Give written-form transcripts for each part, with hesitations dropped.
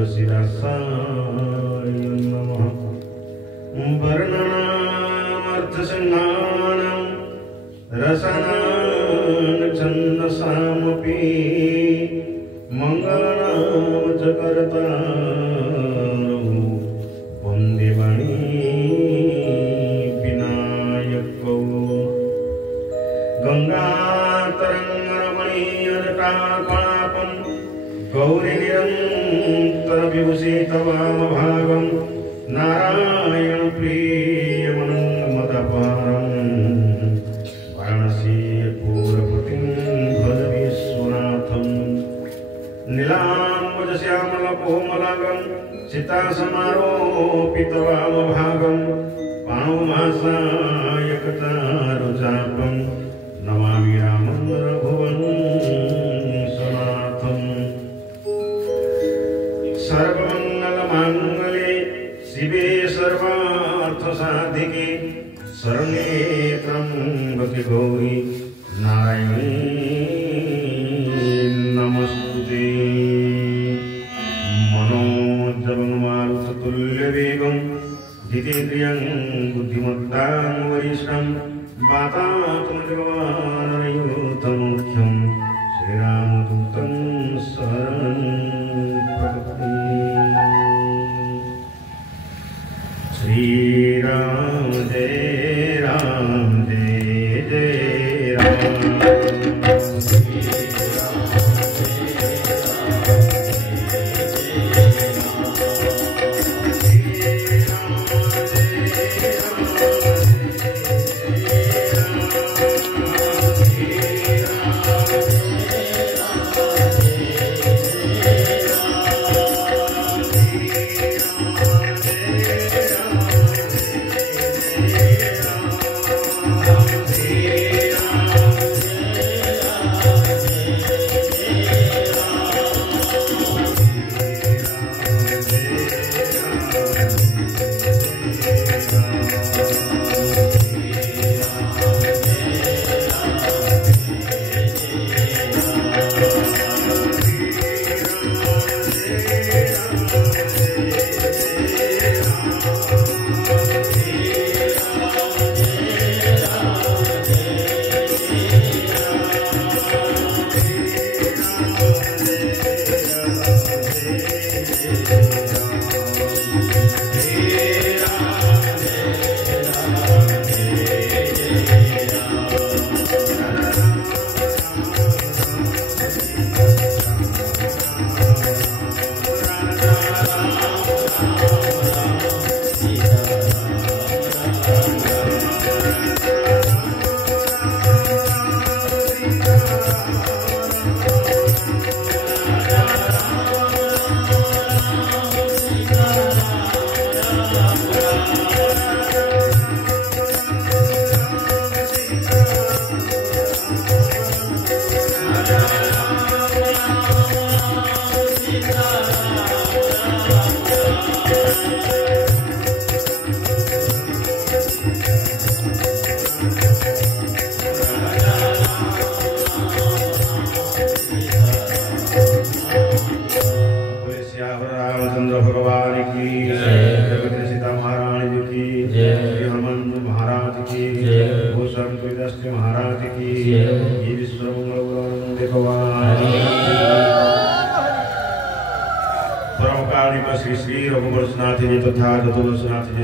तुलसीदासाय नमः। वर्णनामर्थसिंहानां रसनां छन्दसामपि मङ्गलनाम च कर्तारौ वन्दे वाणी विनायकौ। गङ्गातरङ्गरमणीयजटाकलापं गौरीनिरन्तरविभूषितवामभागं नारायणप्रियमनङ्गमदपारं वाराणसीपुरपतिं भज विश्वनाथं। नीलाम्बुजश्यामलकोमलगं सीतासमारोपितवामभागं पाणौमासायकतारुचापं नमामि रामं रघुवंशनाथम्। सर्वमङ्गलमाङ्गल्ये शिवे सर्वार्थसाधिके शरण्ये त्र्यम्बके गौरी नारायणी नमस्ते। मनोजवं मारुततुल्यवेगं जितेन्द्रियं बुद्धिमत्तां वरिष्ठं वातात्मजगवानरयूतमुख्यं श्रीरामदूतं शरणं प्रपद्ये। श्रीराम जय राम जय जय राम।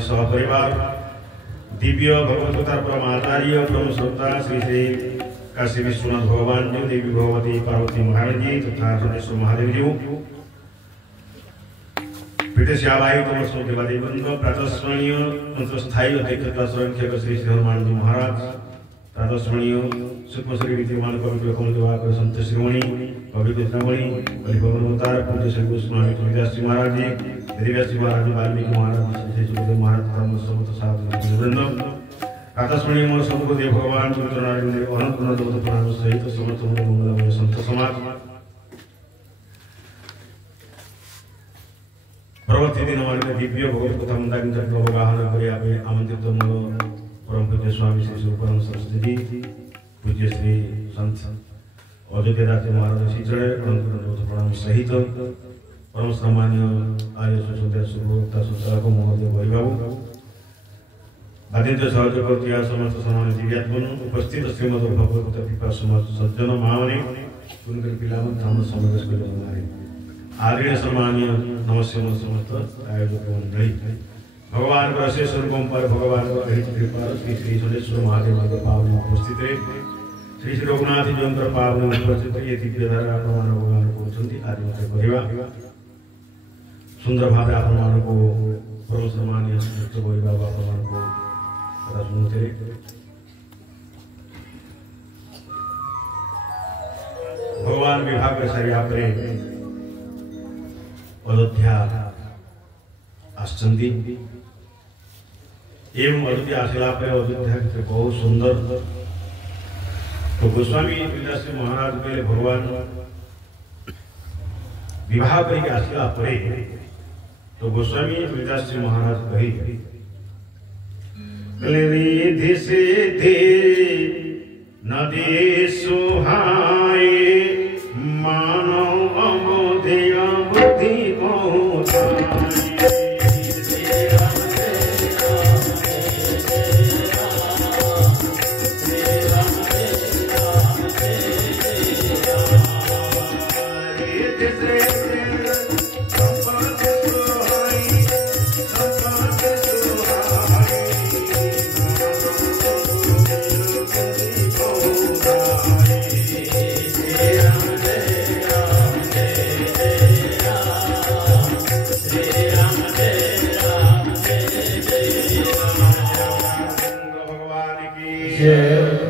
सहपरिवार दिव्य भगवत परमाचार्य परम श्रोता श्री श्री काशी विश्वनाथ भगवान जी, देवी भगवती पार्वती महाराज जी तथा सोमेश्वर महादेव जी, पीठेश्यावायु तमस्व देवादेवृंद, प्रातस्मरणीय मंत्रस्थायी अध्यक्षता संरक्षक श्री श्री हनुमान जी महाराज, प्रातस्मरणीय सूक्ष्म श्री विद्यमान कवि कमल दिवाकर संत श्रीमणि कवि कृष्णमणि हरिभवन अवतार पूज्य श्री गोस्वामी तुलसीदास जी महाराज जी, वेदव्यास जी महाराज, वाल्मीकि महाराज, श्री सुखदेव महाराज तथा समस्त साधु वृंद, प्रातस्मरणीय मोर सद्गुरुदेव भगवान चरित्रानंद अनंतपूर्ण देवता प्रणाम सहित समस्त मंगलमय संत समाज परवर्ती दिन दिव्य भगवत कथा मंदाकिनी अवगाहन करे आमंत्रित परम पूज्य स्वामी श्री स्वरूपानंद सरस्वती जी, पूज्य श्री संत अयोध्या महाराज श्री चरण अनंतपूर्ण देवता प्रणाम सहित परम सम्मानीय आर्य सुसंध्या सुभोक्ता संचालक महोदय वैभव बादिंद्र सहयोग करती समस्त सम्मानित दिव्यात्मन उपस्थित श्रीमद भगवत कृपा समस्त सज्जन माने उनके पिला हम समावेश कर आदरणीय सम्मानीय नमस्ते समस्त आयोजक मंडली भगवान को अशेष रूपम पर भगवान को अहित कृपा श्री श्री सोनेश्वर महादेव पावन उपस्थित श्री श्री रघुनाथ जी पावन उपस्थित ये दिव्य धारा प्रमाण भगवान को आदि करवा सुंदर भाव आपण को परम सम्मानीय वैभव आपण को सुनते भगवान विभाग सरिया अयोध्या आसचंदी एवं अयोध्या आसला अयोध्या के बहुत सुंदर तो गोस्वामी तुलसीदास महाराज पहले भगवान विवाह करके आसला तो गोस्वामी तुलसीदास महाराज कही रिधि सिद्धि नदी सुहाए मानव अमोदय बुद्धि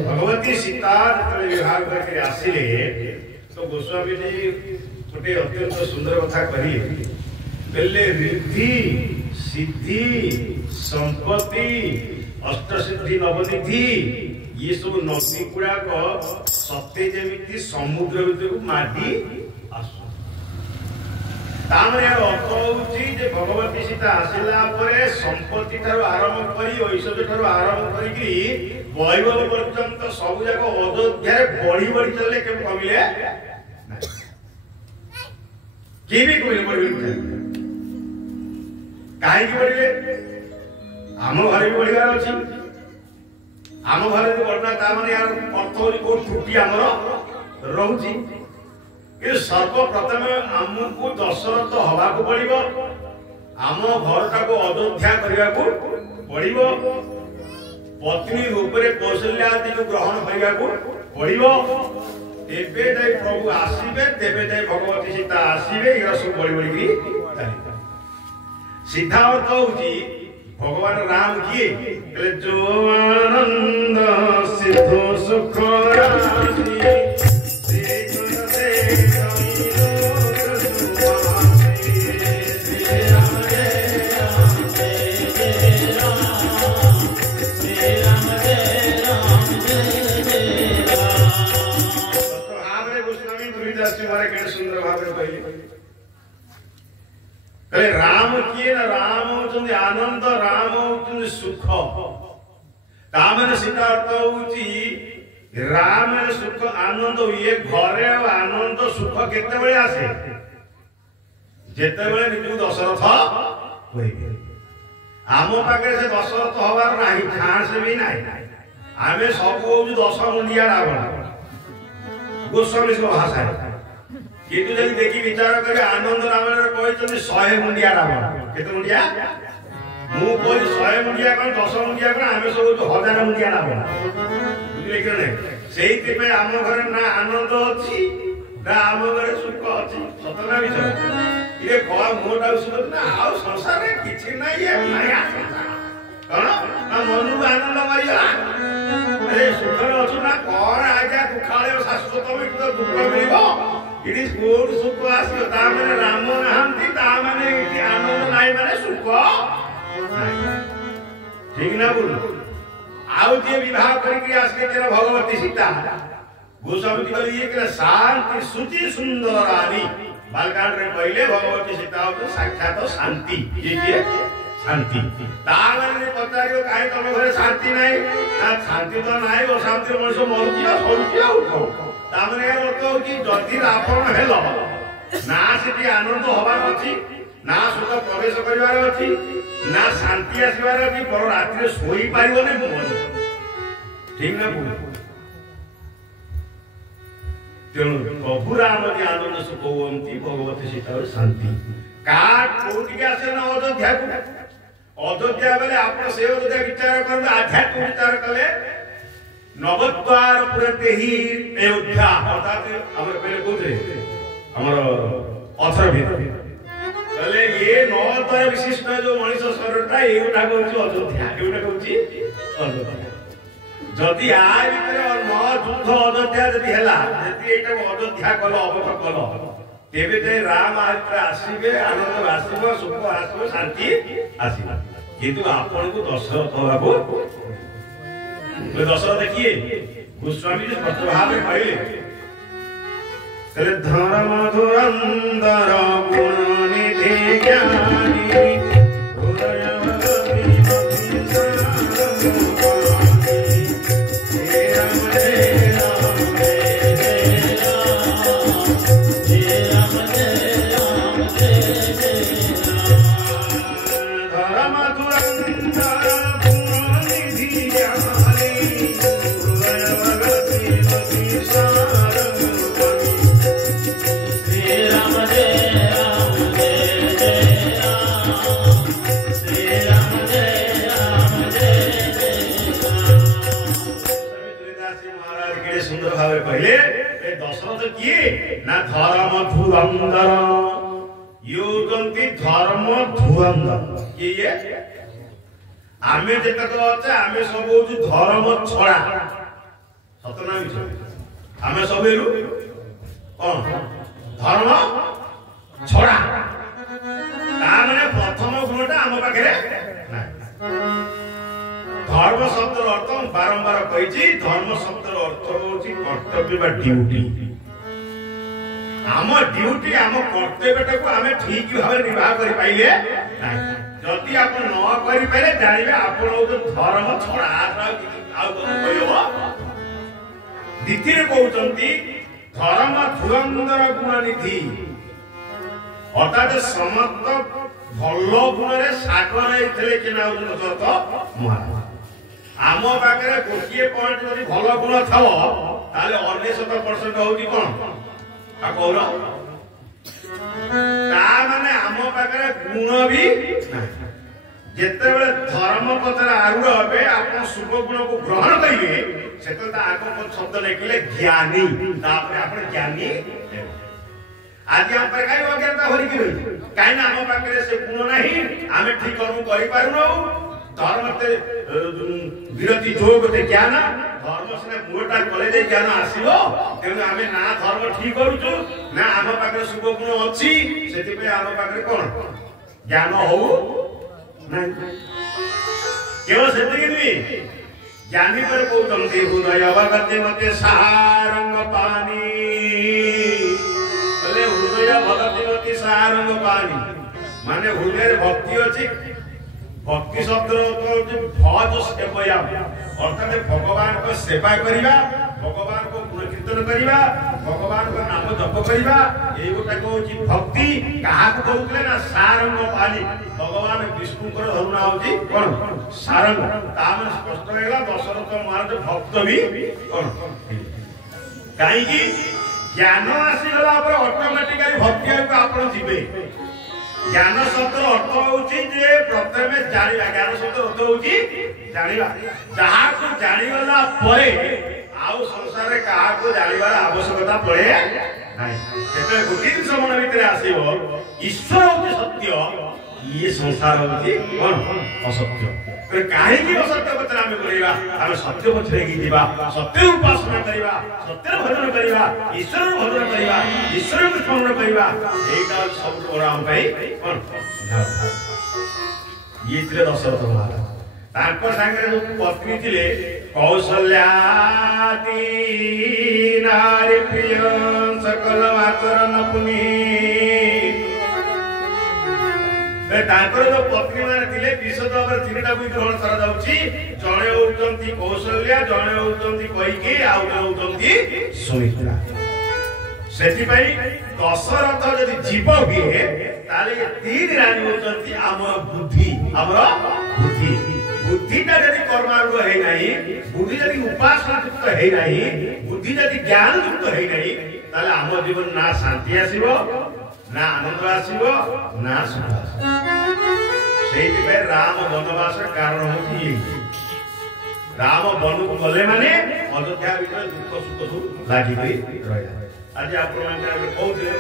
भगवती सीता विवाह करके आसिले तो गोस्वामी जी गोटे अत्यंत सुंदर कथा कही रिद्धि सिद्धि संपत्ति अष्टसिद्धि नवनिधि ये सब नदी गुड़ाक सत्य जमी समुद्र भीतर माटी अर्थ हूँ भगवती सीता आसला संपत्ति ठार आरंभ कर ऐश्वर्य ठार आरंभ कर वैभव पर्यंत सब जाक अयोध्या बढ़ी बढ़ी चलने के कमिले किए भी कमिले बढ़ी कहीं बढ़े आम घर भी बढ़िया अच्छी आम घर बढ़ना अर्थ हूँ कौ त्रुटि आमर रोचे सर्वप्रथम आमको दशरथ हवा को पड़ो आम घर टाक अयोध्या करने को पड़ो पत्नी रूप में कौशल्या आदि को ग्रहण करने को पड़ो प्रभु आसवे तेबे भगवती सीता आसवे ये सब बढ़ी बढ़ी सीधा अर्थ हूँ भगवान राम किए जो आनंद सिद्ध सुख सुंदर भाव कहले राम किए ना राम होचंदी आनंद राम होचंदी सुख तामने सीता अर्थ होची राम सुख आनंद ये घरे आनंद सुख केते बेले आसे जेते बेले निजु दशरथ होइबे आम पाखे से दशरथ हवार नाही चांस भी नाही आमे सब होउ दश मुंडिया रावण गोस्वामी भाषा किंतु जब देखी विचार करे आनंद रावण कहते 100 मुंडिया रावण केते मुंडिया मु कोई 100 मुंडिया कौन 10 मुंडिया कौन आमे सब 1000 मुंडिया रावण बुझले कि नहीं सेहिति पे आम घर ना आनंद अछि ना आम घर सुख अछि सतना विचार ये कोन मोटा सुख ना आ संसार रे किछि नाही है माया कोन ना मनु आनंद मारिया अरे सुख अछि ना कोन आज्ञा दुखाले शाश्वत में दुख मिलिबो इट इज गुड सुख आसी तामने राम नहांती तामने आनंद नाही माने सुख ठीक ना बोल आउ जे विवाह करके आसले तेरा भगवती सीता गोस्वामी जी कहले ये के शांति सुचि सुंदरानी बालकांड रे पहले भगवती सीता तो साक्षात शांति ये शांति तामने पतारियो काहे तमे घरे शांति नाही ना शांति तो नाही ओ शांति मनुष्य मरुची सरुची उठो तामने अर्थ हो कि जदि रावण हेलो ना सेठी आनंद हबार अछि ना सुख प्रवेश करिवार अछि ना शांति आसीबार अछि पर रात्रि रे सोई पारिबो नै मन ठीक ना बोल तेणु प्रभु राम जी आनंद सुख होती भगवती सीता शांति काट कोटि आसे ना अयोध्या को अयोध्या बेले आपण से अयोध्या विचार करबे आध्यात्मिक विचार कले नवद्वार पुरते ही अयोध्या अर्थात हमर पहले कोथे हमर अथर्ववेद कले ये नवद्वार विशिष्ट जो मनीष शहरटा एटा कहउची अयोध्या एटा कहउची अयोध्या जदि आ भितरे न युद्ध अयोध्या जदि हला जदि एटा अयोध्या कलो अवध कलो तेबे जे राम आत्रा आसीबे आनंद आसीबो सुख आसीबो शांति आसीबो किंतु आपण को दशरथ बाबू दशरथ किए गोस्वामी जी स्पष्ट भाव में कहले धर्म धुरंधर गुण निधि ज्ञानी हृदय ना धर्म धुरंधर योगंती धर्म धुरंधर ये आमे जेतक আছে आमे सब होची धर्म छड़ा सतना विषय आमे सब हेलु कोन धर्म छड़ा ता माने प्रथम गुणटा हम पाखरे धर्म शब्दर अर्थ बारंबार कहिछि धर्म शब्दर अर्थ होची कर्तव्य बा ड्यूटी आम ड्यूटी आम कर्तव्य को आम ठीक भाव निर्वाह कर पाइले जदि आप न कर पारे जानवे आप धर्म छड़ा द्वितीय कहते धर्म धुरंधर गुण निधि अर्थात समस्त भल गुण सागर कि महाराज आम पाखे गोटे पॉइंट जब भल गुण थाव ताले 99% होगी कौन कौन माने आम पाखे गुण भी जिते बड़े धर्म पथर आरूढ़ हे आप शुभ गुण को ग्रहण करेंगे से आग शब्द लिखिले ज्ञानी आप ज्ञानी आज आम पर कहीं अज्ञानता भरिकी रही कहीं आम पाखे से गुण ना आम ठीक कर्म कर धर्म विरति जोग ज्ञान धर्म सीना मुहटा कले ज्ञान आसो तेणु आम ना धर्म ठीक करुचु ना आम पाखे शुभ गुण अच्छी से आम पाखे कौन ज्ञान हो केवल से ज्ञानी पर कहते हृदय भगते मते सारंग पानी हृदय भगते मते सारंग पानी माने हृदय भक्ति अच्छी भक्ति शब्द भज सेवया अर्थात भगवान को सेवा करिबा भगवान को गुण कीर्तन करिबा भगवान को नाम जप करिबा ए गोटा को भक्ति कहा को कहउतले ना सारंग पाली भगवान विष्णु को धरुना होची कोन सारंग ताम स्पष्ट हेला दशरथ महाराज भक्त भी कोन काई की ज्ञान आसी गला पर ऑटोमेटिकली भक्ति को आपण जिबे ज्ञान शब्द अर्थ होची जे प्रथमे जानिबा ज्ञान शब्द अर्थ होची जानिबा जहा को जानिबला परे आउ संसार रे कहा को जानिबार आवश्यकता पड़े नाही सेते गुटी समन भितरे आसीबो ईश्वर होची सत्य ये संसार होची कोन असत्य तो काहे की असत्य पत्र आमे करिबा आमे सत्य पत्र की दिबा सत्य उपासना करिबा सत्य भजन करिबा ईश्वर भजन करिबा ईश्वर को स्मरण करिबा एटा सब बड़ा हम भाई कोन ये तिर दशरथ महाराज ताको संगे जो पत्नी थिले कौशल्याती नारी प्रिय सकल आचरण पुनी तांकर जो पत्नी माने थिले विशद भाव तीनटा ग्रहण करा जाउची जणे होउचंती कौशल्या जणे होउचंती कईकी आ जणे होउचंती सुमित्रा ସେଥିପାଇଁ ଦଶରଥ ଯଦି ଜୀବ ହୁଏ ତାହେଲେ ଏ ତିନି ରାଣୀ ହଉଛନ୍ତି ଆମର ବୁଦ୍ଧି ବୁଦ୍ଧିଟା ଯଦି କର୍ମାରୂଢ ହେଇନାହିଁ ବୁଦ୍ଧି ଯଦି ଉପାସନା ଯୁକ୍ତ ହେଇନାହିଁ ବୁଦ୍ଧି ଯଦି ଜ୍ଞାନ ଯୁକ୍ତ ହେଇନାହିଁ ତାହେଲେ ଆମ ଜୀବନ ନା ଶାନ୍ତି ଆସିବ ନା ଆନନ୍ଦ ଆସିବ ନା ସୁଖ ଆସିବ। ସେଇଥିପାଇଁ ରାମ ବନବାସର କାରଣ ହଉଛି ରାମ ବନକୁ ଗଲେ ମାନେ ଅଯୋଧ୍ୟା ଭିତରେ ଦୁଃଖ ସୁଖ ସବୁ ଲାଗିକରି ରହିଲା। ଆଜି ଆପଣମାନେ କହୁଥିଲେ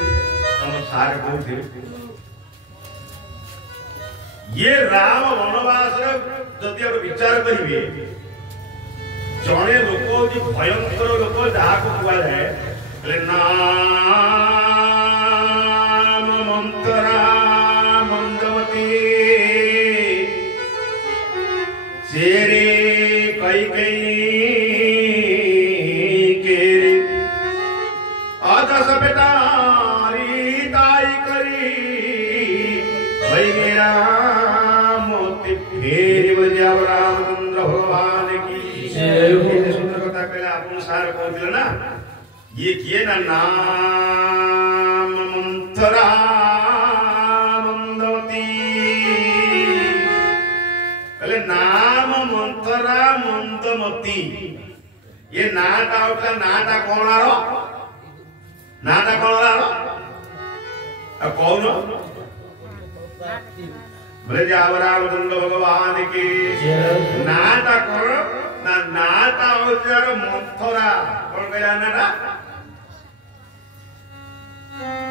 ତମ ସାର୍ କହୁଥିଲେ ये राम वनवास जदि आप विचार करेंगे जड़े लोक हूँ भयंकर लोक जहाँ को कहुए नाम मंतरा मंदमती चेरे कई केरे अदस बेटारी ताई करी मेरा रामचंद्र भगवान की सुंदर कथा कहला अपन सार कहते ना ये किए ना नाम मंतरा मंदवती कहले नाम मंतरा मंदमती ये नाटा उठला नाटा कौन आरो कौन बोले रामचंद्र भगवान की नाटा कौन ना नाटा होचार मंथरा कौन कहला नाटा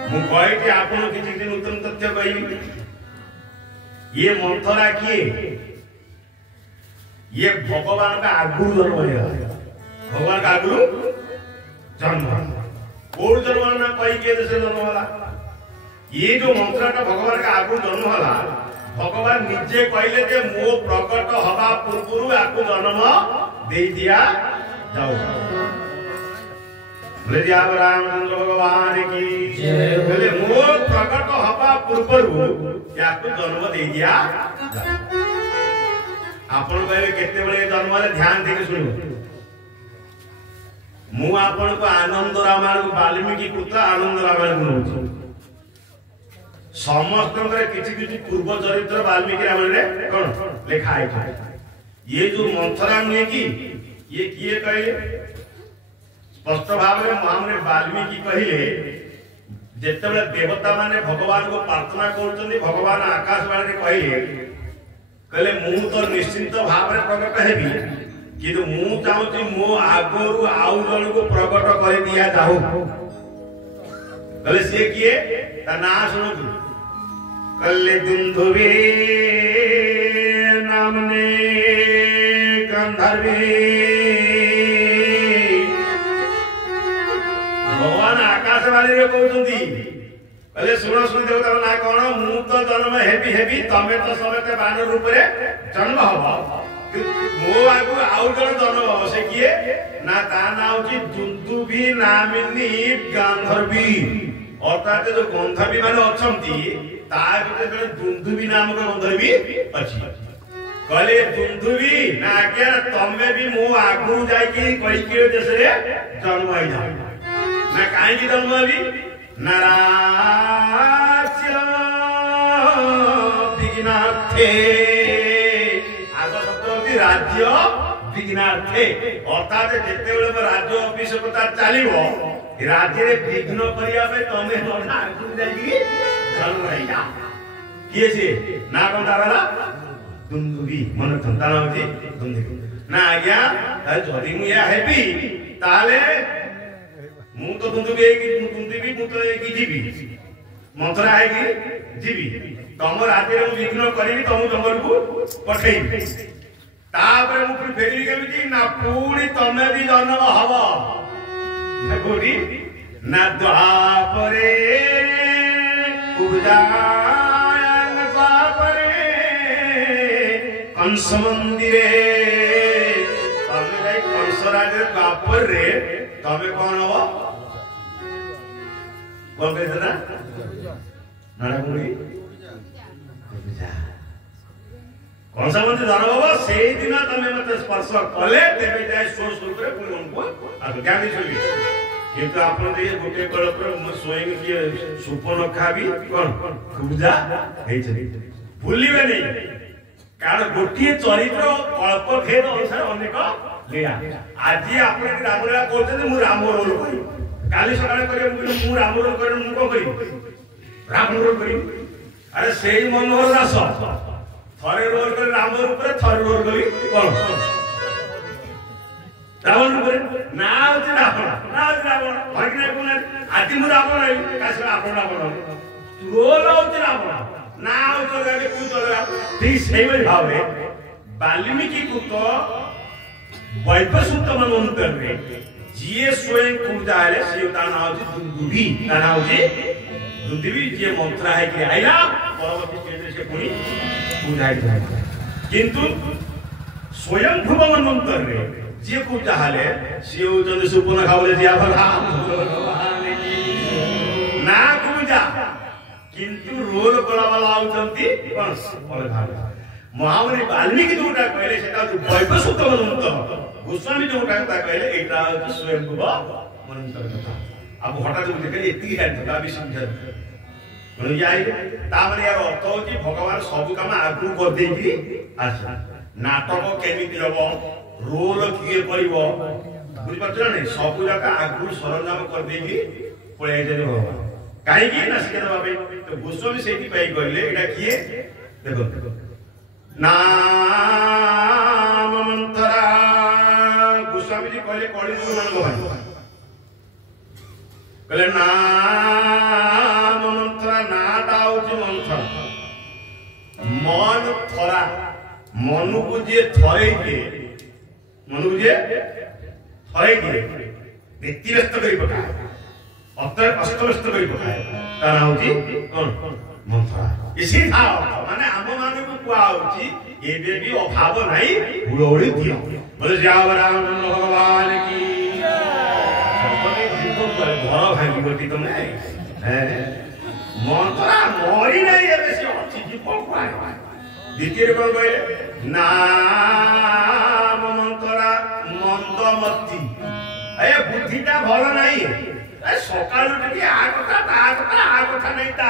मु कहि कि आपन किछि दिन उत्तम तथ्य कहि ये मंथरा किए ये भगवान का आगु जन्म है भगवान का आगु जन्म कोड जन्म ना कहि के से जन्म होला ये जो मंत्रटा भगवान का आगु जन्म होला भगवान निजे कहले जे मो प्रकट हवा पूर्व आकु जन्म दे दिया जाओ बोले रामचंद्र भगवान की बोले मो प्रकट हवा पूर्व याकु जन्म दे दिया आपण कहले केते बेले जन्म ले ध्यान देके सुनो मु आपण को आनंद रामायण वाल्मीकि कृत आनंद रामायण गुण समस्त किसी पूर्व चरित्र वाल्मीकि रामायण कौन लिखा है ये जो मंथरा नुहे कि ये किए कहले स्पष्ट भाव में महामुनि वाल्मीकि कहले जेतेबेले देवता माने भगवान को प्रार्थना करछन्ती भगवान आकाशवाणी कहले मु तो निश्चिंत भाव में प्रकट हेबी किंतु मु चाहूची मो आगरु आउ जन को प्रकट कर दिया जाऊ कहले से किए ता ना सुनो कल्ले दुंदुबे नामने गंधर्वे भगवान आकाशवाणी रे कहउछन्ती कहले सुनो देवता ना कोन मु तो जन्म हेबी तमे तो समेते बानर रूप रे जन्म हबो मो आगु आउ जन जन्म हबो से किए ना ता ना होची दुंदुबी नामिनी गंधर्वी अर्थात जो गंधर्वी माने अछंती ता भीतर दुंदुबी नामक गंधर्वी अछि कहले दुंदुबी ना क्या तमे भी मो आगु जाई कि कई के देश रे जन्म होई जा ना काहे की जन्म होई नाराज्य विघ्नार्थे आग शब्द राज्य विघ्नार्थे अर्थात जेते बेले राज्य अभिषेकता चलिबो राज्य रे विघ्न करिया पे तमे नोना आगु जाई जन्म होई जा किए से ना कोन ताराला दुंदुबी मन संतान होची दुंदुबी ना आज्ञा जदि मु या हेबी ताले मु तो दुंदुबी मु तो एक जीवी मंथरा है कि जीवी तम राज्य रे विघ्न करिवि तम जंगल को पठेई तापर मु फेरी केमिति ना पूरी तमे भी जन्म हबो ना पूरी ना द्वापरे उजान द्वापरे कंस मंदिरे तमे जाई कंस राज्य द्वापर रे तमे कौन हो कौन कहते ना नारा मुड़ी कौन सा मंदिर जानो बाबा से दिन तमे मते स्पर्श कले तेबे जाय सोर सोर करे पुणी हमको आ ज्ञान दी चली किंतु आपण दे गोटे कल्प स्वयं किए सुपनखा भी कौन पूजा भूलिबे नहीं कारण गोटे चरित्र कल्प भेद अनुसार अनेक लीला आज आप रामलीला कहते मु राम रोल करी काली सकाळे करे मु राम रोल करे मु को करी राम रोल करी अरे सेही मनोहर दास थरे रोल करे राम रूप रे थरे रोल करी कौन रावण रूप ना होती रावण भगने कोन आज मु रावण है कासे आपण रावण रोल होती रावण ना होतो रे कु तो ठीक सेही भावे वाल्मीकि पुत्र वैपसुत मनोंतर रे जिए स्वयं पूजा है से ताना होती दुंदुभी ताना होती दुंदुभी जे मंत्र है कि आइला परवर्ती स्टेज से पुनी पूजा है किंतु स्वयं भुव मनोंतर रे जे पूजा हले से होते सुपन खावले जे भगवान ना पूजा किंतु रोल कला वाला होचंती बस भगवान महामुनि वाल्मीकि जोटा कहले सेटा वैपसुत मनोंतर गोस्वामी जोटा कहले एटा स्वयं भुव मनोंतर कथा अब हठात देखे एति जान भी समझ मन जाय ता माने यार अर्थ हो कि भगवान सब काम आगु कर देकी अच्छा नाटक केमिति हबो रोल किए करिवो बुझ पछला नै सब जका आगु सरंजाम कर देकी पळे जेने भगवान काहे कि ना सिके बाबे तो गोस्वामी सेठी पाई कहले एटा किए देखो नाम मंत्रा गोस्वामी जी कहले कळि जो मान भाई कहले नाम मंत्रा नाटा होची मंत्र मन थरा मनु को जे थरे के मनु को जे थरे के व्यक्तिगत करी पकाए अतर अस्तव्यस्त करी पकाए तारा होची कोन मंत्रा इसी था माने हम माने को कुआ होची एबे भी अभाव नहीं हुड़ोड़ी दियो बोले जाव राम भगवान की सबने जितो पर घर भांगी बोती तुमने हैं मंत्रा मोरी नहीं एबे से अछि जीव कुआ द्वितीय कोन कहले नाम मंत्रा मंदमती ए बुद्धिटा भलो नहीं ए सकाळ उठी आ कथा नहीं ता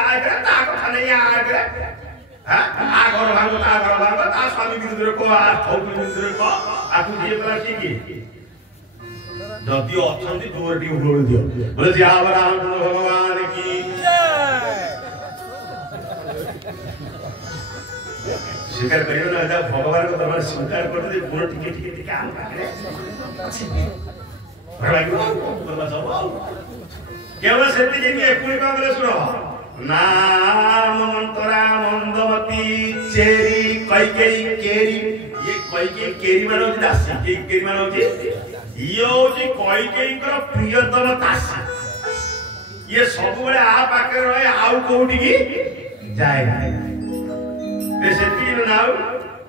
कथा नहीं आगे हां आ घर भांगो ता स्वामी विरुद्ध को आ ठोक विरुद्ध को आकु जे पला की जदी अछंती जोरटी उड़ोड़ दियो बोले जाव राम भगवान की जय स्वीकार करियो ना जब भगवान को तमार स्वीकार कर दे गुण टिके काम करे भगवान को केवल सेति जे पुणी का बोले सुनो नाम मंत्रा मंदमती चेरी कैकेयी केरी ये कैकेयी केरी मानो जे दासी केरी मानो जे यो जे कैकेयी कर प्रियतम दासी ये सब बेले आ पाके रहे आउ कोठी की जाय ते सेति नाउ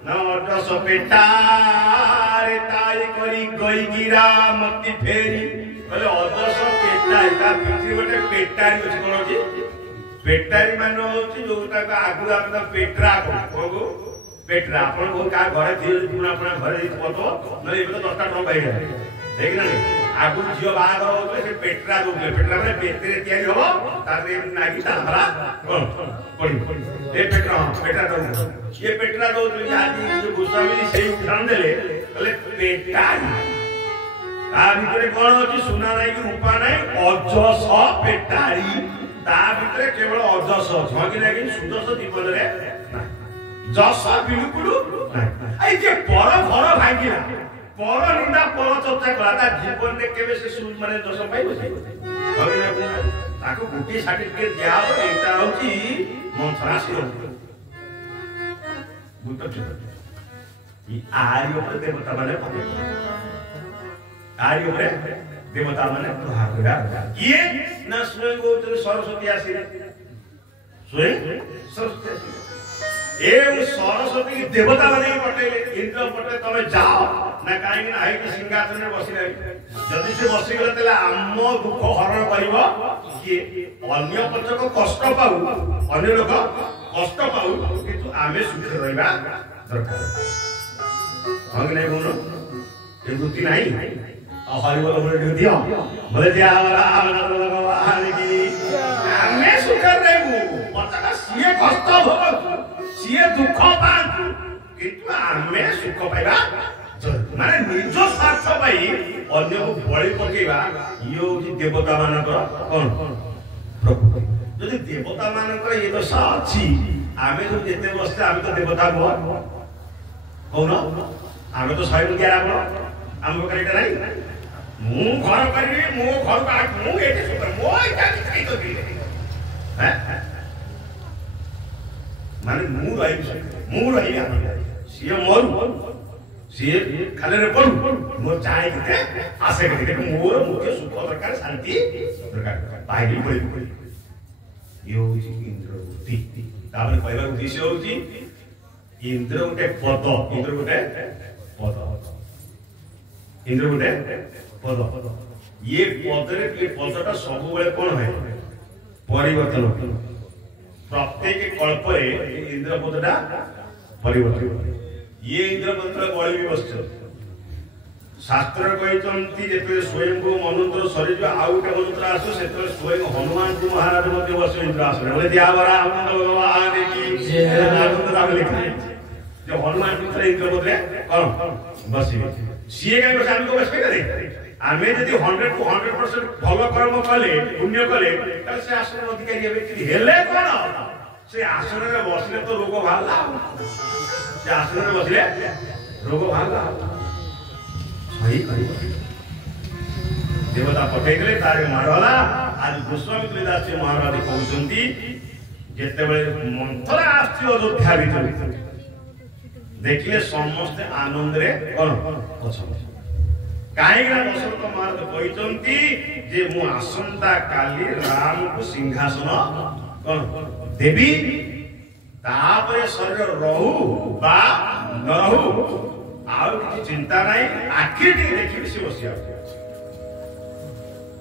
नमट सपेटारे ताई करी गई गिरा मती फेरी बोले अदर्श पेटारी ता पिछी गोटे पेटारी अछि कोन अछि पेटारी माने होछि जोटा का आगु आपन पेट्रा को पेट्रा आपन को का घरे थिए तुम आपन घरे पतो नै एबे तो 10 टा टंका हे देख ना आगु जियो बाहागर होते से पेट्रा दोले पेट्रा माने पेटरे तयारी हो तारे नागी तारा कोन पड़ी ए पेट्रा दो ये पेट्रा दो आदि जो गोस्वामी जी सही उदाहरण देले बोले पेटारी ता भितरे कोन होची सुना नाही कि रूपा नाही अजस पेटारी ता भितरे केवल अजस छकी नाही कि सुदस जीवन रे जस बिलकुल नाही आई जे पर घर भांगिला पर निंदा पर चर्चा कला ता जीवन रे केबे से सुन माने दस पाइबो भगवान ताको गुटी सर्टिफिकेट दिया हो एटा होची मंत्रासी गुट ई आर्य पर देवता माने पके आर्य रे देवता माने प्रहार करा ये ना स्वयं को सरस्वती आसी स्वयं सरस्वती आसी ए सरस्वती की देवता माने पटेले इंद्र पटे तमे जाओ ना काहे ना है कि सिंहासन रे बसी रही जदी से बसी गले तले आम दुख हरण करबो कि अन्य पक्ष को कष्ट पाऊ अन्य लोक कष्ट पाऊ किंतु आमे सुख रहबा दरकार हम नै बोलो ए बुद्धि नाही हरि बोल बोले दियो बोले दिया भगवान की आमे सुकर रहू पता सिए कष्ट भोग सिए दुख पांतु किंतु आमे सुख पाइबा माने निज स्वार्थ पाई अन्य को बळी पकेबा यो कि देवता मानकर कोन प्रभु यदि देवता मानकर ये दोष अछि आमे जो जेते बसते आमे तो देवता को कौन आमे तो स्वयं क्या रावण आम करेक्ट नहीं मु घर करी मु घर का मु एते सुपर मो एटा खाई तो दिले हैं माने मु रही सिए मोर सिए खाले रे पड़ू मो चाहे के आसे के मोर मुख्य सुख दरकार शांति दरकार पाइली पड़ी यो इंद्रवती तापर कहबार उद्देश्य होची इंद्र गोटे पद इंद्र गोटे पद ये पदटा सब बेले कौन है परिवर्तन प्रत्येक कल्प इंद्र पदटा परिवर्तन ये इंद्र पद गली भी बस शास्त्र कहते जो स्वयं को मनंत्र सरी आउ गोटे मंत्र आसो से स्वयं हनुमान जी महाराज बस इंद्र आसन बोले दियावरा भगवान की जो हनुमान जी थे इंद्र पदरे कौन बसिबे सीए का बस हमको बस करे आमे यदि 100 to 100% भल कर्म कले पुण्य कले त से आसन अधिकारी हेबे हेले कोन से आसन रे बसले तो रोग भाला से आसन रे बसले रोग भाला सही करी देवता पठे गले तारे मारला आज गोस्वामी तुलसीदास जी महाराज कहउचंती जेते बेले मंथरा आस्ति अयोध्या भीतर देखिए समस्त आनंद रे कोन अछन काहेगा दशरथ महाराज कहउचंती जे मु आसंता काली राम को सिंहासन कोन देवी तापरे शरीर रहू बा न रहू आउ किछि चिंता नाही आखिर देखि से बसिया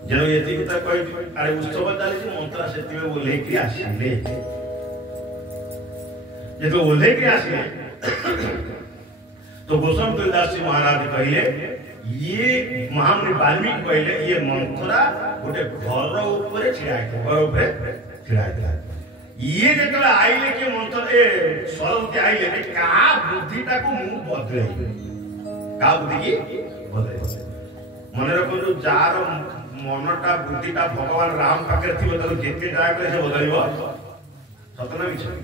जनो यति त कहि अरे उत्सव चाली मंत्रा सेति में बोले कि आसीले जे तो बोले कि आसीले तो गोस्वामी तुलसीदास जी महाराज कहले ये महामुनि वाल्मीकि कहले ये मंथरा गोटे घर ऊपर छिड़ा ये जेतला आइले के मंत्र ए सरस्वती आइले का बुद्धिटा को मु बदले का बुद्धि की बदले मन रखो जो जार मनटा बुद्धिटा भगवान राम पाखे थिबो त जेते जाय करे से बदलिबो सतना विचार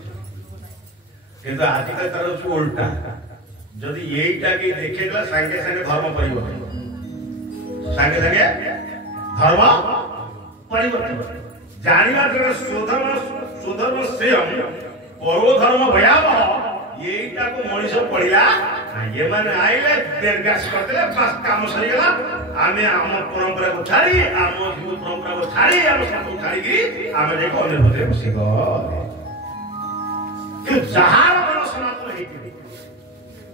किंतु आजकल तार जो उल्टा जदि यहीटा के देखेला संगे संगे धर्म परिवर्तन संगे संगे धर्म परिवर्तन जानिया जरे सुधर्म सेयम परो धर्म भयावह यहीटा को मनीष पड़िया ये माने आइले दीर्घास करदेले बस काम सरी गेला आमे आम परंपरा को छाड़ी आम हिंदू परंपरा को छाड़ी आम सब छाड़ी की आमे जे को निर्भर बसी गो कि जहार मन सनातन है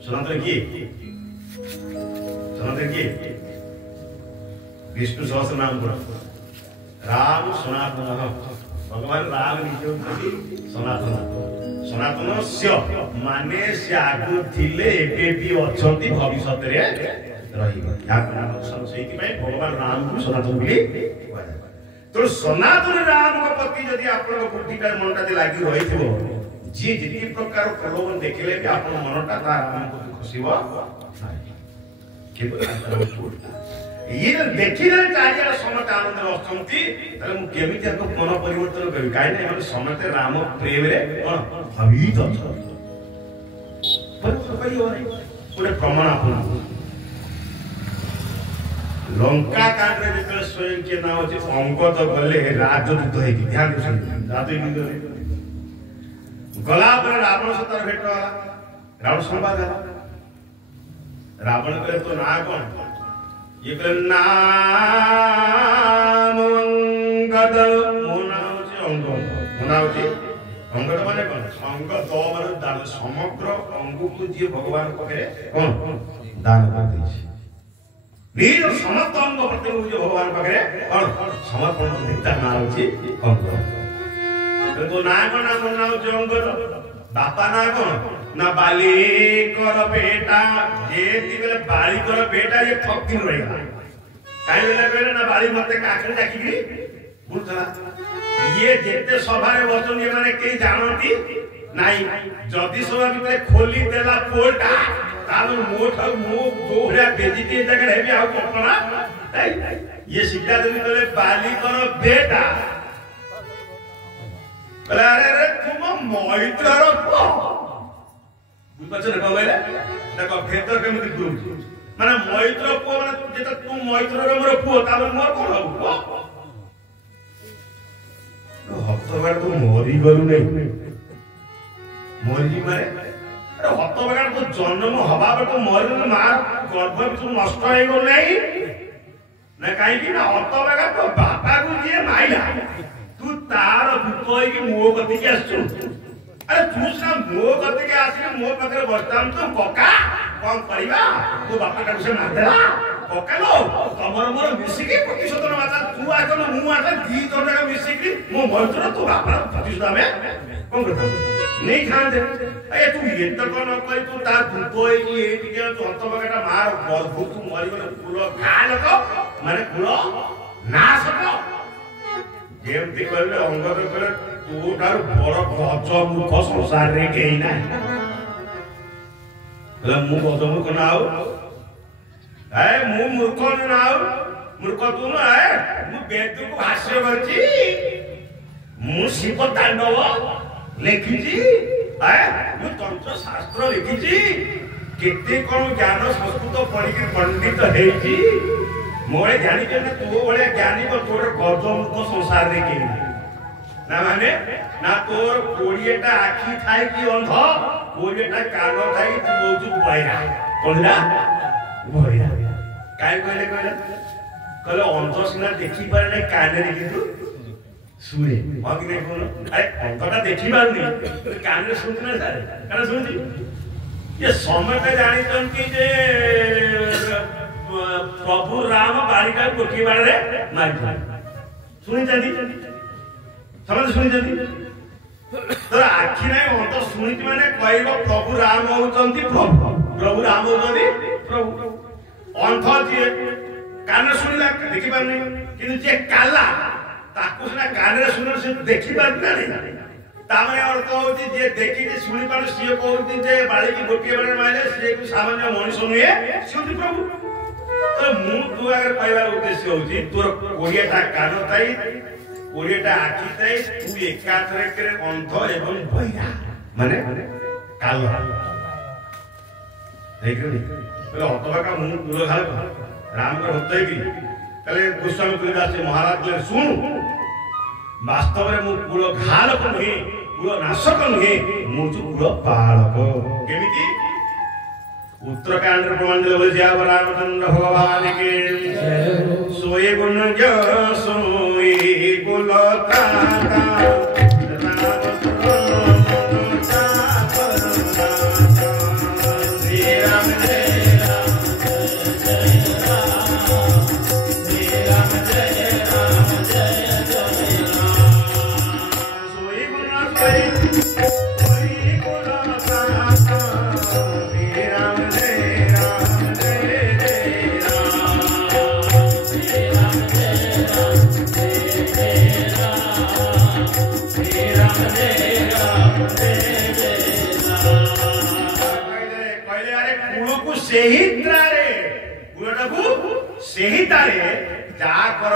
सनातन की विष्णु सहस्र नाम राम सनातन भगवान राम निजोंति सनातन स्य माने से आगु थिले एबे भी अछंती भविष्यत रे रहिबो या सेति में भगवान राम को सनातन बोली तो सनातन राम को प्रति यदि आपन बुद्धिटा मनटा लागि रहिथिबो जी जिति प्रकार प्रलोभन देखिले भी आपन मनटा ता राम को खुशीबो केबो ये देखिले चारिया समत आनंद अस्तंती तले मु केमिति को मन परिवर्तन करी काई नै हम समत राम प्रेम रे कोन अभीत छ पर कई हो पुरे प्रमाण आपन लंका कांड रे जेते स्वयं के नाम अछि अंगद गले राजदूत है ध्यान दे राजदूत गला पर रावण सतर भेट रावण संवाद रावण करे तो ना कोन ये नाम अंगद अंगद माने कौन अंगद माने दान समग्र अंग को जी भगवान पाखे कौन दान कर दी नीर समस्त अंग प्रत्येक जो भगवान पाखे कौन समर्पण देता ना होची अंग तो ना होची अंगद बापा ना कौन ना बाली कर बेटा ये तिगले बाली कर बेटा ये फकिन रहेगा କାହିଁ କହିଲେ ନା ବାଳି ମତେ କାକରେ ଡାକିକି ବୁଲୁଥିଲା। ଇଏ ଯେତେ ସଭାରେ ବସନ୍ତି ଏମାନେ କେହି ଜାଣନ୍ତି ନାଇଁ। ଯଦି ସଭା ଭିତରେ ଖୋଲି ଦେଲା ପୋଲଟା ତାହେଲେ ମୋ ଠାରୁ ମୁଁ ଯୋଉ ଭଳିଆ ବେଜିଟି ଏ ଜାଗାରେ ହେବି ଆଉ କଳ୍ପନା। ଇଏ ସିଧା ଯଦି କହିଲେ ବାଲିକର ବେଟା କହିଲେ ଆରେ ଆରେ ତୁମ ମଇତ୍ରର ପୁଅ। ବୁଝିପାରୁଛ ନା କଣ କହିଲେ? ଦେଖ ଭେଦ କେମିତି ଦଉଛି। ମାନେ ମଇତ୍ର ପୁଅ ମାନେ ଯେତେ ତୁ ମଇତ୍ରର ମୋର ପୁଅ ତାପରେ ମୋର କଣ ହବ? ହତବାଗ ତୁ ମରିଗଲୁ ନାଇଁ। ମରିଯିବି ମାନେ ହତବାଗ ତୁ ଜନ୍ମ ହବା ପରେ ତୁ ମରିଗଲୁ। ମା ଗର୍ଭ ଭିତରୁ ନଷ୍ଟ ହେଇଗଲୁ ନାହିଁ ନା କାହିଁକି ନା ହତବାଗ ତୋ ବାପାକୁ ଯିଏ ମାଇଲା ତୁ ତାର ଭୂତ ହେଇକି ମୋ କତିକି ଆସିଛୁ। ଆରେ ତୁ ସିନା ମୋ କତିକି ଆସିକି ମୋ ପାଖରେ ବସିଥାନ୍ତୁ କକା କଣ କରିବା? ତୋ ବାପାଟାକୁ ସେ ମାରିଦେଲା। କକାଲୋ ତମର ମୋର ମିଶିକି ପ୍ରତିଶୋଧ ନବା। ତୁ ଆସଲ ମୁଁ ଆସ ଦି ଜଣ ଯାକ ମିଶିକି ମୋ ମଇତ୍ର ତୋ ବାପାର ପ୍ରତିଶୋଧ ଆମେ କଣ କରିଥାନ୍ତୁ ନେଇଥାନ୍ତେ। ଏ ତୁ ଏତେ କଣ ନ କରି ତୁ ତା ଭୂତ ହେଇକି ଏଇଠିକି ହତବାଗଟା ମାର ଗର୍ଭ ତୁ ମରିଗଲେ କୁଳ ଘା ଲୋକ ମାନେ କୁଳ ନାଶକ। ଯେମିତି କହିଲେ ଅଙ୍ଗଦ କହିଲେ ତୋ ଠାରୁ ବଡ ଗଜ ମୂର୍ଖ ସଂସାରରେ କେହି ନାହିଁ। ମୁଁ ଗଜ ମୂର୍ଖ ନା ଆଉ ମୁଁ ମୂର୍ଖ ନା ଆଉ ମୂର୍ଖ ତୁ ନା ମୁଁ ବେଦକୁ ଭାଷ୍ୟ କରିଛି। ମୁଁ ଶିବ ତାଣ୍ଡବ ଲେଖିଛି। ମୁଁ ତନ୍ତ୍ର ଶାସ୍ତ୍ର ଲେଖିଛି। କେତେ କଣ ଜ୍ଞାନ ସଂସ୍କୃତ ପଢିକି ପଣ୍ଡିତ ହେଇଛି। ମୋରେ ଜାଣିଛ ନା ତୋ ଭଳିଆ ଜ୍ଞାନୀ ତୋର ଗଜ ମୂର୍ଖ ସଂସାରରେ କେହି ନାହିଁ। ନା ମାନେ ନା ତୋର 20ଟା ଆଖି ଥାଇ କି ଅନ୍ଧ 20ଟା କାନ ଥାଇ ତୁ ହଉଛୁ ବହିରା। କହିଲା ବହିରା କାହିଁ କହିଲେ କହିଲେ ଅନ୍ଧ ସିନା ଦେଖିପାରେ ନାହିଁ କାନରେ କିନ୍ତୁ ଶୁଣେ। ହଁ କି ନାହିଁ କହୁନ? ଆରେ ଅନ୍ଧଟା ଦେଖିପାରୁନି କାନରେ ଶୁଣୁଛି ନା ସାର୍ କାରଣ ଶୁଣୁଛି। ଇଏ ସମସ୍ତେ ଜାଣିଛନ୍ତି ଯେ ପ୍ରଭୁ ରାମ ବାଳିକାକୁ ଗୋଟିଏ ବାଣରେ ମାରିଥିଲେ। ଶୁଣିଛନ୍ତି ସମସ୍ତେ ଶୁଣିଛନ୍ତି। ତୋର ଆଖି ନାହିଁ ଅନ୍ଧ ଶୁଣିଛି ମାନେ କହିବ ପ୍ରଭୁ ରାମ ହଉଛନ୍ତି ପ୍ରଭୁ। ପ୍ରଭୁ ରାମ ହଉଛନ୍ତି ପ୍ରଭୁ। ଅନ୍ଧ ଯିଏ କାନ ଶୁଣିଲା ଦେଖିପାରୁନି କିନ୍ତୁ ଯିଏ କାଲା ତାକୁ ସିନା କାନରେ ଶୁଣିଲେ ସେ ଦେଖିପାରୁନି ନା ନାହିଁ। ତାମାନେ ଅର୍ଥ ହଉଛି ଯିଏ ଦେଖିଛି ଶୁଣିପାରୁ ସିଏ କହୁଛି ଯେ ବାଳିକି ଗୋଟିଏ ବେଳେ ମାରିଲେ ସିଏ ସାମାନ୍ୟ ମଣିଷ ନୁହେଁ ସିଏ ହଉଛି ପ୍ରଭୁ। ତ ମୁଁ ତୋ ଆଗରେ କହିବାର ଉଦ୍ଦେଶ୍ୟ ହଉଛି ତୋର 20ଟା କାନ ଥାଇ 20ଟା ଆଖି ଥାଇ ତୁ ଏକାଥରେ ଅନ୍ଧ ଏବଂ ବହିରା ମାନେ କାଲ ହତବାକା ମୁଁ କୁଳ ଘାଲ ରାମଙ୍କର ଭକ୍ତ ହେଇକି ତାହେଲେ ଗୋସ୍ୱାମୀ ତୁଳସୀଦାସ ମହାରାଜ କହିଲେ ଶୁଣୁ ବାସ୍ତବରେ ମୁଁ କୁଳ ଘାଲକ ନୁହେଁ କୁଳ ନାଶକ ନୁହେଁ ମୁଁ ହଉଛି କୁଳ ପାଳକ। କେମିତି? उत्तराखंड प्रबंध रामचंद्र भगवान के सोए गुण सोए कुलता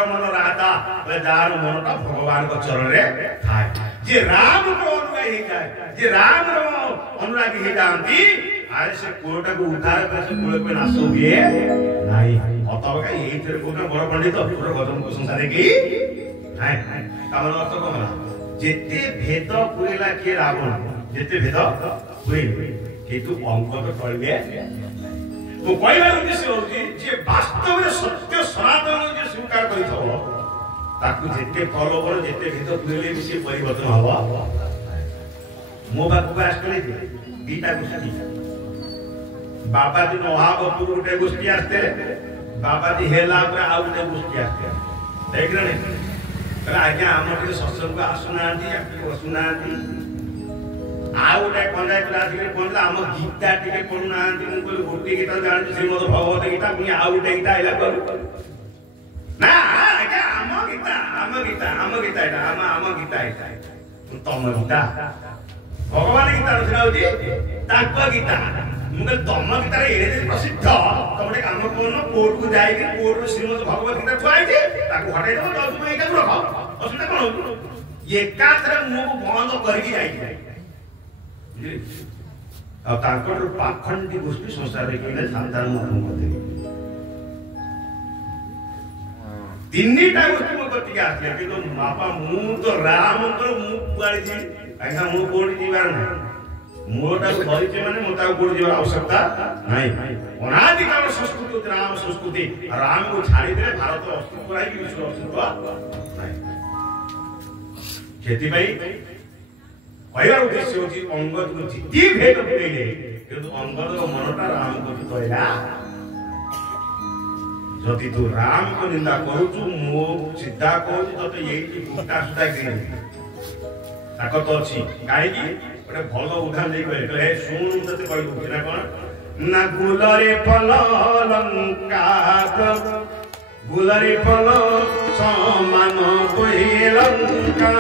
मन राधा जार मनटा भगवान को चरण रे थाए जे राम को अनुरागी हे जाए जे राम रो अनुरागी हे जानती आरे से कोटा को उद्धार कर से कोले पे नाश हुए नहीं अतबका एई थरे कोटा बड़ पंडित पूरा गजम को संसार की नहीं कामन अर्थ कोला जेते भेद पुरेला के रावण जेते भेद हुई केतु अंक तो कळबे तो कहबार उद्देश्य होची जे वास्तव में सत्य सनातन जे स्वीकार करिथो ताकु जेते प्रलोभन जेते भेद पुरेले भी से परिवर्तन हवा मो बापू का आस्ते दीटा गोष्ठी बाबा जी महाबपुर गोटे गोष्ठी आस्ते बाबा जी हेला पर आ गोटे गोष्ठी आस्ते देख रे आज्ञा हम के सत्संग को आसुनांती बसुनांती आ गोटे पंजाय क्लास के पंजा हम गीता टिके पढुनांती मु कहली गोटे गीता जान श्रीमद् भगवत गीता मी आ गोटे गीता आइला करू ନା ଆଜ୍ଞା ଆମ ଗୀତା ଏଟା ଆମ ଗୀତା ଏଟା ତମ ଗୀତା ଭଗବାନ ଗୀତା ରଚନା ହଉଛି ତାଙ୍କ ଗୀତା। ମୁଁ କହିଲି ତମ ଗୀତାରେ ଏଡେ ପ୍ରସିଦ୍ଧ ତମେ ଗୋଟେ କାମ କରୁନ କୋର୍ଟକୁ ଯାଇକି କୋର୍ଟର ଶ୍ରୀମଦ ଭଗବତ ଗୀତା ଥୁଆ ହେଇଛି ତାକୁ ହଟାଇ ଦେବ ଜଜ୍ ଏଇଟାକୁ ରଖ ଅସୁବିଧା କଣ ହଉଛି ଏକାଥରେ ମୁହଁକୁ ବନ୍ଦ କରିକି ଯାଇଛି ଆଉ ତାଙ୍କର ପାଖଣ୍ଡି ଗୋଷ୍ଠୀ ସଂସାରରେ କିଣିଲେ ସାନ୍ତାଳ ମୁଖ କରିଦେଲେ ତିନିଟା ଗୋଷ୍ଠୀ ମୋ କତିକି ଆସିଲେ କିନ୍ତୁ ବାପା ମୁଁ ତ ରାମଙ୍କର ମୁଁ କୁଆଡେ ଆଜ୍ଞା ମୁଁ କୋଉଠି ଯିବାର ନାହିଁ ମୋଟାକୁ ଧରିଛି ମାନେ ମୁଁ ତାକୁ କୋଉଠି ଯିବାର ଆବଶ୍ୟକତା ନାହିଁ ଅନାଦିକାଳ ସଂସ୍କୃତି ହଉଛି ରାମ ସଂସ୍କୃତି ରାମକୁ ଛାଡ଼ିଦେଲେ ଭାରତ ଅସ୍ତିତ୍ୱ ନାହିଁ ବିଶ୍ୱ ଅସ୍ତିତ୍ୱ ନାହିଁ ସେଥିପାଇଁ କହିବାର ଉଦ୍ଦେଶ୍ୟ ହଉଛି ଅଙ୍ଗଦକୁ ଜିତି ଭେଦ ପକେଇଲେ କିନ୍ତୁ ଅଙ୍ଗଦର ମନଟା ରାମକୁ କହିଲା ଯଦି ତୁ ରାମକୁ ନିନ୍ଦା କରୁଛୁ ମୁଁ ସିଧା କହୁଛି ତତେ ଏଇଠି ବୁଟା ସୁଧା କିଣି ତାକତ ଅଛି କାହିଁକି ଗୋଟେ ଭଲ ଉଦାହରଣ ଦେଇ କହିଲେ ହେ ଶୁଣୁ ତତେ କହିବୁ ନା କଣ ନା ଗୁଲରେ ଫଳ ଲଙ୍କା ଗୁଲରେ ଫଳ ସମାନ ଲଙ୍କା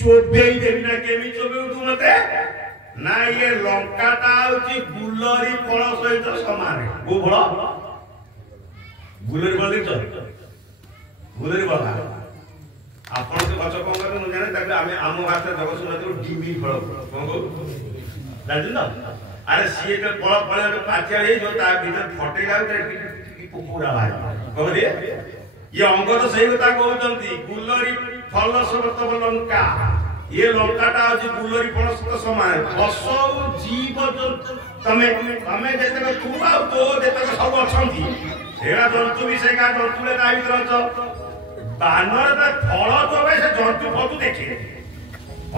चोबेई देवी ना केमी चोबेउ तू मते ना ये लंकाटा होची गुलरी फल सहित समान को फल गुलरी फल देखो गुलरी फल आपण से गछ कोन करे न जाने ताके आमे आम भाषा जगत सुनते डिमी फल कोन को जानि ना अरे सीए के फल फल के पाचिया हे जो ता भीतर फटेला की पुपुरा भाई कोन दे ये अंग तो सही कथा कहउचंती गुलरी फल सबत लंका ये लंकाटा अछि गुलरी फल सत समान पशु जीव जंतु तमे तमे जेतक तुबा तो जेतक सब अछंती एरा जंतु विषय का जंतु ले ता भीतर अछ बानर ता फल तोबे से जंतु फतु देखि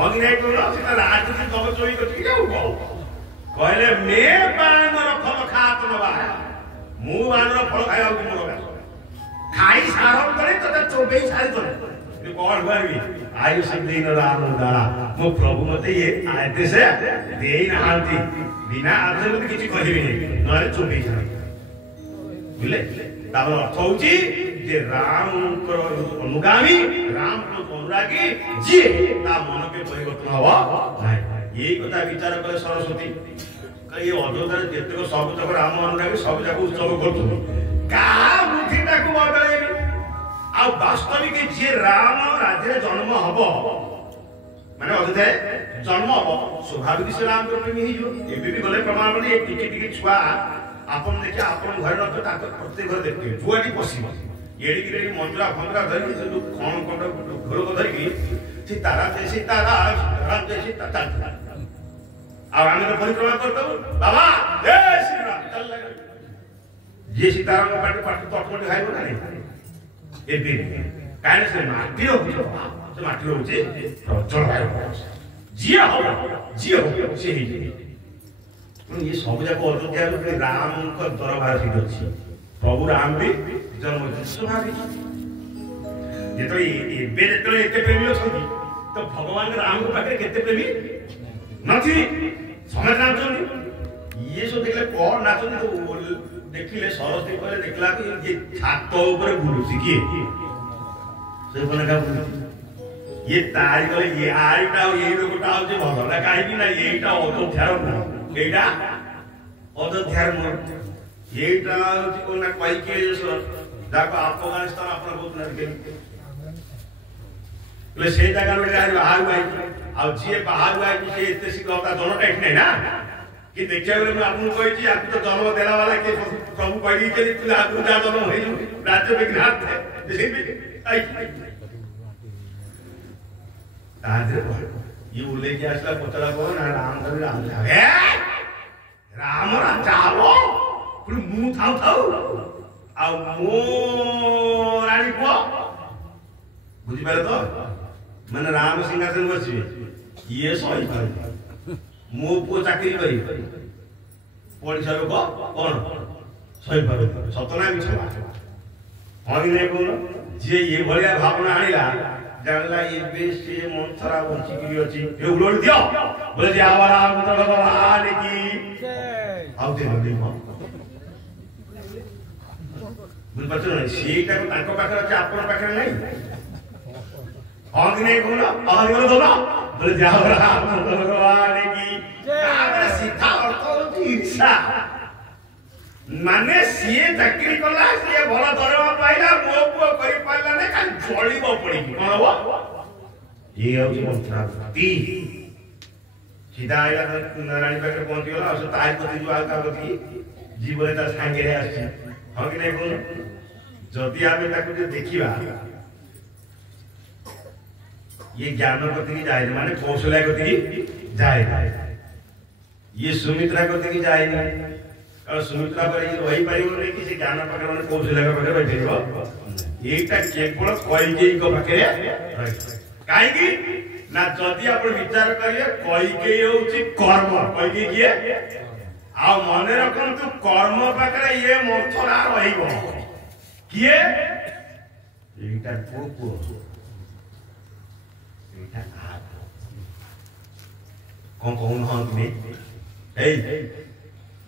अंगी नै कोन से राजनीति दब चोई कथि जाऊ कहले मे बानर फल खात नबा मु बानर फल खाया मोर खाई सारम करे तो चोबेई सारी करे कौन करबी आयु से दिन राम दाड़ा मो प्रभु मते ये आयते से देई नांती बिना आदर मते किछि कहिबी नै नरे चोबेई सारी बुझले तार अर्थ होची जे राम को अनुगामी राम को अनुरागी जे ता मन के परिवर्तन हवा नाही यही कथा विचार करे सरस्वती कई अयोध्या जेतक सब तक राम अनुरागी सब जक उत्सव करथु का बुद्धिटा को बदले आ वास्तविक जे राम राज्य जन्म हबो माने अयोध्या जन्म हबो स्वाभाविक से राम को प्रेमी हिजो एबे भी गले प्रमाण बने टिके टिके छुआ आपन देखि आपन घर न तो ताक प्रत्येक घर देखते जुआटी पसिबो एडी किरे मंजरा फंगरा धरि से कोन कोन घर को धरि कि तारा राम जैसी ताता आ आमे तो परिक्रमा करतो बाबा जय श्री राम चल लगे जे सीताराम पाटी पाटी तटमटी खाइबो ना नहीं एबे काहे से माटी रो से माटी रो जे प्रचल भाई जिया हो से ही ये सब जाक अयोध्या रे राम को दरबार से अछि प्रभु राम भी जन्म स्वाभाविक जे तो एबे तो एते प्रेमी अछि तो भगवान राम को पाखे केते प्रेमी नथि समझ ना ये सो देखले कोन नाचन तो देखिले सरस्वती कहले देखला कि ये छात ऊपर बुलुसी की से बने का ये तारी कहले ये आईटा ये रोगटा जे भला काहे कि ना एटा अयोध्यार ना एटा अयोध्यार न एटा कोना कहि के जाको अफगानिस्तान अपन बहुत न के ले से जगह रे बाहर भाई आ जे बाहर भाई से एते सिखौता दोनों टाइट नहीं ना कि देखिया बेले मैं आपको कही आपको तो जन्म देला वाला के प्रभु कही कि तू आपको जा जन्म होई राज्य विघ्नार्थ है जैसे भी आई आदर ये उल्ले के असला पतला को ना राम है राम राजाओ पुर मुंह थाउ थाउ आ मो रानी को बुझी पारे तो माने राम सिंहासन बसबे ये सही पारे मो पो चाकरी करी पड़िसा लोक कौन सही पारे सतना मिछला हमी नहीं कोन जे ये भलिया भावना आनिला जानला एबे से मंथरा बंची की अछि ए उलोड़ दियो बोले जे आवारा भगवान की जय आउते नहीं म बुझ पछ नहीं सेटा को ताको पाखर अछि आपन पाखर नहीं हमी नहीं कोन आवारी बोले दोला बोले जे आवारा भगवान की जय आगे सीधा अर्थ होती ईर्षा माने सीए चाकरी कला सीए भला दरवा पाइला मो पुओ करि पाइला ने खाली जळीबो पड़ी कोन हो ये होची मंत्रावती सीधा आइला नारायण पाखे पहुंची गला और ताज पति जो आका गति जीवने ता सांगे रे आसी हम कि नहीं कोन जदी आमे ताकू जे देखिबा ये ज्ञान गति की जाए माने कौशल गति की जाए ये सुमित्रा गति की जाए नहीं और सुमित्रा पर ये वही परिवार नहीं किसी ज्ञान पकड़ वाले कौशल का पकड़ बैठे हो एकटा केवल कईकेयी को पकड़े काहेकि ना जदी आपण विचार करिए कईकेयी होची कर्म कईकेयी किए आ मने रखन तू कर्म पकड़े ये मथरा रहिबो किए एटा पुपु एटा आ कौन हम में ए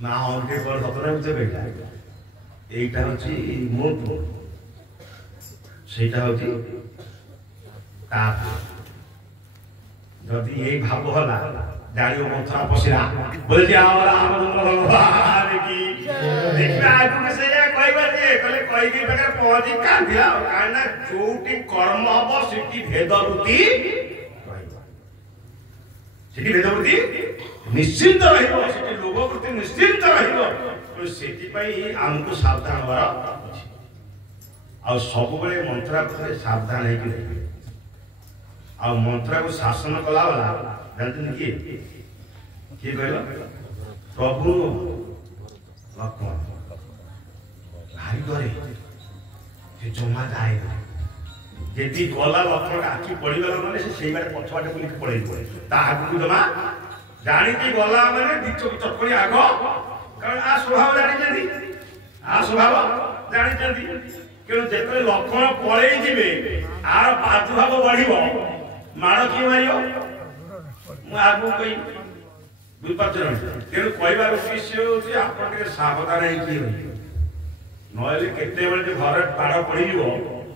ना हमके पर सतना उठे बैठा এইটা হচ্ছে মোট সেটা হচ্ছে তাপ যদি এই ভাব হলা জানিও মন্ত্রা পশিরা বলে যে আমরা ভগবান কি দেখবা আজকে সে কইবা যে কলে কই কি বেকার পদি কাঁদিলা কারণ যোউটি কর্ম হবো সেটি ভেদবুদ্ধি সেটি ভেদবুদ্ধি निश्चिंत रहिबो सेठी लोभ प्रति निश्चिंत रहिबो तो सेठी पई हमको सावधान होरा आ सब बेले मंत्र प्रति सावधान है कि आ मंत्र को शासन कला वाला जानते कि कहलो प्रभु लक्ष्मण भारी करे से जमा जाए जेती गला लक्ष्मण आखि पड़ीगला माने से सेई बारे पछवाटे बुली पड़े ता आगु जमा जानी की गला माने दिचो चटकणी आगो कारण आ स्वभाव जानी जदी आ स्वभाव जानी जदी केनो जेतले लक्षण पळेई जिवे आर पाछु भाव बढ़िबो मार की मारियो मु आगु कई विपचरण केनो कहबार उद्देश्य होची आपण के सावधान है की रही नहले केते बेले जे घर पाड़ पड़ी जिवो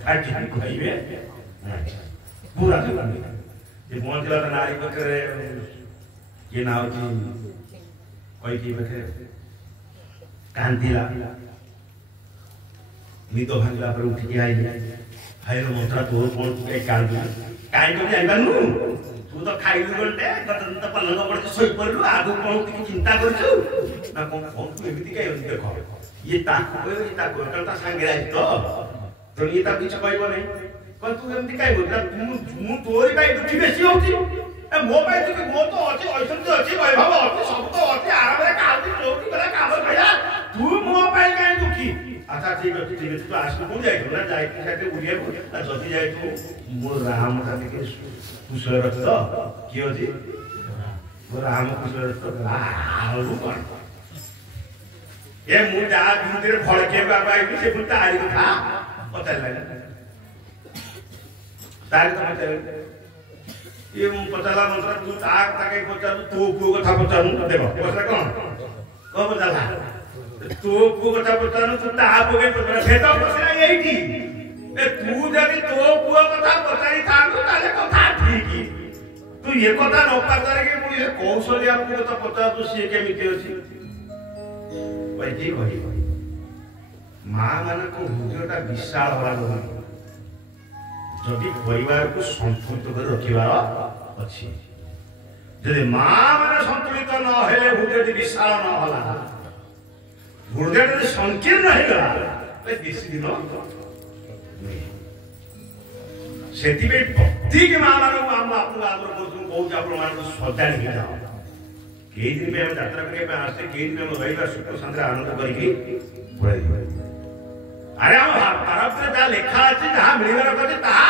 खाटी कहबे पूरा जीवन ये पहुंचला नारी पकरे ये नाव की कोई की बखे कांतिला नितो भांगला पर उठ के आई हायरो मंत्रा तो कोन के कांति काई तो जाइबा नु तू तो खाइलु गलटे कतन तो पलंग पड़ के सोई पड़लु आगु कोन की चिंता करछु ना कोन कोन तू एमिति के देखो ये ताको ता संगे आई तो ये ता किछ कहबो नहीं कोन तू एमिति काई बोला मु तोरी बाई दुखी बेसी होची ए मो बाई दुखी मो तो अछि ऐसन अछि वैभव अछि सब तो अछि आराम रे काउती जोटी बला काम भया तू मो बाई काई दुखी अच्छा ठीक है तू आसु को जाई ना जाई के साथे उड़िया आ जति जाई तू मो राम का के कुशल रख तो की होची मो राम कुशल रख तो आलू कोन ए मु जा भीतर फड़के बाबा से पुता आरी था पता लगा तार तो पता ये पताला मंत्र तू ताक ताके पचारू तो पु कथा पचारू देखो पता कोन को पताला तो पु कथा पचारू तू ता पोगे पचारा भेदा पसरा एठी ए तू जदी तो पु कथा पचारी थानु ताले कथा ठीक तू ये कथा न पचारे के मु ये कौशल्या पु कथा पचारू तू से केमिति अछि भाई ठीक है मां मान को हृदयटा विशाल होला जदि परिवार को संतुलित कर रखिबार अछि যদি মা মানে সନ୍ତୁଳିତ ନ ହେଲେ ହୃଦୟ ଯଦି ବିଶାଳ ନ ହେଲା ହୃଦୟ ଯଦି ସଂକୀର୍ଣ୍ଣ ହେଇଗଲା ବେଶୀ ଦିନ ସେଥିପାଇଁ ପ୍ରତ୍ୟେକ ମା ମାନଙ୍କୁ ଆମ ଆପଣଙ୍କୁ ଆଗ୍ରହ କରୁଛୁ କହୁଛୁ ଆପଣମାନଙ୍କୁ ସଜାଡ଼ି ହେଇଯାଅ କେଇ ଦିନ ପାଇଁ ଆମେ ଯାତ୍ରା କରିବା ପାଇଁ ଆସିଛେ କେଇ ଦିନ ଆମେ ରହିବା ସୁଖ ଶାନ୍ତିରେ ଆନନ୍ଦ କରିକି ପଳେଇବା ଆରେ ଆମ ଭାରତରେ ଯାହା ଲେଖା ଅଛି ଯାହା ମିଳିବାର ଅଛି ତାହା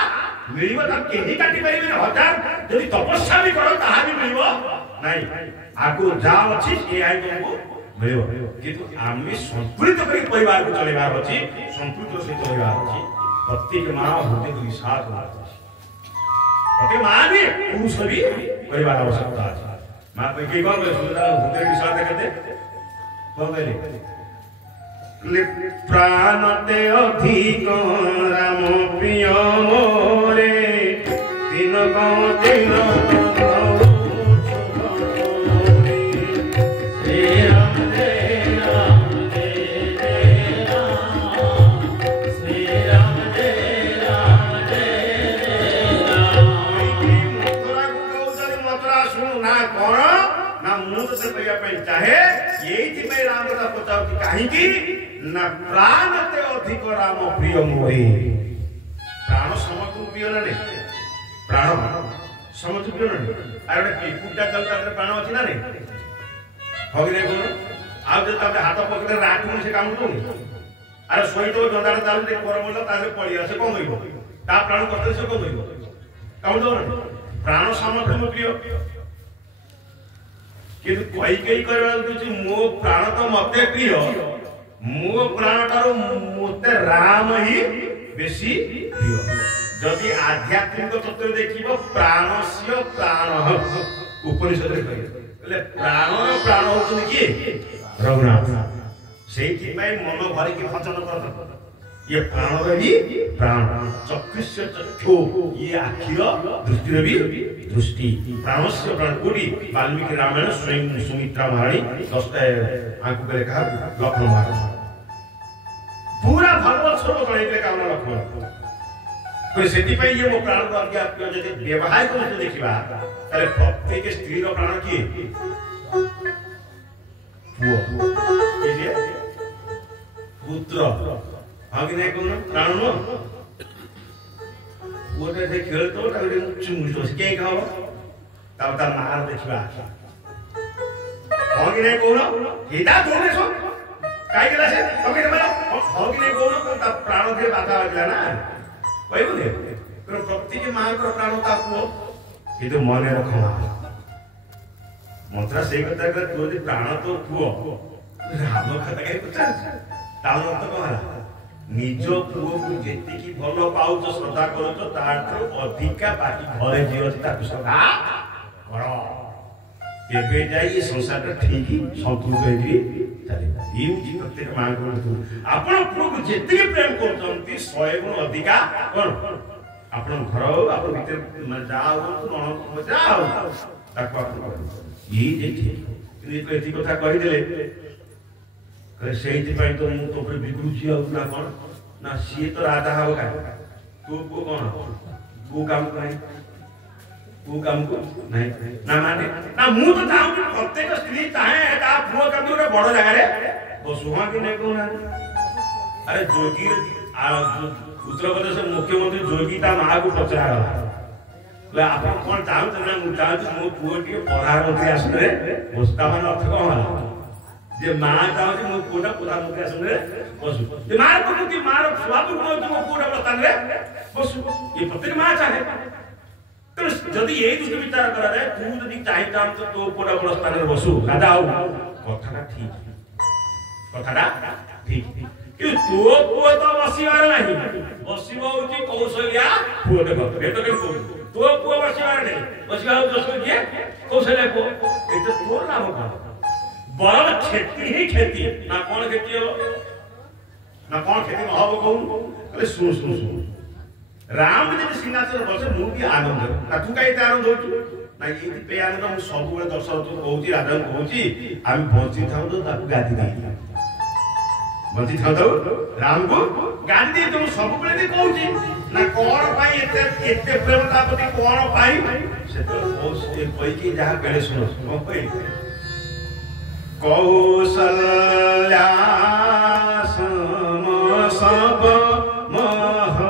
ମିଳିବ ତାକୁ କେହି କାଟି ପାରିବେନି ହଜାର ଯଦି ତପସ୍ୟା ବି କର ତାହା ବି ମିଳିବ ନାଇଁ ଆଗରୁ ଯାହା ଅଛି ଏହା ତମକୁ ମିଳିବ କିନ୍ତୁ ଆମେ ସନ୍ତୁଳିତ କରି ପରିବାରକୁ ଚଳେଇବାର ଅଛି ସନ୍ତୁଳିତ ସହିତ ରହିବାର ଅଛି ପ୍ରତ୍ୟେକ ମା ହୃଦୟକୁ ବିଶାଳ କରିବାର ଅଛି ପ୍ରତ୍ୟେକ ମା ବି ପୁରୁଷ ବି କରିବାର ଆବଶ୍ୟକତା ଅଛି ମା କହିକି କଣ କହିଲେ ହୃଦୟ ବିଶାଳତା କେତେ କଣ କହିଲେ ପ୍ରାଣତେ ଅଧିକ ରାମ ପ୍ରିୟ ମୋରେ ଦିନ ଦିନ चाहे यही राम कथा पचाऊँ कहीं ना प्राणते अधिक राम प्रिय मोरे प्राण समस्त प्रिय ना नहीं प्राण समस्त प्रिय ना नहीं अरे कुटा चलता प्राण अच्छी ना नहीं हगिने कौन आप जो तब हाथ पकड़े रात में से काम करूँ अरे सोई तो जंदार चालू देख पर बोला तासे पड़ी आसे कौन होइबो ता प्राण करते से कौन होइबो काम दो प्राण समस्त प्रिय किंतु कई कई कर मो प्राण तो मते प्रिय मो प्राण ठारू मते राम ही बेसी प्रिय जदि आध्यात्मिक तत्व देखिबो प्राणस्य प्राण उपनिषद रे कहले प्राण प्राण होतनि की रघुनाथ सेठी में मन भरि के भजन करत ये प्राण रे प्राण चक्षुष्य चक्षु ये आखिर दृष्टि रे भी दृष्टि प्राणस्य प्राण कोडी वाल्मीकि रामायण स्वयं सुमित्रा महारानी 10 आंखों के कहा लक्ष्मण महाराज पूरा भगवत स्वरूप गणित काम लक्ष्मण तो सेठी पे ये मो प्राण को आज्ञा यदि व्यवहार को देखिबा ताले प्रत्येक स्त्री रो प्राण की पुओ ये पुत्र आगे नहीं कौन प्राण नो वो तो खेल तो ताले चुमुच तो के खाओ तब ता मार देखिबा आगे नहीं कौन एटा दोने सो काय केला से ओके तमला आगे नहीं कौन ता प्राण के बाधा आगला ना कहबो ने pero प्रत्येक मां को प्राण ता पुओ ये तो मने रखो मंत्र से कथा कर तू यदि प्राण तो पुओ राम कथा के पचार ताऊ अर्थ कहला निज पुओ को जेति की भलो पाउच श्रद्धा करो ताठो अधिका बाकी घरे जे अछि ताकु श्रद्धा करो एबे जाई संसार ठीक संतुलित होई चलेगा ई प्रत्येक मां को आपण पुओ को जेति प्रेम करतंती 100 गुण अधिका कोन आपण घर आपण भीतर जाओ न जाओ ताकु आपण ई जे ठीक ये तो एति कथा कहि देले करे सेहिति पई तो मु तो पर बिगुची आ ना कोन ना सी तो राजा हो का तू को कोन तू काम करे तू काम को नहीं ना माने ना मु तो चाहू प्रत्येक स्त्री चाहे ता पुओ कभी रे बड़ जगह रे बसुहा कि नहीं कोना अरे जोगी उत्तर प्रदेश मुख्यमंत्री जोगी ता मां को पचरा ले आप कोन चाहू ना मु चाहू मो पुओ के प्रधानमंत्री आसने बसता मान अर्थ कोन होला जे मां चाहू मो पुओटा प्रधानमंत्री आसने बसु जे मां को कि मां रो स्वाभाविक को मो पुओटा प्रधान रे बसु ये प्रत्येक मां चाहे तो जदि यही दृष्टि विचार करा जाए तू जदि चाहता तो पुओटा बड़ स्थान रे बसु राजा हो कथाटा ठीक कि तो पुओ तो बसिबार नहीं बसिबो होची कौशल्या पुओ देखो ए तो के तो पुओ बसिबार नहीं बसिबा हो जसो के कौशल्या को ए तो तोर नाम का बड़ खेती ही खेती ना कौन खेती हो ना कौन खेती न हो कहू अरे सुन राम जदि सिंहासन बसे मु भी आनंद ना तू काई आनंद होचु ना ये पे आनंद हम सब बेले दर्शक तो कहूची राजा कहूची हम बंची थाउ तो ताकू गादी दे बंची थाउ राम को गादी तुम सब बेले कहूची ना कौन पाई एते प्रेम तापति कौन पाई से तो कोई की जहां पहले सुनो कोई कौशल्या सम सब महताई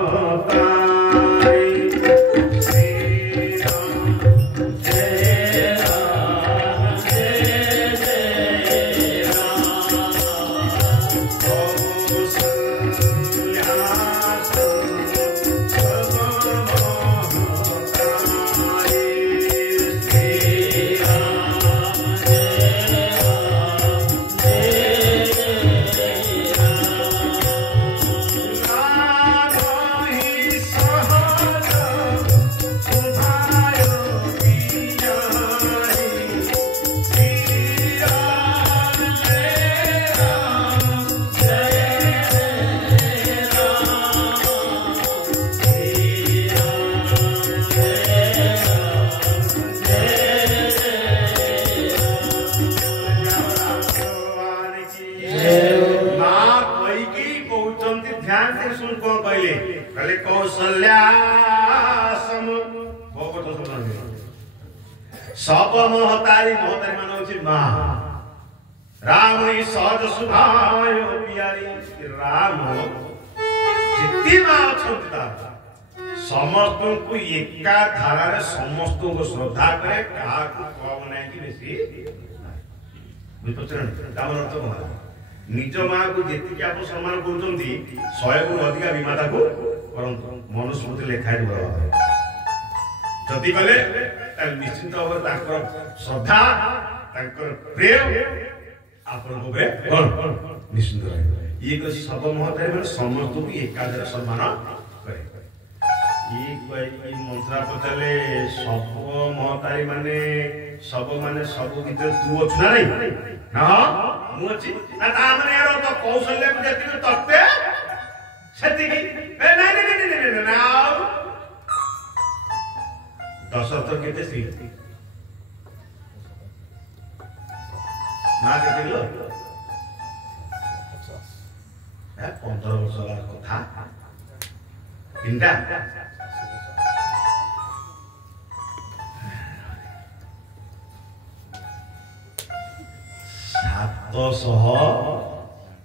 सब महतारी महतारी मान होची मां राम ही सहज सुभाय प्यारी राम जिति मां अछंता समस्त को एका धारा रे समस्त को श्रद्धा करे का को कम नै कि बेसी बुझपछन कामर अर्थ कोन निज मां को जेति के आप सम्मान करजंती 100 गुण अधिक विमाता को परंतु मनुस्मृति लेखाय बराबर जति कले निश्चित भाव श्रद्धा प्रेम आपण निश्चित ये सब महतारी मैंने समस्त को एकादर सम्मान करे मंत्रा पचारे सब महतारी माने सब भीतर तू अच्छु ना नहीं ना मुझे ना माने यार तो कौशल्य को जति तत्ते सेतिकी नहीं ना दशरथ केते स्त्री मां केते लो 15 वर्ष कथा इंदा 700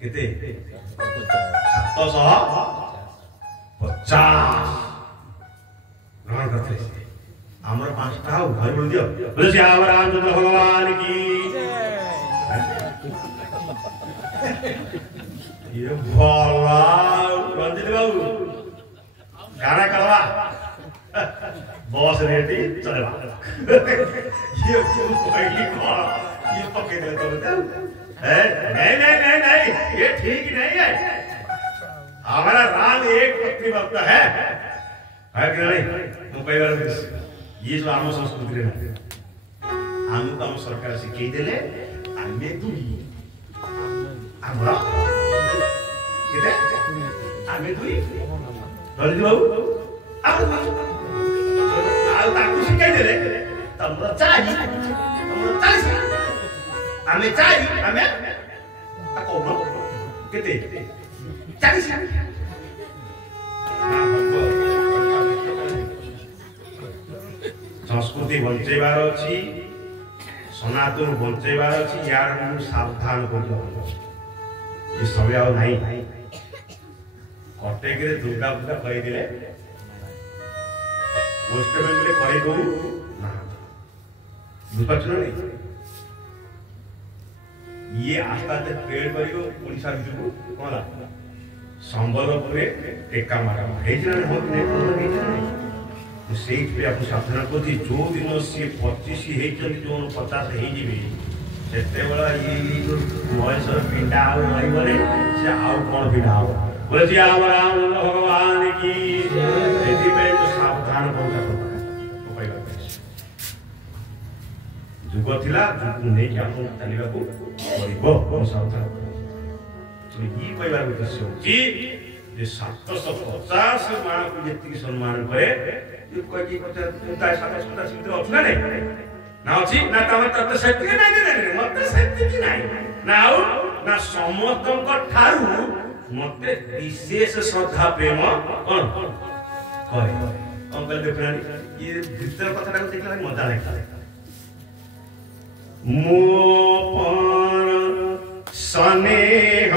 केते 750 ग्रहण करते हमर 5टा घर बोल दियो बोले श्याम रामचंद्र भगवान की ये भला रंजित बाबू गाना करवा बॉस रेडी चलवा ये पहली कॉल ये पक्के दे तो नहीं ये ठीक नहीं है हमारा राम एक पत्नी भक्त है कि नहीं तो कई बार ये जो आम संस्कृति रे आम को आम सरकार शिखई देले आमे दुई हमरा केते आमे दुई रंजित बाबू आ ताकू शिखई देले तमरा चाहि आमे चाहि आमे ताको न केते 40 संस्कृति बंचेबार अच्छी सनातन बंचेबार अच्छी यार सावधान कर ये सब नहीं कटेक दुर्गा पूजा कर वेस्ट बेंगल कर बुझपार नहीं ये आस्ता आस्ते ट्रेड कर भर को कौन संबलपुर टेका मारा से साधना कर जो दिन सी 25 जो 50 से महेश पिंडा रही से आउ कौन पिंडा हम बोले भगवान की सावधान जुग थिला नहीं चलने को सावधान ये कहबार उद्देश्य होची जे 750 मां को जेति सम्मान करे ये कोई की पचा 750 भीतर अछि ना नहीं ना अछि ना तम तत सेति नहीं मत सेति की नहीं ना ना समस्त को ठारू मते विशेष श्रद्धा प्रेम कोन କରେ ଅଙ୍କଲ ଦେଖୁନାହାନ୍ତି ଇଏ ଭିତର କଥାଟାକୁ ଦେଖିଲେ ଭାରି ମଜା ଲାଗିଲା ମୋ ପର ସ୍ନେହ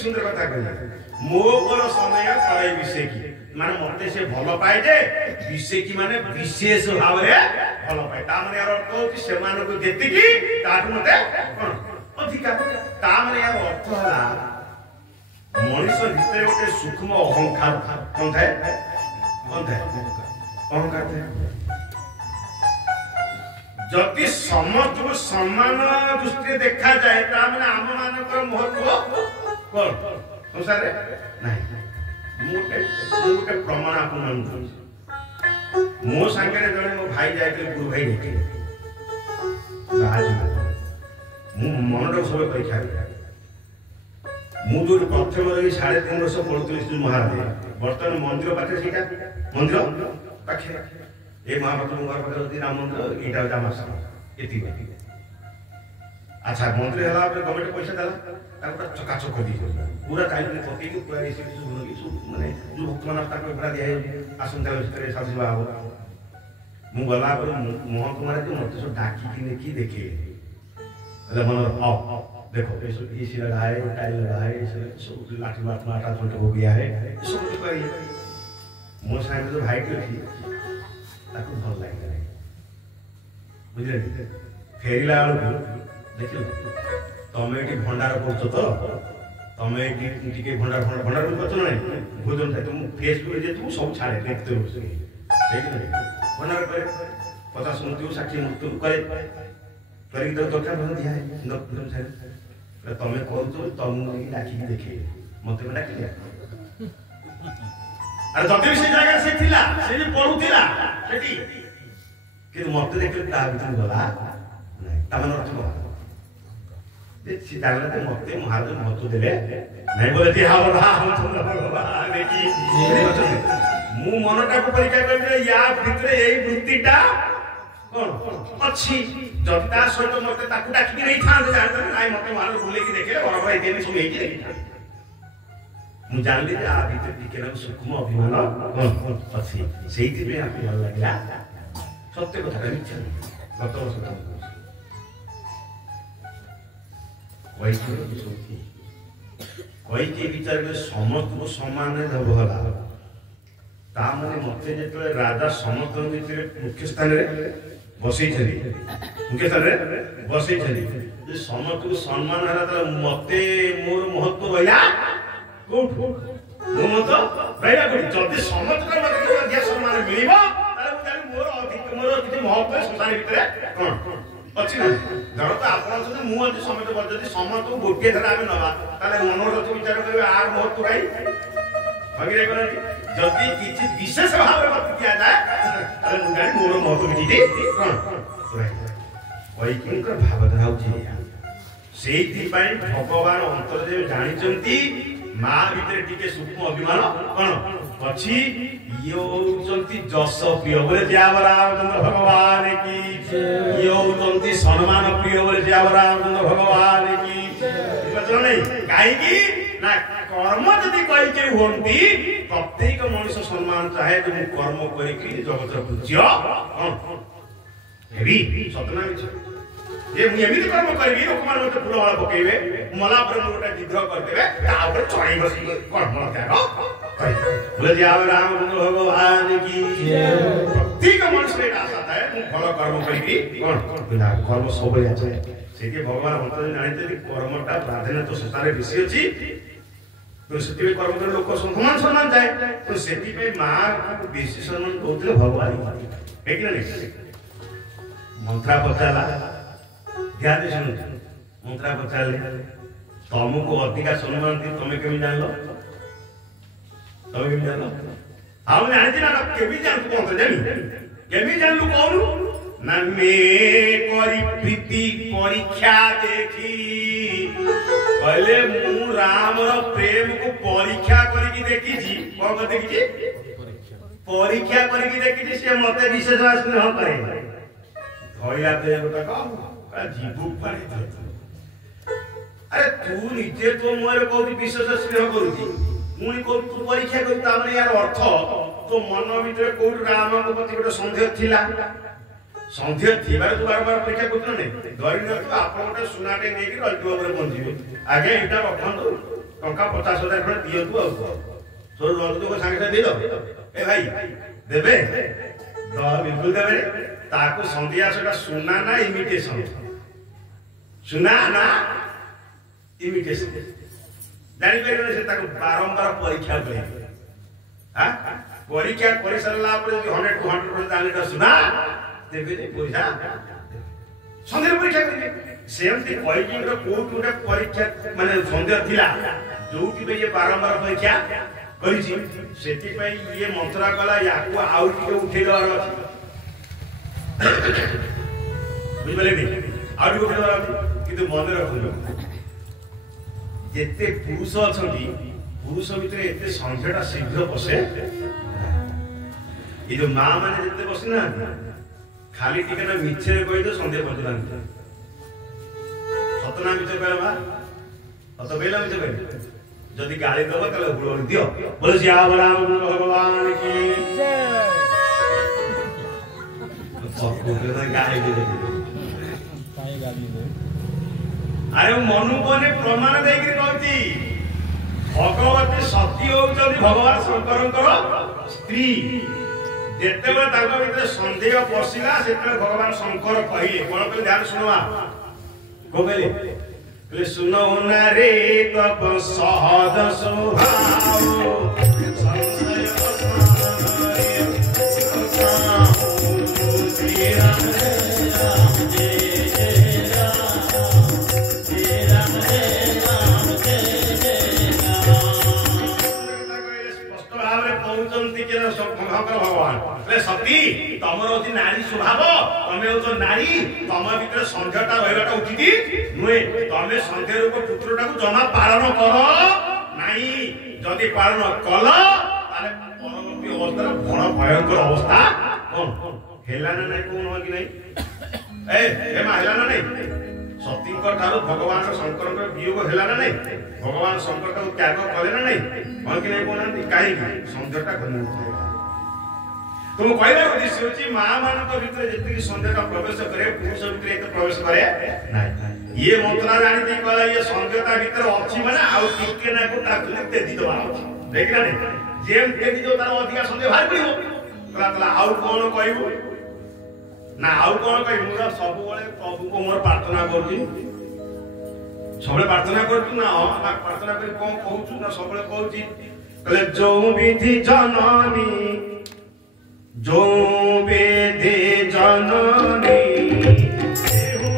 सुंदर कथा कहला मो पर समय करे विषेकी माने मते से भलो पाए जे विषेकी माने विशेष भाव रे भलो पाए ता माने यार अर्थ होची से माने को जेति की ताठ मते कोन अधिकार ता माने यार अर्थ होला मनुष्य भीतर गोटे सूक्ष्म अहंकार कोन थाए अहंकार थाए जति समस्त को समान दृष्टि देखा जाए ता माने आम मानकर महत्व कोन संसार रे नहीं मुटे प्रमाण आपन मान मो संगे जने मो भाई जाय के गुरु भाई देखि राज मु मनडो सब परीक्षा मु जो प्रथम रे 3.5 वर्ष पढुतली श्री महाराज वर्तमान मंदिर पाखे सीटा मंदिर पाखे ए महाप्रभु घर पाखे राम मंदिर एटा जामास एति अच्छा मंत्री हला पे गवर्नमेंट पैसा देला ताको चकाचक दी पूरा टाइम में पति को पूरा रेसिपी सब माने जो भक्त मानस ताको पूरा दिया आसन तेल भितर साथी बाबू मु गला पर मोहन कुमार जी मते सब डाकी कि देखि देखे अरे मन आओ देखो इसी लगाए टाइल लगाए सब लाठी मार माटा छोटे हो गया है सब कुछ करी मो साइड जो भाई के थी ताको भल लागे बुझले फेरिला देखियो तमे एटी भंडार करछो तो तमे एटी टिके भंडार करछो नै भोजन थाय तुम फेसबुक रे जे तुम सब छाड़े देखते हो ठीक है भंडार करे 50 मृत्यु 60 मृत्यु करे करी तो दरकार भन दिया है तुम छाड़े तमे करछो तमु लाठी देखे मते में डाकिले अरे तते से जगह से थिला से जे पढुतिला सेठी कि मते देखले ता भीतर गला नै तमन अर्थ को सीताले मते महाराज महत्व देले नहीं बोले कि हां हम सुंदर भगवान की मु मनटा को परीक्षा करले या भीतर एई वृत्तिटा कोन अछि जता सहित मते ताकू डाकी नहीं थान जानत नाही मते महाराज बोले कि देखे बराबर एते सब हेई देखि मु जानली जे आ भीतर टिके ना सूक्ष्म अभिमान कोन अछि सेहिति पे आपे भल लागला सत्य कथा मिछ गत वर्ष कोई के विचार में समस्त को समान भला ता माने मते जेतले राजा समस्त भीतर मुख्य स्थान रे बसई छली मुख्य स्थान रे बसई छली जे समस्त को सम्मान हला त मते मोर महत्व भइला कोठ मो मत भइला कोठ जति समस्त को मते दिया सम्मान मिलिबो ताले जानि मोर किछि महत्व संसार भीतर कोन अछि ना धर तो आपण से मु आज समय तो जदी समय तो गोटे धरा आमे नवा ताले मनोरथ विचार करबे आर महत्व राई भगिरे कोन जदी किछि विशेष भाव मत किया जाए ताले मुगारी मोर महत्व बिटी कोन राई किनकर भाव धराउ छी सेहि पई भगवान अंतर्देव जानि चंती मा भीतर टिके सूक्ष्म अभिमान कोन अछि यो चंती जस प्रिय बोले रामचंद्र भगवान की यो चंती सम्मान प्रिय बोले रामचंद्र भगवान की बचन नहीं काहे की ना कर्म जदी कहि के होंती प्रत्येक मनुष्य सम्मान चाहे जो कर्म करि कि जगत पूज्य हेबी सतना मिछ ये एमती कर्म करी लोक मैंने मत फूलमाला पकेबे मला पर गोटे विद्रोह करदेबे तापर चढ़ी बसी कर्म त्याग बोले जी आवे राम भगवान की प्रत्येक मनुष्य आशा था मु भल कर्म करी कोन कर्म सब जाचे सेके भगवान मंत्र जानते कर्मटा प्राधान्य तो संसार बेसी अछि तो सेति कर्म कर लोक सम्मान सम्मान जाए तो सेति पे मां बेसी सम्मान दोते भगवान है कि नहीं मंत्रा पचाला ध्यान सुन मंत्रा पचाले तुमको अधिका सम्मान दी तुम केमी जानलो तुम केमी जानलो हम जानती ना केमी जान तू मंत्र जानी केमी जानलु कोन ना में करी प्रीति परीक्षा देखी पहले मु राम रो प्रेम को परीक्षा करके देखी जी कोन को देखी परीक्षा करके देखी से मते विशेष स्नेह करे धोया दे गोटा का जीवु पारे अरे तू निजे तो मोरे को विशेष स्नेह करूची मुनी को तू परीक्षा कर ता माने यार अर्थ तो मन भीतर कोट राम को प्रति गोटे संदेह थिला संदेह थिबार तू बार बार परीक्षा करत नै धरि न तू आपन गोटे सुनाटे नेकी रजो ऊपर पहुंचीबे आगे इटा रखंदो टंका 50,000 खण दियतु आ तो लोग को संगे दे दो ए भाई देबे तो बिल्कुल देबे ताको संध्या सेटा सुना ना इमिटेशन सुना ना इमिटेशन जानि परिने से ताको बारंबार परीक्षा करे हां परीक्षा करि सरला पर 100 to 100% जानिटा सुना देबे दे पैसा संध्या परीक्षा करे सेमती कॉलेजिंग रो कोट गोटे परीक्षा माने संध्या थिला जोटी पे ये बारंबार परीक्षा करि छी सेति पई ये मंत्रा कला याको आउ टिके उठे दवार अछि बुझले नी आउ टिके उठे दवार अछि किंतु मन रखलो जेते पुरुष अछंती पुरुष भितरे एते संख्याटा शीघ्र बसे ये जो मां माने जेते बसिना खाली टिके ना मिछे कहि दो संध्या बदला सतना मिछ कहबा अत बेला मिछ कहि जदि गाली दबो तले गुण दियो बोले श्याम राम भगवान की जय सबको तो गाली दे काई गाली दे अरे मनु कोने प्रमाण देई कि कहती भगवती सती होउचनी भगवान शंकरंकर स्त्री जेते बेला तांका भीतर संदेह पसिला सेते भगवान शंकर कहिले कोन कहले ध्यान सुनवा को कहले ले सुनो ना रे तब सहज स्वभाव संशय भगवान सती तमर होती नारी स्वभाव तमे हो तो नारी तम भीतर संध्याटा रहबाटा उचित नुहे तमे संध्या रूप पुत्रटा को जमा पालन कर नाही जदि पालन कल ताले परवर्ती अवस्था बड़ भयंकर अवस्था कोन हेला ना नाही कोन हो कि नाही ए हेमा हेला ना नाही सती को थारो भगवान शंकर को वियोग हेला ना नाही भगवान शंकर को त्याग कले ना नाही हो कि नाही कोन काई संध्याटा घन तुम कहले उद्देश्य होची मां मानक भीतर जति संध्याटा प्रवेश करे पुरुष भीतर एत प्रवेश करे नाही ये मंत्र जानि दे कहला ये संध्याटा भीतर अछि माने आउ टिके ना को ताकले तेदी दबा देखला नहीं जेम तेदी जो तार अधिका संध्या भार पड़िबो कहला आउ कोन कहबो ना आउ कोन कहबो मुरा सब बेले प्रभु को मोर प्रार्थना करती सबले प्रार्थना करतु ना ना प्रार्थना करी कोन कहउछु ना सबले कहउची कहले जो विधि जननी जो वेदे जननी देहु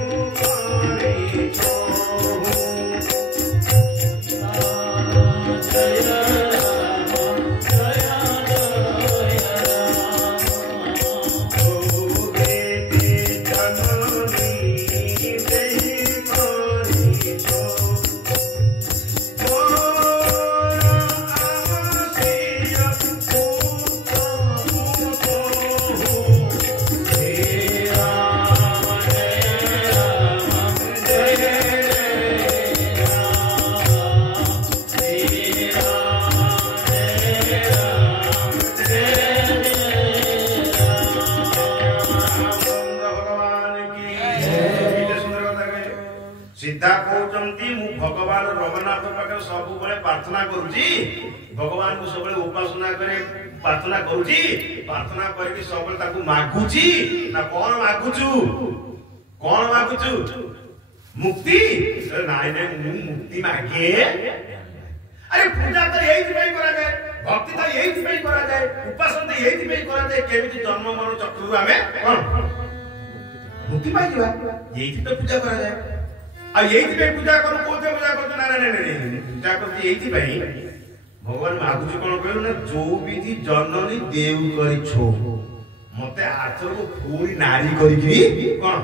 मारी छोहु जय राम जय राम जो वेदे जननी देहु मारी छोहु सीधा कहते भगवान रघुनाथ पाखे सब प्रार्थना करुच्ची भगवान को सब उपासना करे प्रार्थना करुच्ची प्रार्थना करके सब मागुची ना कौन मागुचु मुक्ति नाई नाई मुक्ति मागे अरे पूजा तो यही करा जाए भक्ति तो यही करा जाए उपासना तो यही करा जाए केमिति जन्म मरण चक्रु आमे कोन मुक्ति पाई दिबा यही तो पूजा करा जाए आ यही पूजा करू कोते पूजा करतो ना पूजा करती यही भगवान मागुची कोन कहलो ना जो विधि जननी देव करी छो मते आचर को पूरी नारी करी कोन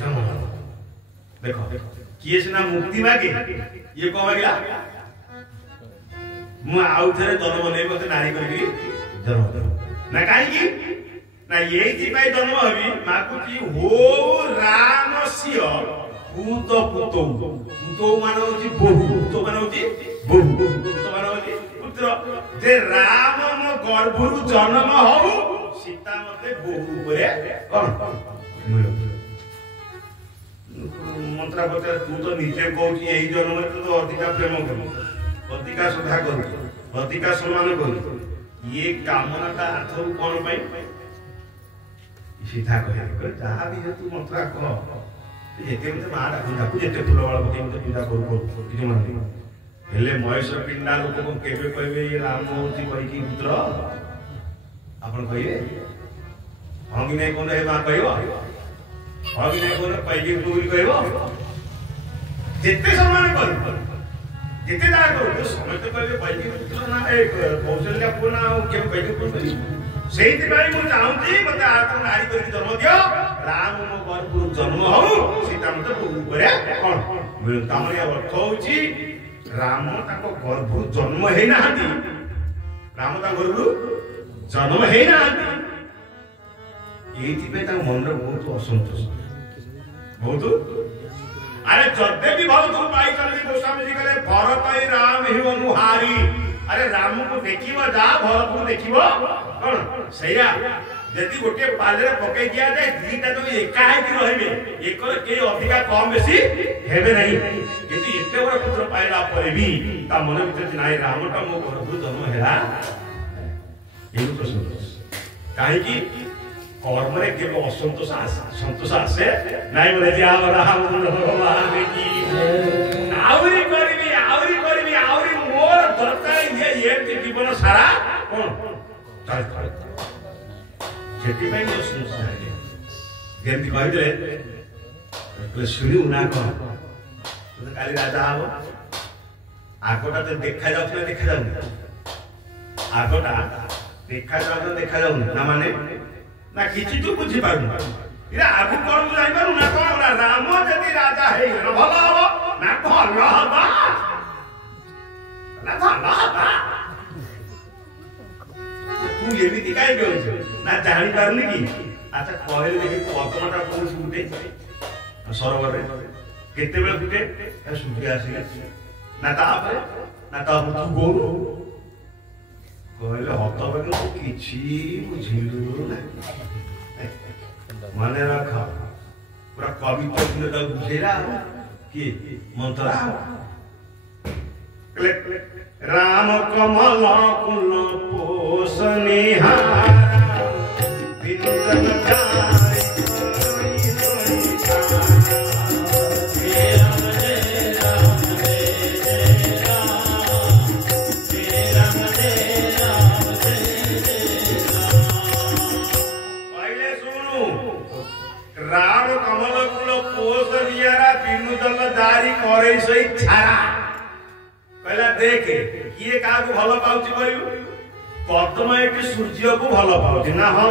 जन्म देखो किए सिना मुक्ति मागे ये को मागला मु आउ थरे जन्म नै मते नारी करी जन्म ना काई की ना यही जन्म हबी मागुची हो राम सिय पूत पुतो मानो होची बहु पुतो मानो होची बहु पुतो मानो होची पुत्र जे राम म गर्भरु जन्म हउ सीता मते बहु परे कोन मंत्रा बता तू तो नीचे कहूची यही जन्म में तो अधिका प्रेम कर अधिका श्रद्धा कर अधिका सम्मान कर ये कामनाटा आथरु कोन पई सीधा कहे जहां भी तू मंत्रा कह एते मते माडा पूजा जेते फूल वाला मते पूजा करू किछु मन हेले महेश्वर पिंडा लोक को केबे कहबे ये राम होची कहि की पुत्र आपण कहिबे हंगी नै कोन हे मा कहबो हंगी नै कोन पैगी पूरी कहबो जेते सम्मान कर जेते दान करू तो समस्त कहबे पैगी पुत्र ना एक कौशल्या पुना के पैगी पुत्र सेहिति भाई मु चाहूची मते आत्म नारी करी जन्म दियो राम मो गर्भरु जन्म हउ सीता मते बहु करे कोन मिल तामरे अर्थ होची राम ताको गर्भरु जन्म हे नाहंती राम ता गर्भरु जन्म हे नाहंती एथि पे ता मन रे बहुत असंतोष बहुत अरे जदे भी बहुत पाई चली गोस्वामी जी कहले भरत ही राम ही अनुहारी अरे राम को देखिबो जा भरत को देखिबो कोन सैया यदि गोटे पाले पकई दिया जाए दीटा तो एका है कि रहबे एकर के अधिका कम बेसी हेबे नहीं किंतु एते बड़ पुत्र पाइला परे भी ता मन भीतर नाही रामटा मो घर जन्म हेला एनु प्रश्न काहे कि कर्म रे के असंतोष आसे नाही बोले जे राम भगवान की आवरी करबी आवरी मोर दरकार ये जीवन सारा कोन चल जेति भाई जो सुनसा है जेति कहि दे सुनी उना को तो काली राजा आबो आगोटा तो देखा जाउ आगोटा देखा जाउ ना माने ना किछि तू बुझी पारु इरा आगु कोन जाई पारु ना कोन राम जति राजा है न भला हो ना भला हबा ना भला हबा तू ये भी दिखाई गयो ना जानी पारनी की अच्छा कहले देखि पद्मटा कोन फुटे सरोवर रे केते बेले फुटे सूर्य आसी ना तापरे तू गोरु कहले हत बगे किछि बुझिलु ना माने रखा पूरा कविता दिन ता बुझेला कि मंत्रा राम कमल कुल पोषनिहारा बिंदन चारि राम कमल कुल पोषनिहारा बिनुदल दारी करे सही छारा पहला देखे किए का को भलो पाउची करियो पद्म एक सूर्य को भलो पाउची ना हो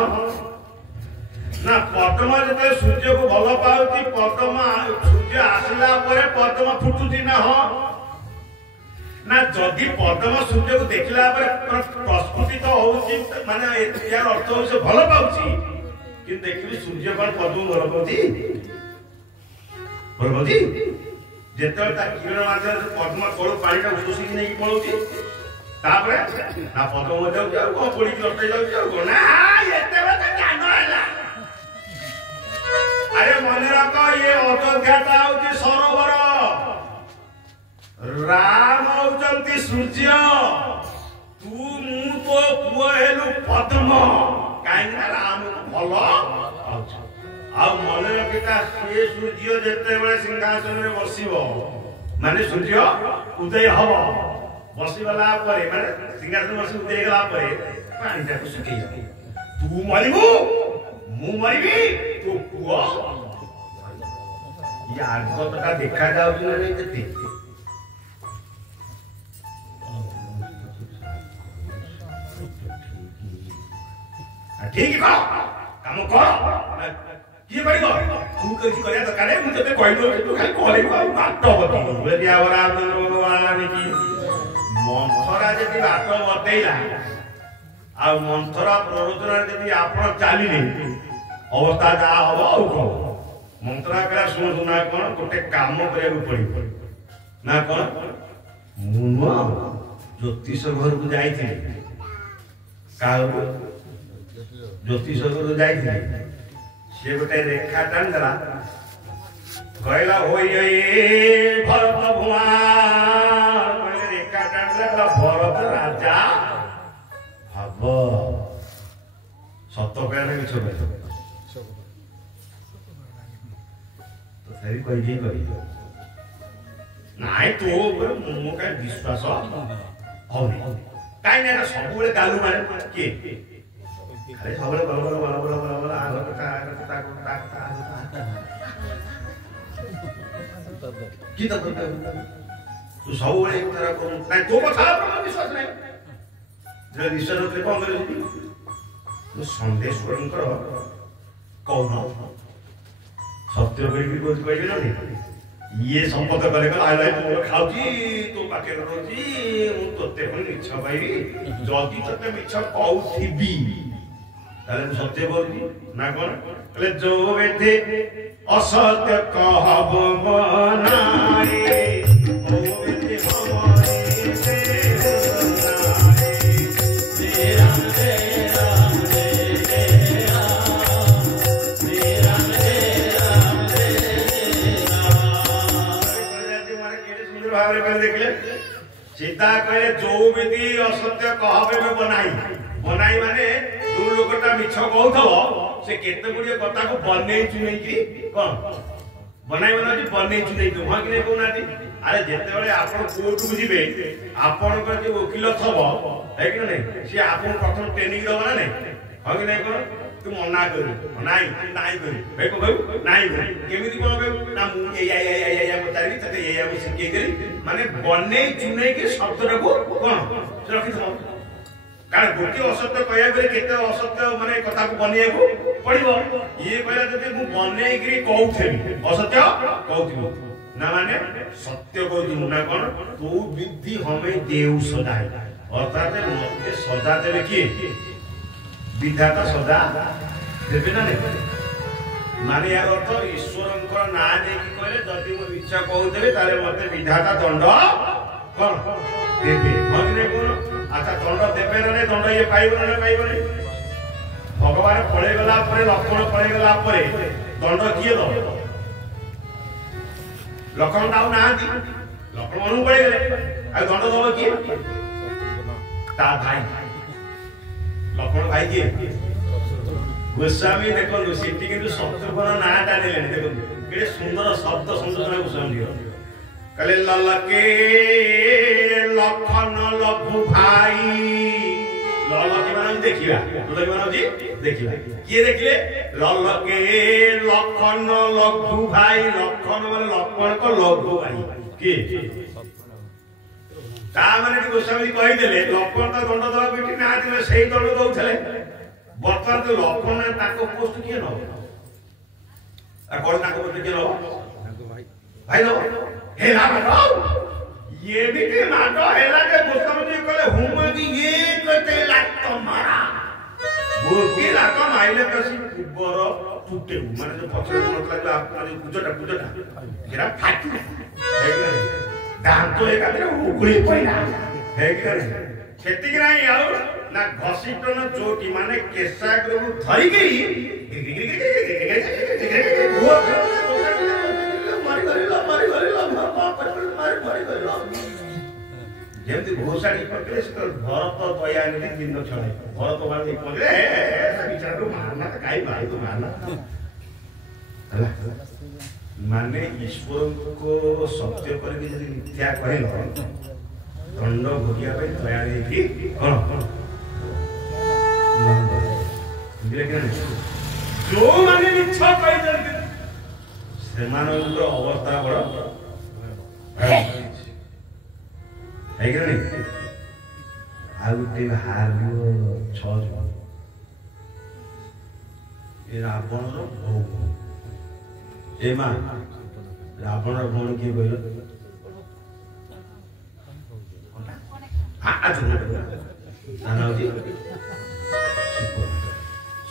ना पद्म जते सूर्य को भलो पाउची पद्म सूर्य आसला परे पद्म फुटुची ना हो ना जदि पद्म सूर्य को देखला परे प्रस्फुटित तो होची माने यार अर्थ हो से भलो पाउची कि देखि सूर्य कोन पद्म भलो पाउची जेते ता किरण माध्यम पद्म कोळ पानी का उछुसी कि नहीं पळौची तापरे ना पद्म जाउ जाउ को पड़ी की लटै जाउ जाउ ना एते बता ज्ञान हैला अरे मन रख ये अयोध्या ता होची सरोवर ହେଉଛନ୍ତି ସୂର୍ଯ୍ୟ ତୁ ମୁଁ ତୋ ପୁଅ ହେଲୁ ପଦ୍ମ କାହିଁକି ନା ରାମକୁ ଭଲ ପାଉଛୁ ଆଉ ମନେ ରଖିଥା ସେ ସୂର୍ଯ୍ୟ ଯେତେବେଳେ ସିଂହାସନରେ ବସିବ ମାନେ ସୂର୍ଯ୍ୟ ଉଦୟ ହବ ବସିଗଲା ପରେ ମାନେ ସିଂହାସନ ବସି ଉଦୟ ହେଇଗଲା ପରେ ପାଣିଟାକୁ ଶୁଖେଇବ ତୁ ମରିବୁ ମୁଁ ମରିବି ତୋ ପୁଅ ये आगतटा देखा जाउछ ना नहीं जति ठीक है काम कर की करियो तू कहि करिया दरकार है मु तते कहलो तू खाली करे बात बतो बोले आवरा भगवान की मंथरा जति बात बतेइला आ मंथरा प्ररोचना जति आपण चालिले अवस्था जा हबो औ को मंत्रा करा सुना कौन गोटे काम करने पड़ी ना कौन मुनुआ ज्योतिष घर को जाई ज्योतिष घर को जाई से गोटे रेखा टाणला कहला भरत भुआ रेखा टाणला भरत राजा भाव सत कहने मिछ तरी कहि नाई तो मो का विश्वास होनी काई ना सब बेले गालू मारे के अरे सब बेले बल आगत का की तू सब बेले तरह को नाई तो कथा विश्वास नहीं जे विश्वास रखले कोन करे तो संदेश्वरंकर कौन सत्य कहले ना ये संपद कले आइला तू खाउची तू पाके रहउची मु तोते कोन इच्छा पाइबी जदी तते मिछ कहउथिबी ताले मु सत्य बोलबी ना कोन कहले जो वेते असत्य कहब बनाए ओ वेते हमारे से तेरा सीता कहे जो विधि असत्य कहबे में बनाई बनाई माने जो लोकटा मिछ कहथबो से केते गुडी कथा को बनै चुनै की कोन बनाई माने जी बनै चुनै को हां कि नै कोनाती अरे जेते बेले आपण कोर्ट को जिबे आपण को जे वकील थबो है कि नै से आपण प्रथम ट्रेनिंग दबो ना नै हां कि नै कोन तू मना कर नाई नाई कर भाई को कहू नाई केमिति कोन कहू ना मु या बतारी तते या सिके करी माने बनै चुनै के शब्दटा को कोन रखि थम कारण गोटे असत्य कहया बेले केते असत्य माने कथा को बनिया को पड़िबो ये कहला जते मु बनै गिरी कहउथेबी असत्य कहउथेबी ना माने सत्य कहउथि ना कोन तू विधि हमें देउ सदाई अर्थात मते सजा देबे की विधाता सदा देबे ना नहीं माने यार अर्थ ईश्वरंकर ना नै कि कहले जदि मो इच्छा कहउथेबे ताले मते विधाता दंड कोन देबे मने कोन अच्छा दंड देबे ना दंड ये पाइबो ना पाइबो नहीं भगवान पळे गला परे लक्ष्मण पळे गला परे दंड किए दो लक्ष्मण दाउ नांती लक्ष्मण पळे गले आ दंड दबो किए ता भाई लक्ष्मण भाई किए गोस्वामी देखो सेठी किंतु शत्रुघ्न नाटा नेले देखो केडे सुंदर शब्द संयोजन गोस्वामी कहले ललके लखन लघु भाई ललके माने देखिबा ललके माने जी देखिबा किए देखिले ललके लखन लघु भाई लखन माने लक्ष्मण को लघु भाई के ता माने गोस्वामी कहि देले लक्ष्मण तो दंड दवा बेटी ना दिले सेही दंड दउथले बर्तमान तो लक्ष्मण ने ताको पोस्ट किए न आ कोन ताको पोस्ट किए न भाई लो हेला मानो ये भी के मानो हेला के गोस्वामी कहले हुम की ये कते लात मारा गोटी लात माइले कसी बर टूटे माने जो पछरे मतलब आपन पूजटा हेरा फाटी है कि दांत एकादरे उगली पइना है कि खेती कि नहीं आउ ना घसीटन चोटी माने केसाग्र धरी गई मारी गरीला ଯେମିତି ଘୋଷାଡ଼ି କରିଥିଲେ ସେ ଭରତ ଦୟାନିଧି ଦିନ ଛଡ଼ାଇ ଭରତ ମାନେ କହିଲେ ବିଚାରୁ ମାରନା କାହିଁ ଭାଇ ତୁ ମାରନା ହେଲା ମାନେ ଈଶ୍ୱରଙ୍କୁ ସତ୍ୟ କରିକି ଯଦି ମିଥ୍ୟା କହିଲ ଦଣ୍ଡ ଭୋଗିବା ପାଇଁ ତୟାର ହେଇକି କଣ ଯୋଉମାନେ ମିଛ କହିଛନ୍ତି ସେମାନଙ୍କର ଅବସ୍ଥା ବଡ଼ ହେଇଗଲାଣି ଆଉ ଗୋଟେ ହାରିବ 6 ଜଣ ଏ ରାବଣର ଭୋଗ ଏ ମା ରାବଣର ଭଉଣୀ କିଏ କହିଲ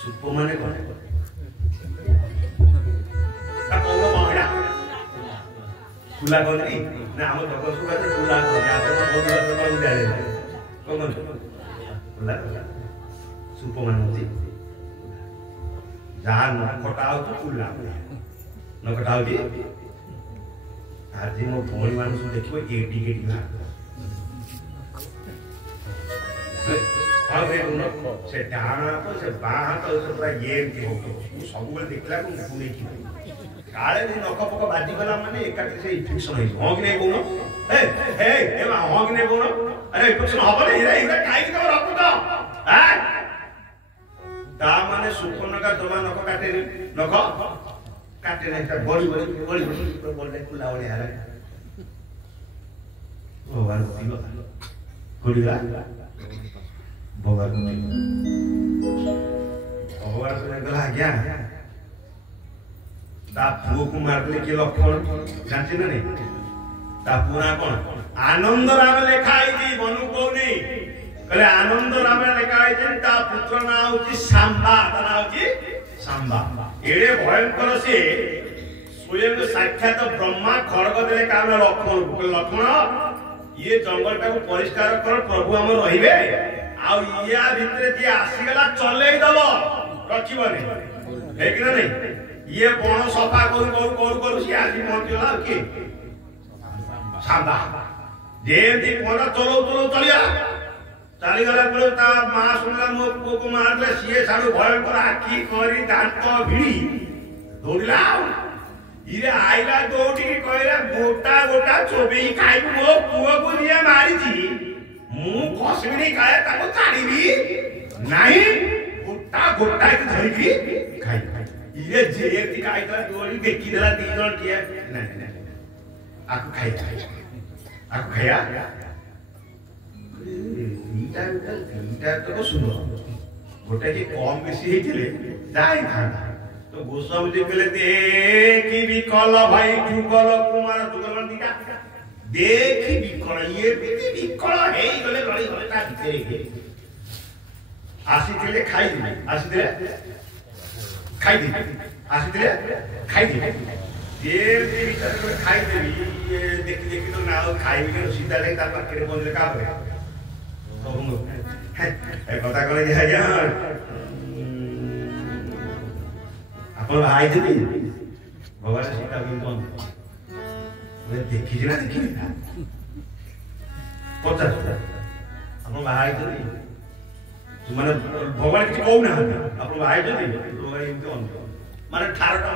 ସୁପ ମାନେ କଣ କୁଲା କହନ୍ତି ନା ଆମ ଜଗତପୁରରେ କୁଲା କହନ୍ତି ଆପଣ ବହୁତ କଣ କୁଲା ସୁପ ମାନେ ହଉଛି ଯାହା ନ କଟା ହଉଛି କୁଲା ନ କଟା ହଉଛି ଆଜି ମୋ ଭଉଣୀ ମାନଙ୍କୁ ସବୁ ଦେଖିବ ଏଠି ସେ ଡାହାଣ ହାତ ସେ ବାଁ ହାତ ପୁରା ଏମିତି ହଉଥିବ ସବୁବେଳେ ଦେଖିଲା ମୁଁ ନେଇକି କାଳେ ନଖ ପକ ବାଜିଗଲା ମାନେ ଏକାଠି ସେ ଇନଫେକ୍ସନ ହେଇଯିବ ହଁ କି ନାଇଁ କହୁନ ହଁ କି ନାଇଁ କହୁନ ଆରେ ଇନଫେକ୍ସନ ହବନି କାହିଁକି ତମ ରଖୁଛ ତା ମାନେ ସୁପର୍ଣ୍ଣକା ଜମା ନଖ କାଟେନି ନଖ କାଟେ ନାହିଁ ବଳି ଖୋଲା ଭଳିଆ ହେଲା ଭଗବାନ ଖୋଲିଲା ଭଗବାନ ଗଲା ଆଜ୍ଞା ତା ପୁଅକୁ ମାରିଲେ କିଏ ଲକ୍ଷ୍ମଣ ଜାଣିଛି ନା ନାଇଁ ତା ପୁଅ ନା କଣ ଆନନ୍ଦ ରାମ ଲେଖା ହେଇଛି ମନୁ କହୁନି କହିଲେ ଆନନ୍ଦ ରାମ ଲେଖା ହେଇଛି ତା ପୁତ୍ର ନାଁ ହଉଛି ଶାମ୍ବା ତା ନାଁ ହଉଛି ଶାମ୍ବା ଏଡେ ଭୟଙ୍କର ସିଏ ସ୍ୱୟଂ ସାକ୍ଷାତ ବ୍ରହ୍ମା ଖଡଗ ଦେଲେ କାରଣ ଲକ୍ଷ୍ମଣକୁ ଲକ୍ଷ୍ମଣ ଇଏ ଜଙ୍ଗଲଟାକୁ ପରିଷ୍କାର କର ପ୍ରଭୁ ଆମର ରହିବେ ଆଉ ଇୟା ଭିତରେ ଯିଏ ଆସିଗଲା ଚଲେଇ ଦବ ରଖିବନି ହେଇକି ନା ନାଇଁ ଇଏ ବଣ ସଫା କରୁ ସିଏ ଆଜି ପହଞ୍ଚିଗଲା ଆଉ କିଏ ଶାମ୍ବା ଯେମିତି ପଣା ଚଲଉ ଚାଲିଗଲା ପରେ ତା ମା ଶୁଣିଲା ମୋ ପୁଅକୁ ମାରିଲେ ସିଏ ସାଡୁ ଭୟଙ୍କର ଆଖି କରି ଦାନ୍ତ ଭିଡ଼ି ଦୌଡ଼ିଲା ଆଉ ଇରେ ଆଇଲା ଦୌଡ଼ିକି କହିଲା ଗୋଟା ଚୋବେଇ ଖାଇବୁ ମୋ ପୁଅକୁ ଯିଏ ମାରିଛି ମୁଁ କଷିବିନି କାଳେ ତାକୁ ଛାଡ଼ିବି ନାହିଁ ଗୋଟା ଧରିକି ଖାଇବି ଇଏ ଯେମିତି ଖାଇଥିଲା ଦୌଡ଼ି ଦେଖିଦେଲା 2 ଜଣ ଠିଆ ଆକୁ ଖାଇବା ଦିଟା ତ ସୁନ୍ଦର ଗୋଟେ କି କମ ବେଶୀ ହେଇଥିଲେ ଯାଇଥାନ୍ତା ତ ଗୋସ୍ୱାମୀ କହିଲେ ଦେଖି ବିକଳ ଭାଇ ଯୁଗଳ କୁମାର ଯୁଗଳ ଦିଟା ଦେଖି ବିକଳ ଇଏ ବିକଳ ହେଇଗଲେ ରହିଗଲେ ତା ଭିତରେ ଆସିଥିଲେ ଖାଇଦେବେ ଆସିଥିଲେ ଖାଇଦେବେ ଯେମିତି ବିଚାର করে ଖାଇଦେବି ଦେଖି ତ ନା ଆଉ ଖାଇବି ସିଧା ଯାଇ ତା ପାଖରେ ପହଞ୍ଚିଲେ କାପରେ କଥା କଲେ ଯେ ଆଜ୍ଞା ଆପଣ ବାହାଇଛନ୍ତି ଭଗବାନ ସୀତା ଦେଖିଛି ନା ଦେଖିବି ନା ପଚାଶ ଆପଣ ବାହାଇଛନ୍ତି ମାନେ ଭଗବାନ କିଛି କହୁନାହାନ୍ତି ଆପଣ ବାହାଇଛନ୍ତି ଭଗବାନ ଏମିତି ଅନ୍ତ ମାନେ ଠାରଟା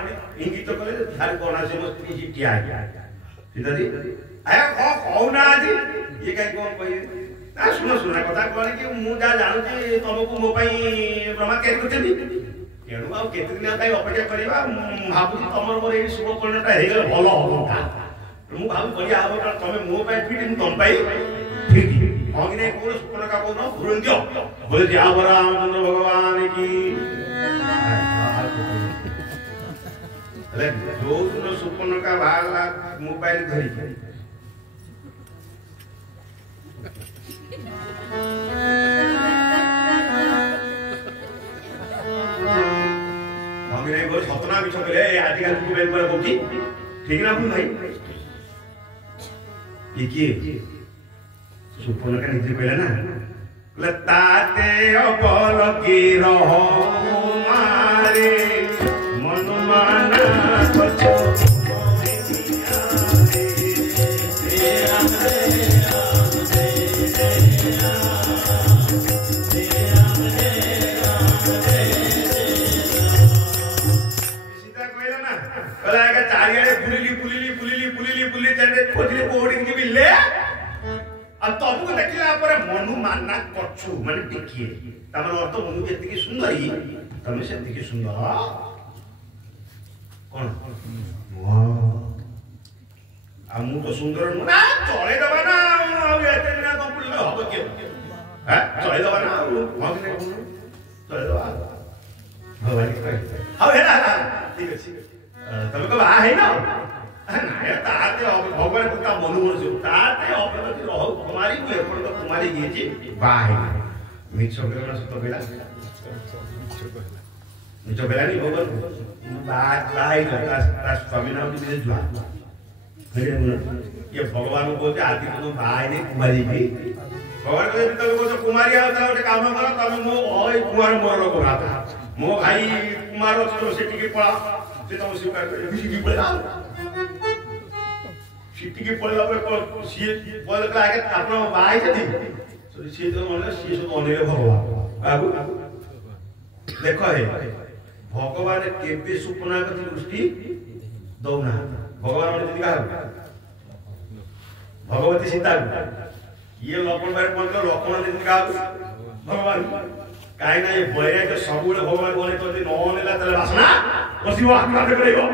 ଇଙ୍ଗିତ କଲେ ଠାରୁ କଣ ସେ ମୋ ସ୍ତ୍ରୀ ଠିଆ ସୀତାଜୀ ଆଜ୍ଞା କଣ କହୁନାହାନ୍ତି ଇଏ କାହିଁ କଣ କହିବେ ନା ଶୁଣ କଥା କଣ କି ମୁଁ ଯାହା ଜାଣୁଛି ତମକୁ ମୋ ପାଇଁ ବ୍ରହ୍ମା ତିଆରି କରିଛନ୍ତି ତେଣୁ ଆଉ କେତେ ଦିନ ପାଇଁ ଅପେକ୍ଷା କରିବା ମୁଁ ଭାବୁଛି ତମର ମୋର ଏଇ ଶୁଭ ପରିଣଟା ହେଇଗଲେ ଭଲ ହବ ମୁଁ ଭାବୁ ବଢିଆ ହବ କାରଣ ତମେ ମୋ ପାଇଁ ଫିଟ୍ ମୁଁ ତମ ପାଇଁ ଫିଟ୍ ହଁ କି ନାଇଁ କହୁନ ସୁପର୍ଣ୍ଣକା କହୁନ ପୂରଣ ଦିଅ ବୋଲେ ଯେ ଆବ ରାମଚନ୍ଦ୍ର ଭଗବାନ କି ଯୋଉ ଦିନ ସୁପର୍ଣ୍ଣକା ବାହାରିଲା ମୋବାଇଲ ଧରିକି ସତନା ମିଛ କହିଲେ ଆଜିକାଲି ମୋବାଇଲ ପରେ କହୁଛି ଠିକ ନା ଭୁଲ ଭାଇ କିଏ ସୁପର୍ଣ୍ଣକା ନିଜେ କହିଲା ନା କହିଲା ତାତେ ଅବଲ କି ରହ ମାରେ ମନମାନା चारियाडे बुलिली जाने खोजली कोडी की बिल्ले अब तमको देखिला पर मनु मानना करछु माने टिकिए तमर अर्थ मनु जेतिकी सुंदरी तमे सेतिकी सुंदर कोन আমু তো সুন্দর না চলে দেবা না আর এতে না কমপ্লিট হবে কি হ্যাঁ চলে দেবা না ভাগনে চলে দেবা ভাবানি কই হবে না ঠিক আছে তুমি কো বাহ হেই না না তাতে ভগবান কথা মনু মনু তাতে অপরাধী রহ তোমারি কি এপর তো তোমারি গিয়েছি বাহ মিছ বেলা সত বেলা মিছ বেলা নি ভগবান বাহ বাহ তার স্বামী নাম দিলে জুয়া ये भगवान को बोलते आदि को बाय ने कुमारी भी भगवान को तब को कुमारी आता है काम करो तब मो ओय कुमार मोर लोग आता मो भाई कुमार तो सिटी के पड़ा से तो स्वीकार करे सिटी पड़ा सिटी के पड़ा पे को सी बोल के आगे अपना बाय से दी तो सी तो मन सी सब अनेरे भगवान बाबू देखो है भगवान केबे सुपना का दृष्टि दौना भगवान ने दिखा भगवती सीता ये लक्ष्मण भाई बोल तो लक्ष्मण ने दिखा भगवान काहे ना ये बळे के सबुले भगवान बोले तो न नेला तले वासना बसी आत्मा दे करेगो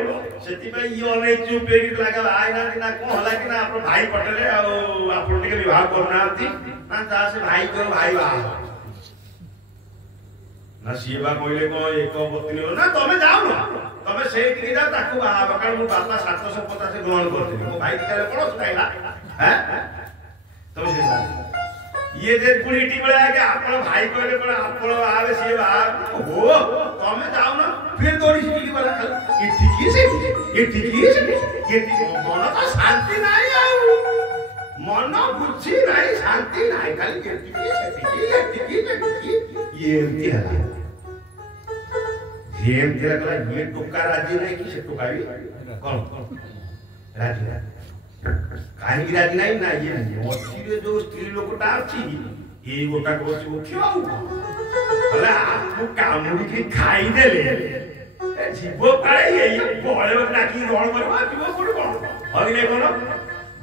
सेति पे ये नै चुप पेगी लागा आइ ना को होला कि ना अपन भाई पटले आ अपन के विवाह करना आती ना ता से भाई को भाई बा ना सीवा कोइले को एक पत्नी ना तमे जाओ ना तमे से कि जा ताकू बाहा बकाल मु बापा 750 से ग्रहण करते मो भाई दिखाले कोन सुनाइला हैं तमे से ये जे पुलिटी बळे के आपन भाई कोइले कोन आपन आवे से बा हो तमे जाओ ना फिर तोड़ी सिटी की बला ये ठीक से ये मन तो शांति नाही आउ मन बुद्धि नाही शांति नाही खाली ये एमती ये तेरा ये टुक्का राजी नहीं कि से टुकावी कौन राजी काहे की राजी नहीं ना ये मोती जो स्त्री लोकटा अछि ए गोटा को खियाऊ भला आपको काम भी खाई देले जीव पाए ये बळे बकरा की रोण करबा जीव कोड कोन अगले कोन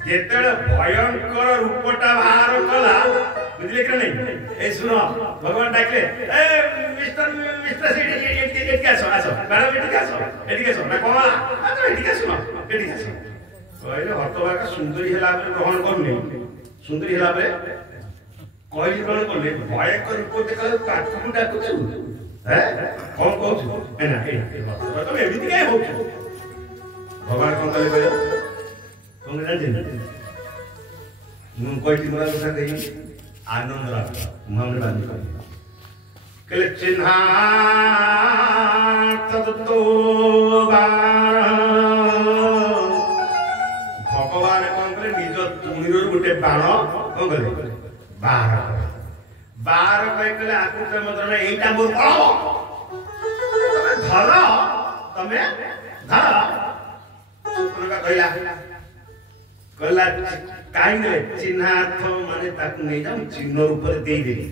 जेतेले भयंकर रूपटा बाहर कला बुझले कि नहीं ए सुनो भगवान डाकले ए मिस्टर सीडी क्या सो मैडम एटी क्या सो ना कोला आ एटी क्या सुनो एटी क्या सो कहले हतवा का सुंदरी हला पे ग्रहण करने सुंदरी हला पे कहली ग्रहण करले भयंकर रूप देखले काटू डाकुछु हैं कौन कहू ए ना तो एमिति काय हो भगवान कोन कहले कहले कोन जान मु कहती मोरा କଥା कही आनंद राख हमने बांध कले चिन्हा ततो भगवान कोन करे निज तुणीर गुटे बाण कोन करे बार कले आकु ते मदर एटा मोर पळो तमे धर सुपुन का कहला काहे चिन्हार्थ माने ताकु नै जाऊ चिन्ह रूप रे देई देली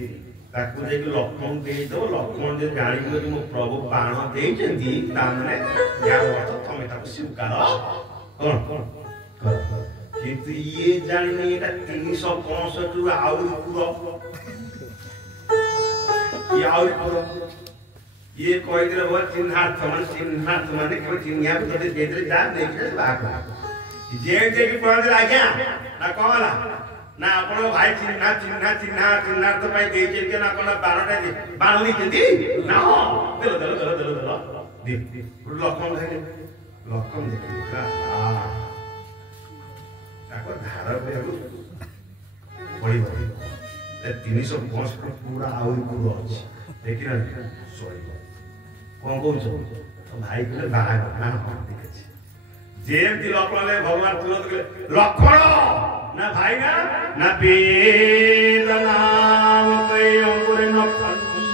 ताकु जे कि लक्ष्मण देई दो लक्ष्मण जे जानि कि मो प्रभु बाण देई जंदी ता माने या अर्थ तमे ताकु स्वीकार कोन किंतु ये जानि नै एटा 365 आउरी पुरो ये आउरी पुरो ये कोइ दिले वो चिन्हार्थ माने के चिन्ह पे दे देले जा देखले बाक जे की पढ़े आज्ञा ना कहला ना अपन भाई चिन्हा तो भाई दे के ना कोना 12टा दे 12 नी जंदी ना हो दे दे लक्ष्मण देखा ताको धार पे बड़ी ए 305 पूरा आउरी पूरा अछि देखिना सॉरी कोन कहू भाई के बाहर ना देखे जेमती लक्ष्मण भगवान तुरंत कहले लक्ष्मण ना भाई ना वेद नाम के अंकुरे न फंदी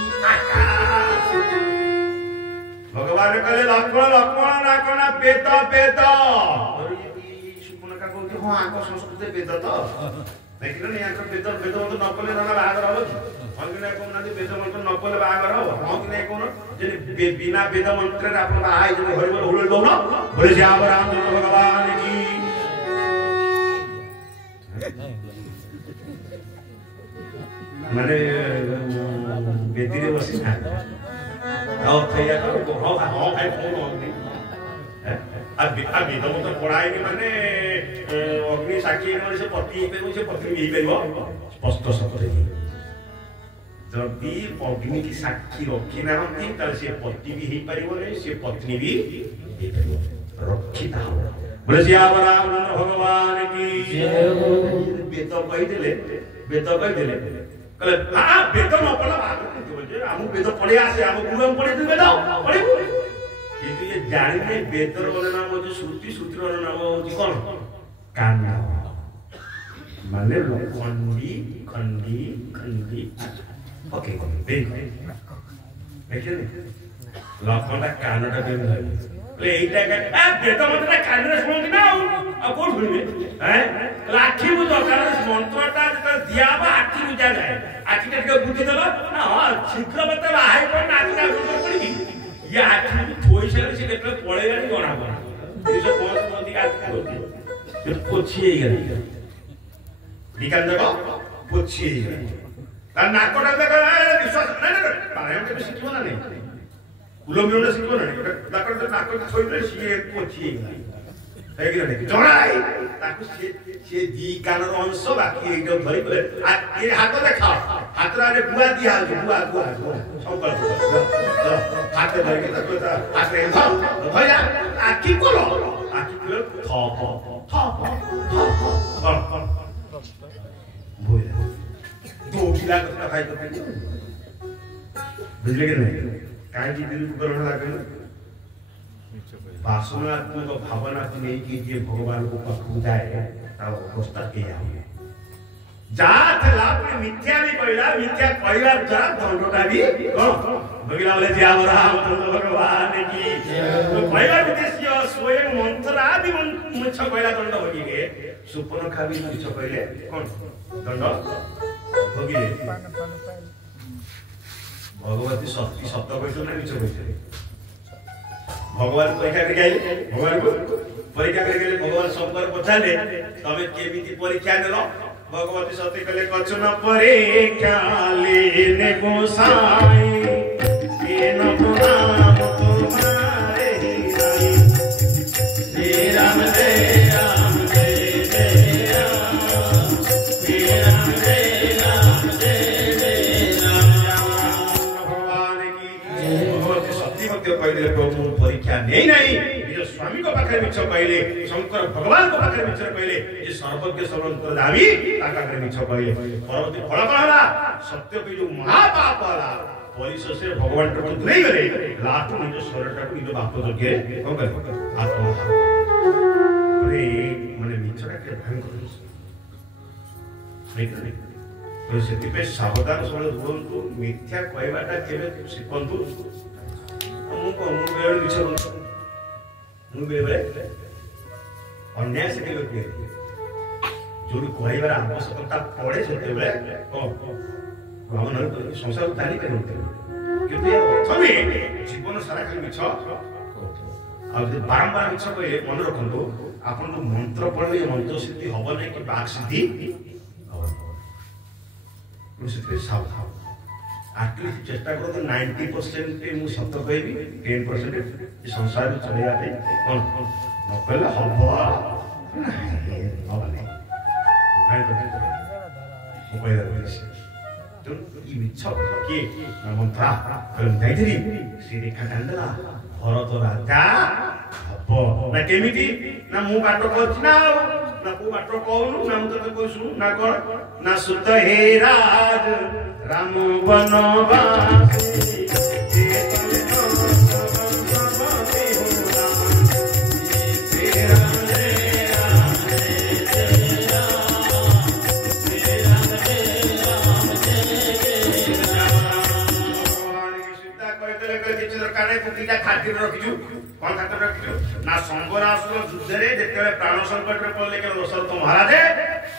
भगवान कहले लक्ष्मण ना कोना वेद और ये सुपुन का कहते हां आको संस्कृत वेद तो ଦେଖିଲ ନି ଆଙ୍କ ବେଦ ମନ୍ତ୍ର ନ କଲେ ନନା ବାହାଘର ହବ କି? ହଁ କି ନାଇଁ କହୁନାହାନ୍ତି ବେଦ ମନ୍ତ୍ର ନ କଲେ ବାହାଘର ହବ? ହଁ କି ନାଇଁ କହୁନ? ଯେ ବିନା ବେଦ ମନ୍ତ୍ରରେ ଆପଣ ବାହା ହେଇଯିବେ ଘରେ ହୁଳ ଦଉନ ବୋଲେ ଶ୍ୟାମ ରାମଚନ୍ଦ୍ର ଭଗବାନ କି ମାନେ ବେଦିରେ ବସି ନା ଆଉ ଥଇଆ ହଁ ହଁ ଭାଇ କଣ ହଉନି ବେଦ ମନ୍ତ୍ର ପଢାଇନି ମାନେ ଅଗ୍ନି ସାକ୍ଷୀ ମାନେ ସେ ପତି ହେଇପାରିବ ସେ ପତ୍ନୀ ବି ହେଇପାରିବ ସ୍ପଷ୍ଟ ଶବ୍ଦରେ ଯଦି ଅଗ୍ନି କି ସାକ୍ଷୀ ରଖି ନାହାନ୍ତି ତାହେଲେ ସେ ପତି ବି ହେଇପାରିବନି ସେ ପତ୍ନୀ ବି ହେଇପାରିବ ରକ୍ଷିତା ହବ ବୋଲେ ଶ୍ୟାମ ରାମଚନ୍ଦ୍ର ଭଗବାନ କି ବେଦ କହିଦେଲେ କହିଲେ ବେଦ ନ ପଢା ଆମକୁ ବେଦ ପଢି ଆସେ ଆମ ଗୁରୁ ପଢେଇ ବେଦ ପଢିବୁ କିନ୍ତୁ ଏ ଜାଣିଲେ ବେଦର ନାମ ହଉଛି ଶ୍ରୁତି ଶ୍ରୁତିର ନାମ ହଉଛି କଣ କାନ ମାନେ ଖଣ୍ଡି ଖଣ୍ଡି ଖଣ୍ଡି ଓକେ ଲକ୍ଷ୍ମଣଟା କାନଟା କେମିତି ଧରିବେ এইটা বেদ মন্ত্রটা কানে শুনবি না আর কোন শুনবে হ্যাঁ লাঠি বুঝো কারণ মন্ত্রটা যেটা দিয়া বা আঠি বুঝা যায় আঠিটা কে বুঝি দেব না হ্যাঁ শীঘ্র মতে বাহাই পড় না আঠিটা বুঝতে পড়বি ইয়া আঠি পয়সা সে দেখলে পড়ে গেল জনা পড়া এইসব পয়সা মন্ত্রী আর কি পছিয়ে গেল বিকান দেখো পছিয়ে গেল তার নাকটা দেখো বিশ্বাস না না পারায়ণ কে শিখিব না নেই কুলমিউনে শিখিব না নাকটা নাকটা ছইলে সিয়ে পছিয়ে গেল ହେଇଗଲା ଦେଖି ଜଣାଇ ତାକୁ ସେ ଦି କାନର ଅଂଶ ବାକି ଏଇଟା ଧରି ଗଲେ ଏ ହାତ ଦେଖାଅ ହାତରେ ଆରେ ବୁଆ ଦିଆ ହଉଛି ବୁଆ ସଂକଳ୍ପ ହାତ ଧରିକି ତାକୁ ହାତରେ ଧରିଲା ଆଖି କଲ ଆଖି କଲ ଥପ ଥପ ଭୁଇଲା ଦଉଥିଲା କଥା ଖାଇ ବୁଝିଲେ କି ନାହିଁ କାହିଁକି ଦିନକୁ କରଣ ଲାଗିଲା वासनात्मक भावना को लेके जे भगवान को पाखु जाए तार अवस्था एया जात लाभ में मिथ्या भी कहला मिथ्या कहला द्वारा दंडटा भी भगिला बोले जे हमरा भगवान की तो कहला उद्देश्य स्वयं मंत्रा भी मुछ कहला दंड भगिगे सुपनखा भी मुछ कहले कोन दंड भगिले भगवती शक्ति सत्य कहतो ना मिछ कहतो भगवान परीक्षा करके आइले भगवान को परीक्षा करके भगवान शंकर पछाले तबे केमिति परीक्षा देलो भगवती सती कहले कचन परीक्षा लेने गोसाई केन नाम तुम्हारे हे राम रे राम रे राम रे राम रे भगवान की भगवती सती भक्त कहले प्रभु परीक्षा नहीं निज स्वामी को पाखे मिछ कहले शंकर भगवान को पाखे मिछ कहले ये सर्वज्ञ सर्वंतर दावी ताका करे मिछ कहले परवर्ती फल कहला सत्य के जो महापाप वाला परिस से भगवान को दूरे गले लास्ट निज शरीरटा को निज बाप जगे कोन करे आत्मा रे माने मिछटा के भयंकर नहीं तो सेति पे सावधान सब रुहंतु मिथ्या कहबाटा केबे सिखंतु अन्याय से जो कहबार आवश्यकता पड़े से संसार तारी जीवन सारा खाली मिछ बारंबार मिछ कहे मन रखु आपन मंत्र पढ़ले मंत्र सिद्धि हम ना कि बाक सिद्धि सावधान आटलिस्ट चेष्टा करो 90% मु सत्य कहबी 10% संसार चलेगा कौन न कहले हम भरत राजा हम ना केमिति ना मु बाट कहछि ना ना को बाट कहनु ना मु तते कहसु ना कोन ना सुत हे राज राम वनवासी खातिर रखिछु कोन खातिर रखिछु ना संबरासुर युद्ध रे जेते प्राण संकट रे पड़ले के दशरथ महाराज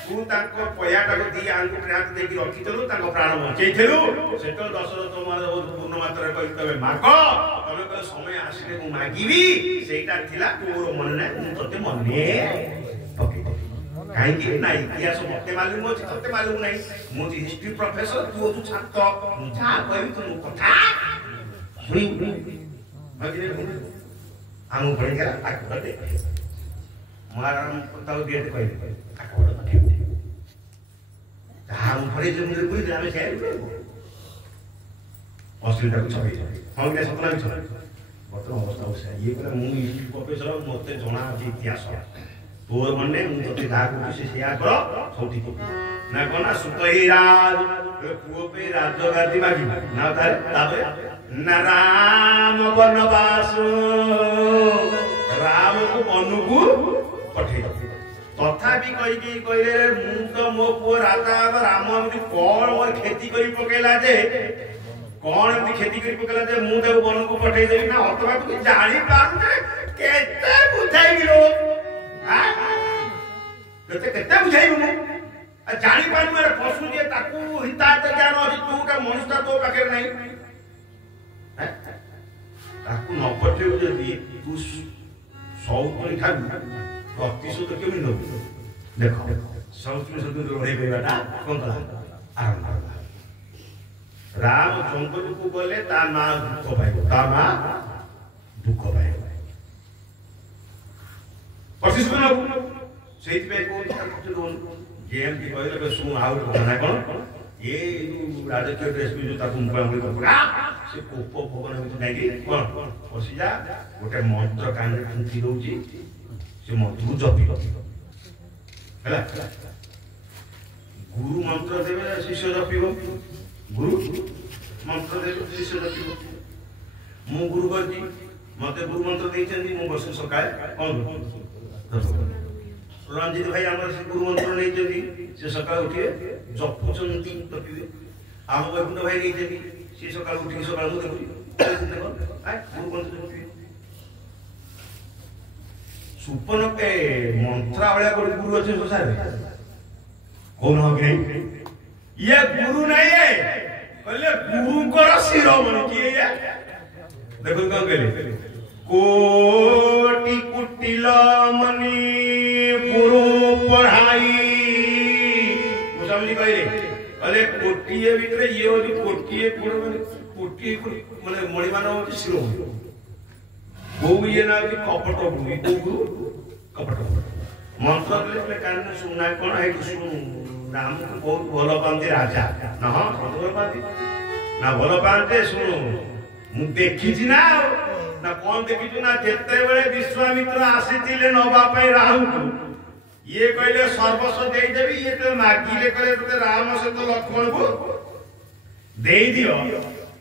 तू ताको पयाटा को दी आंगुठ हाथ देकी रखितलु ताको प्राण बचैथलु सेतो दशरथ महाराज बहुत पूर्ण मात्रा कहितबे माग तमे को समय आसीले मु मागिबी सेटा थिला तोर मन नै मु तते मने पके काहे कि ना इतिहास मते मालूम अछि तते मालूम नै मु हिस्ट्री प्रोफेसर तू तू छात्र मु जा कहबी तू कथा सुनी मगिले आंगु पड़े गेला ताको दे माराम पताउ डेट कहले ताको दे हम पड़े जे मुझे कोई जाने से ऑस्ट्रेलिया को छबे हम के सपना छ बतो अवस्था हो ये पूरा मु हिस्ट्री प्रोफेसर मते जणा अछि इतिहास तोर मने मु तते दाको से शेयर कर सब ठीक ना कोना सुतई राज पुओ पे राजगादी मागी ना तारे ना राम वनवास राम को वनु को पठे तथापि कहि कहले मु तो मो पुओ राजा राम हमति कोन मोर खेती करी पकेला जे कोन हमति खेती करी पकेला जे मु देव वनु को पठे देबी ना अथवा तू जानि पारु जे केते बुझाई दिलो हां केते बुझाई मु जानि पारु मेरे पशु जे ताकू हितार्थ ज्ञान अछि तू का मनुष्य तो पाखे नहीं ताकू न पठे जदी तू 100 कोन खाबी प्रतिशत केमी न देखो संस्कृत शब्द रहे बेटा कोन कला आरंभ राम जंगल को गले ता मां दुख पाइबो ता मां दुख पाइबो प्रतिशत न सेति पे को कोन जेम की कहले के सु आउट बना कोन ये राजकीय ड्रेस में जो ताकू मुका मुका पूरा से कोप भवन में नहीं कि कोन पसिजा गोटे मंत्र कान रे फुंकी दोची से मंत्र जपी हैला गुरु मंत्र देवे शिष्य जपिबो गुरु मंत्र देवे शिष्य जपिबो मु गुरु गजी मते गुरु मंत्र देइछन्ती मु बस सकाळ कोन रंजित भाई हमर से गुरु मंत्र नै जदी से सकाळ उठिए जपुचन्ती जपिबे आम वैकुंठ भाई नै जदी से सकाळ उठी सकाळ मु देखो आय गुरु मंत्र जपिबे सुपन के मंत्रावळ्या गुरु अच्छे संसार कौन हो कि ये गुरु नहीं है कहले गुरु को शिरोमणि की है देखो कौन कहले कोटि कुटिल मणि गुरु पढ़ाई मुसलमान कहले कोटिए भीतर ये होती कोटिए कोटिए माने मणि मान होती शिरोमणि वो ये ना कि कपट गुरु को गुरु कपट मंत्र ले कारण सुनना कोन है कि सुन राम को बहुत भलो पांते राजा ना हां भलो पांते ना भलो पांते सुन मु देखि छी ना कोन देखि छी ना जेते बेले विश्वामित्र आसीतिले नबा पई राहु को ये कहले सर्वस्व देई देबी ये तो मागिले कहले तो राम से तो लक्ष्मण को देई दियो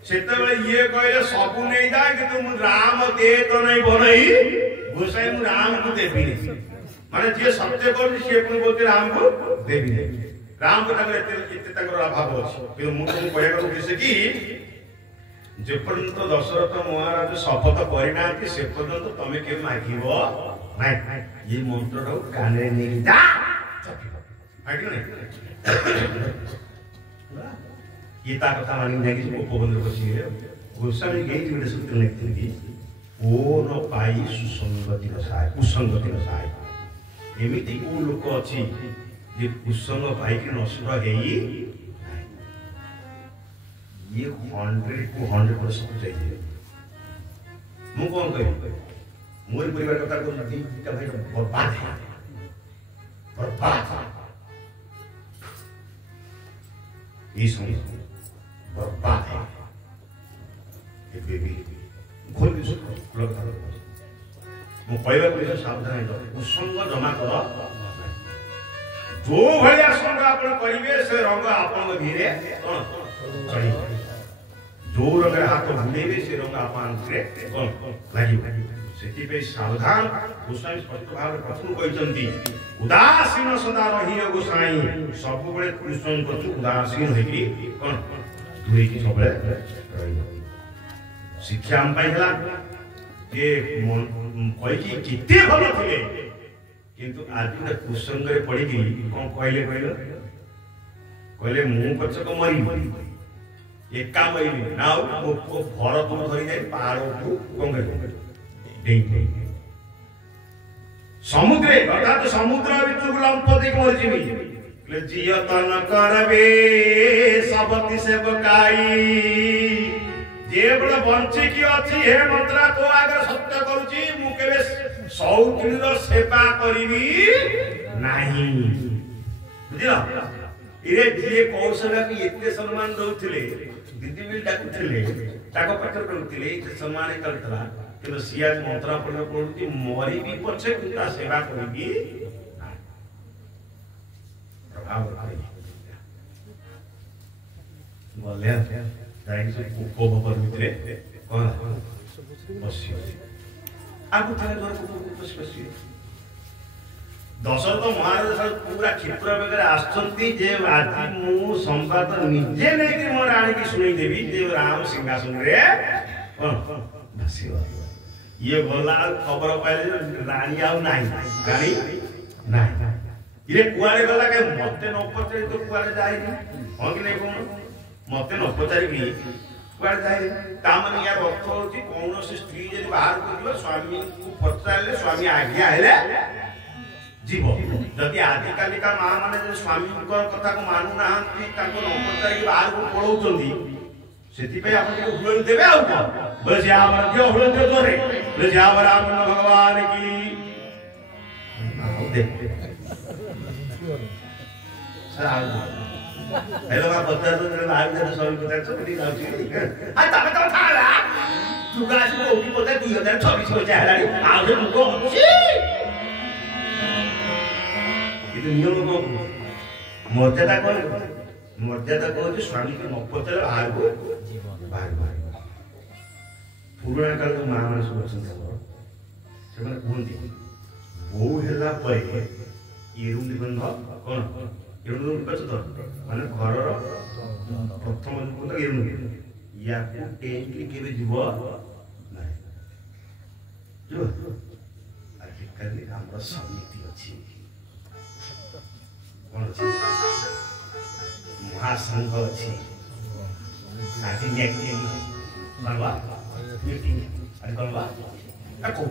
सेते बेले ये कहले सब नहीं जा कि तुम राम दे तो नहीं बनई गोसाई मु राम को देबी माने जे सत्य कर से पुन बोलते राम को देबी राम को तंग इतने तंग अभाव अछि कि मु तुम कहया को से कि जे पर्यंत दशरथ महाराज शपथ करिना कि से पर्यंत तमे के मागिबो नहीं ये मंत्र रो काने नहीं जा आइडियो नहीं ये ता कथा मानी नहीं कि उपबंध को छिए गोसाई गई थी सूत्र लिखते थी ओ न पाई सुसंगति रसाय कुसंगति रसाय एमिति को लोक अछि जे कुसंग पाई के नष्ट हेई ये 100 to 100% चाहिए मु कोन कहि मोर परिवार कथा को दी का भाई बर्बाद है बर्बाद ये सुन बर्बाद है ये बेबी खोल के सुन लोग था मु कहबा को सावधान है कुसंग जमा कर जो भलिया संग आपण करिवे से रंग आपण धीरे चढ़ी जो रंग हाथ बुलेबे से रंग आपण से लागि सेति पे सावधान गोसाई स्पष्ट भाव प्रथम कहिसंती उदासीन सदा रहियो गोसाई सब बेले कृष्ण को उदासीन हेकि कोन दुई की सब बेले रहियो शिक्षा हम पाइला जे मन कहि कि किते भलो थिले किंतु आज गोटे कुसंग पड़ी कौन कहले कहले मु पछक मरी एका मरी ना मो भर तुम धरी जाए पहाड़ को कौन कर समुद्र अर्थात समुद्र भितर लंप देख मरजीवी जियतन करबे सबती सेवकाई जे बड़ बंची की अछि हे मंत्रा तो आगे सत्य करूची मु केबे सौकिनीर सेवा करिवी नाही बुझिला इरे जे कौशल की एते सम्मान दउथिले दीदी भी डाकुथिले ताको पत्र करूथिले एते सम्मान करतला कि सियाज मंत्रा पढ़ी मरी भी पछे सेवा करी दशरथ महाराज पूरा क्षिप्र बेगर आज मु संवाद निजे नहीं मोर आनी शुणी देवी जे राम सिंहासन रे ये बोला खबर पाइले रानी आउ नाही गाड़ी नाही ये कुआरे गला के मते न पचारि तो कुआरे जाई हो कि नहीं कोन मते न पचारि की कुआरे जाई ता माने यार अर्थ होची कोन से स्त्री जे बाहर को दियो स्वामी को पचारले स्वामी आज्ञा हेले जीव जदि आदि कालिका मां माने जे स्वामी को कथा को मानु नाहंती ताको न पचारि की बाहर को पळौचंदी सेति पे आपण के हुळ देबे आउ को बस या हमर के हुळ दे दोरे बस या राम भगवान की आओ देख हेलो आप बता दो तेरे बाहर से सॉल्व करता है सब ठीक है हां तब तो था ला तू गास को ओकी पता 2026 हो जाए आओ रे तुमको ये नियम को मर्यादा को जो स्वामी के नपचले बाहर को बाहर पुराना काल तो मां माने सब से माने कहंती बो हेला परे इरुम निबंध कोन इरुम कछ तो माने घर रो प्रथम को तो इरुम या को टेंकी केबे जीव नाही जो आजिकल हमर समिति अछि कोन अछि महासंघ अछि आदि नेक्टिंग बनवा मीटिंग अनि बनवा आ को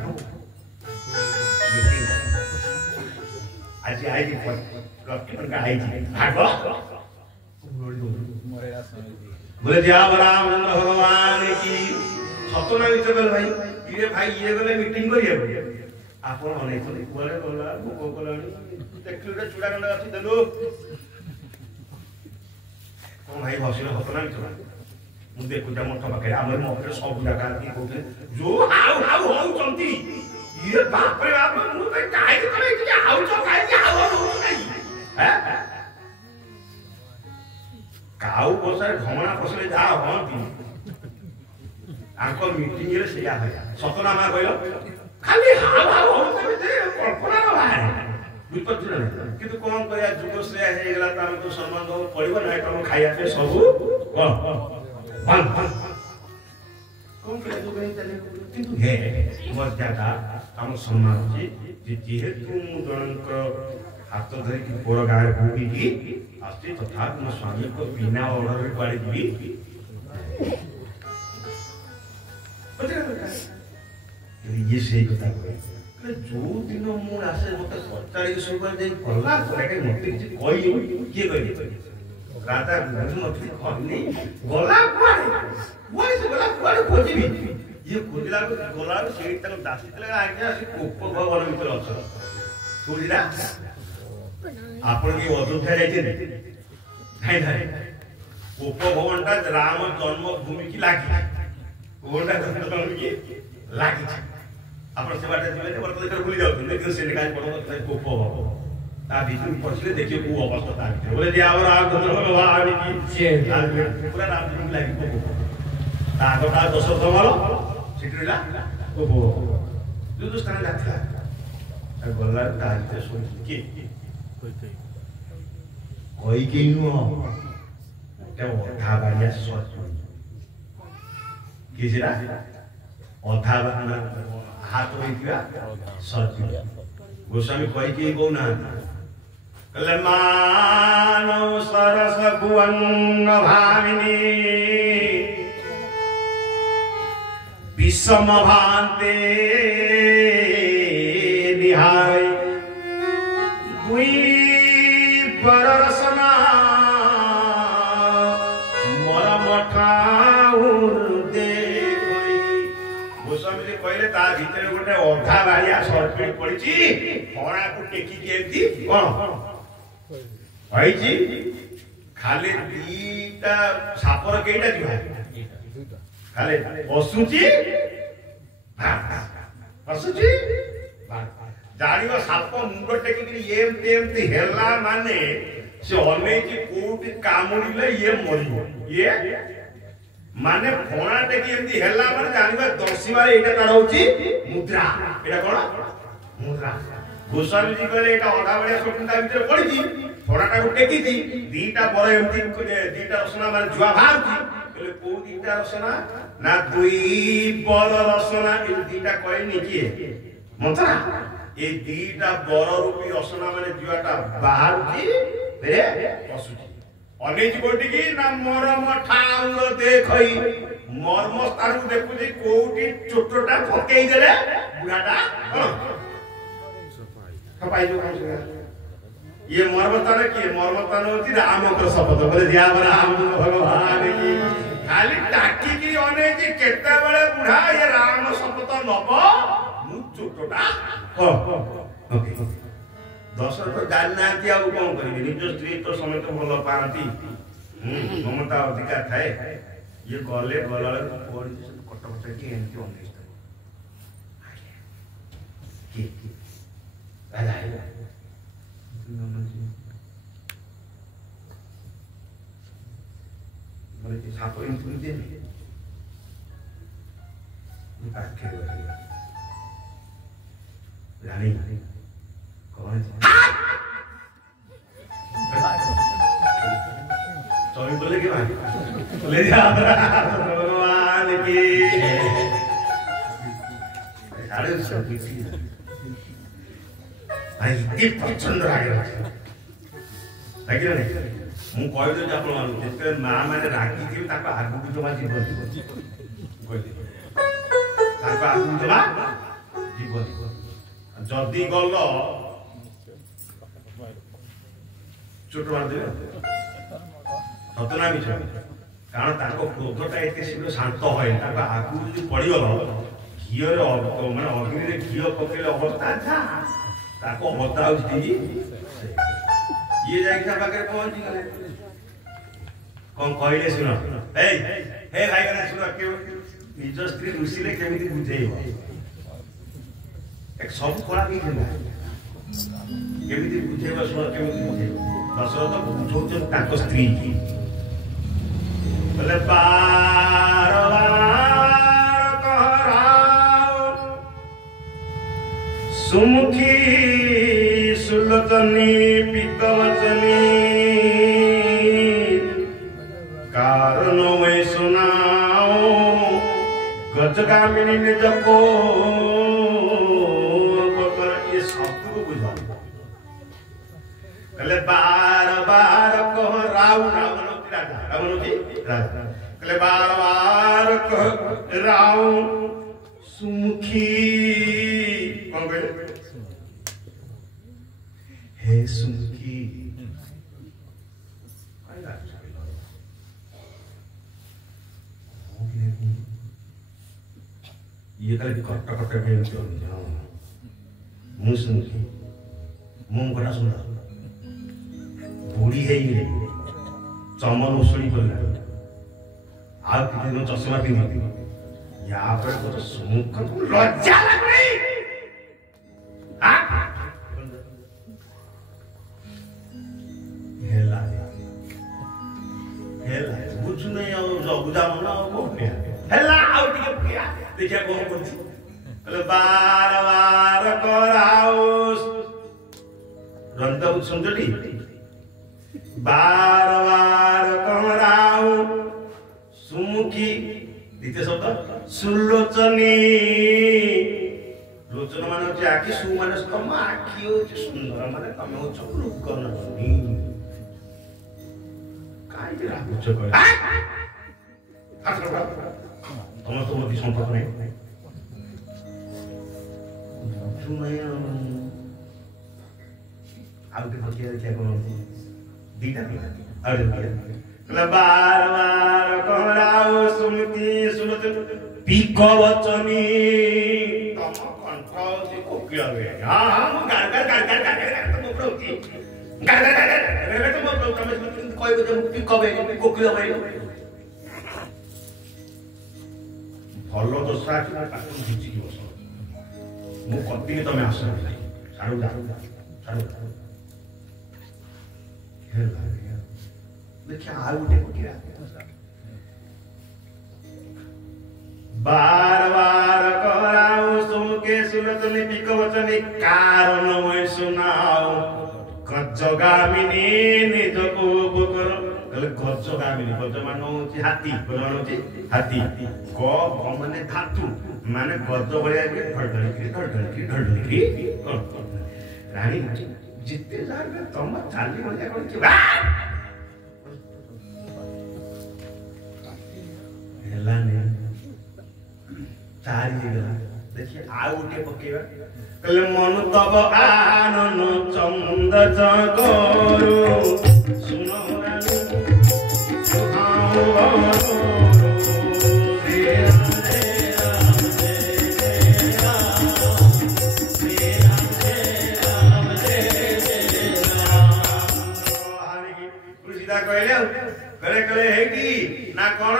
मीटिंग आज आई जी पर आई जी भागो बोले जय राम भगवान की सतना विचल भाई ये भाई ये गले मीटिंग करिए आपण अने कोने बोले बोला को कोलानी देखलुटा चुड़ा गंडा अछि देलो को भाई बसिलो सतना विचल मु देखुटा मोठ पाखे हमर मोहरे सब जगह की कोथे जो हाउ हो चंती ये बाप रे बाप मु तो काई करे कि हाउ जो काई कि हाउ हो नहीं हैं काऊ बसार घमणा पसले जा होंती आको मीटिंग रे सेया होया सतना मा कहलो खाली हाउ हो ते कल्पना न भाई विपद न किंतु कोन करिया जुग से हे गेला त हमको सम्मान दो पड़िबो नै तम खाइया पे सब बन कौन करे तो कहीं चले किंतु हे मर्यादा हम सम्मान जी जेहेतु जनक हाथ धरि की पोर गाय भूमि की आस्ते तथा म स्वामी को बिना ऑर्डर रे पाड़ी दी ये सही कथा कोई जो दिन मु आसे मते 47 सुपर दे पल्ला करे के मते कोई के कहि राता मते कहनी गोला कोई से गोला खोजिबी ये खोजला गोला से तक दासी तक आज्ञा से कोप भवन भीतर अछ खोजिला आपण की अयोध्या जाइते नहीं नहीं कोप भवन ता राम जन्मभूमि की लागी कोंडा जन्मभूमि की लागी आपण से बाटे जीवे वर्तमान कर भूली जाउ लेकिन से निकाल पड़ो कोप भवन ता भीतर पछले देखिए को अवस्था ता बोले जे आवर आग भगवान की जय पूरा राम जी लागी कोप ता गोटा दशरथ वाला सिटरिला कोप जो स्थान जाता है गल्ला ताते सुन के कोई के नु के ओठा बारिया सच किजरा ओठा बारिया हाथ होइतिया सच गोस्वामी कही कि कहना कले मानव सरस भुवंग भामिनी विषम भांते निहाय दुई बरसना मोर मठाउर देखई गोस्वामी जी कहले ता भीतर गोटे अधा बारिया सर्पिल पड़िची फणा को टेकी केमती कोन होईची खाली दीटा सापर केइटा जिवा खाली पसुची पसुची जानिबा साप मुंड टेकी एमती हेला माने से अनेची कोठी कामुड़िले ये मरिबो ये माने फणा टेकी एमती हेला माने जानिबा दर्शिबारे एटा तार होची मुद्रा एटा कोन मुद्रा गोस्वामी जी कहले एटा अधा बड़िया स्वप्नता भीतर पड़िची फणाटा को टेकी थी दीटा बर एमती दीटा रसना माने जुआ भांती कहले को दीटा रसना ना दुई बर रसना इ दीटा कहनी किए मंत्रा ए दीटा बर रूपी रसना माने जुआटा बाहरची रे पसुची अनेज कोटी की ना मरम ठाउर देखई मर्म स्थान देखुची कोटी चोटटा फकेई देले बुढ़ाटा खपाई जो ये मर्मतान की मर्मतान होती रामकर शपथ बोले दिया राम भगवान की खाली टाकी की अनेक केते बेले बुढ़ा ये राम शपथ नब मु चोटटा ओके दशरथ जाननाती आ कोन करिबे निज स्त्री तो समेत भलो पारती ममता अधिकार थाए ये गले गलाले पड़ी से कटकट की एंती अनेक की राजा है बोले साप एंती दे ये बात के रानी कौन चौबी बोले के बाद ले जा भगवान की सारे सब आई इतनी पसंद आ गया है कि नहीं मु कहू जे आपण मानु जेते मां माने राखी थी ताको आगु जमा जीवन कहले ताको आगु जमा जीवन जदी गल चोट मार देबे सतना मिछ कारण ताको क्रोधटा एते शीघ्र शांत होय ताको आगु जे पड़ी गलो घियो रे माने अग्नि रे घियो पकेले अवस्था था ताको बताउ दी ये जाई था पाके पहुंच गले कोन कहले सुनो ए हे भाई कना सुनो के निज स्त्री रुसिले केमिति बुझेइबो एक सब कोला की केना केमिति बुझेइबो सुनो केमिति बुझेइबो दशरथ बुझौछन ताको स्त्री की बोले बार बार कहराओ सुमुखी सुलतनी पितवचनी कारण में सुनाओ गजगामिनी निज को ये शब्द को बुझाओ कहले बार बार कह रावण जी कहले बार बार कह राव सुमुखी कौन कहले हे सुमुखी ये खाली कट कट के मुंह सुमुखी मुंह कटा सुंदर बुढ़ी है ही चमन उसड़ी पड़ला आ किसी चश्मा पिंधि या पर तो सुमुख को लज्जा लग रही हेला हेला बुझ नहीं आ जो बुझा मना को हेला आउ टिके देखिए कौन कौन बोले बार बार कराओ रंदा सुंदरी बार बार कराओ सुमुखी द्वितीय शब्द सुलोचनी लोचन मान होची आखि सु मान तम आखि होची सुंदर माने तमे होच लुकन काई राखुछ कय तम तो मति संपर्क नै तुमय आउटे पकिया क्या कोन दीटा अरे बार बार कहराओ सुमति सुमत पीक वचनी तम कंठ से कोकिला वे हां हां गार तम प्रति गार तम प्रति तम कोइ बजे पीक वे कोकिला वे भलो दशा कि ताकू जिछि कि बस मु कति तमे आस नाही सारू देखिए आ उठे पकिरा बार बार कराऊ सुमुके सुनतनि पिक वचने कारण मैं सुनाओ गजगामिनी निज को बकर कले गजगामिनी गज मान होची हाथी गज मान होची हाथी ग माने धातु माने गज बलिया के ढडढड़ी रानी जिते जागे तम चाली बलिया कोन की हेलाने चारी गला देखिए आ उठे पकेवा कले मन तब आनन चंद जगरो सुनो रानी सुहाओ कहले कहले हे की ना कोन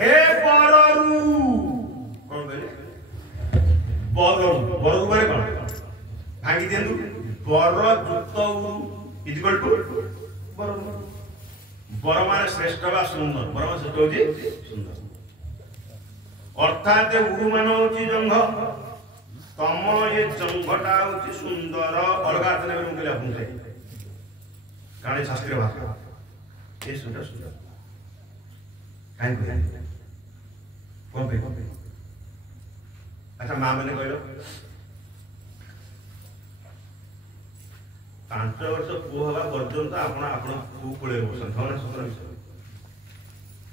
हे पररू कोन कहले पररू पररू बारे कोन भांगी देंदु पर जुक्त इक्वल टू बर बर माने श्रेष्ठ बा सुंदर बर माने श्रेष्ठ होची सुंदर अर्थात उरु मान होची जंघ तम ये जंघटा होची सुंदर अलगा अर्थ ने कहले अपन से काणे शास्त्रीय भाषा ये सुंदर सुंदर काहे को कोन पे अच्छा मां मैंने कहलो 5 वर्ष पु हवा पर्यंत आपण आपण पु कोले बसन थोना सुंदर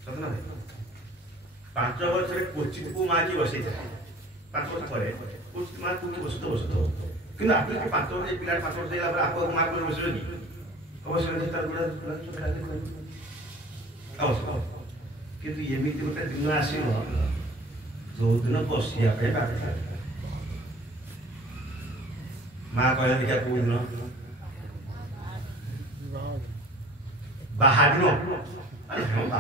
सतना 5 वर्ष रे कोचित पु माजी बसै था 5 वर्ष परे कोचित मा पु बसतो किंतु आपण 5 वर्ष पिला 5 वर्ष देला पर आपको मार कर बसलो नि अवश्य नहीं तार गुडा अवश्य किंतु एमिति गोटे दिन आसीबो जो दिन बसिया पे बात मां कहले देखा को दिन बाहादिनो अरे हम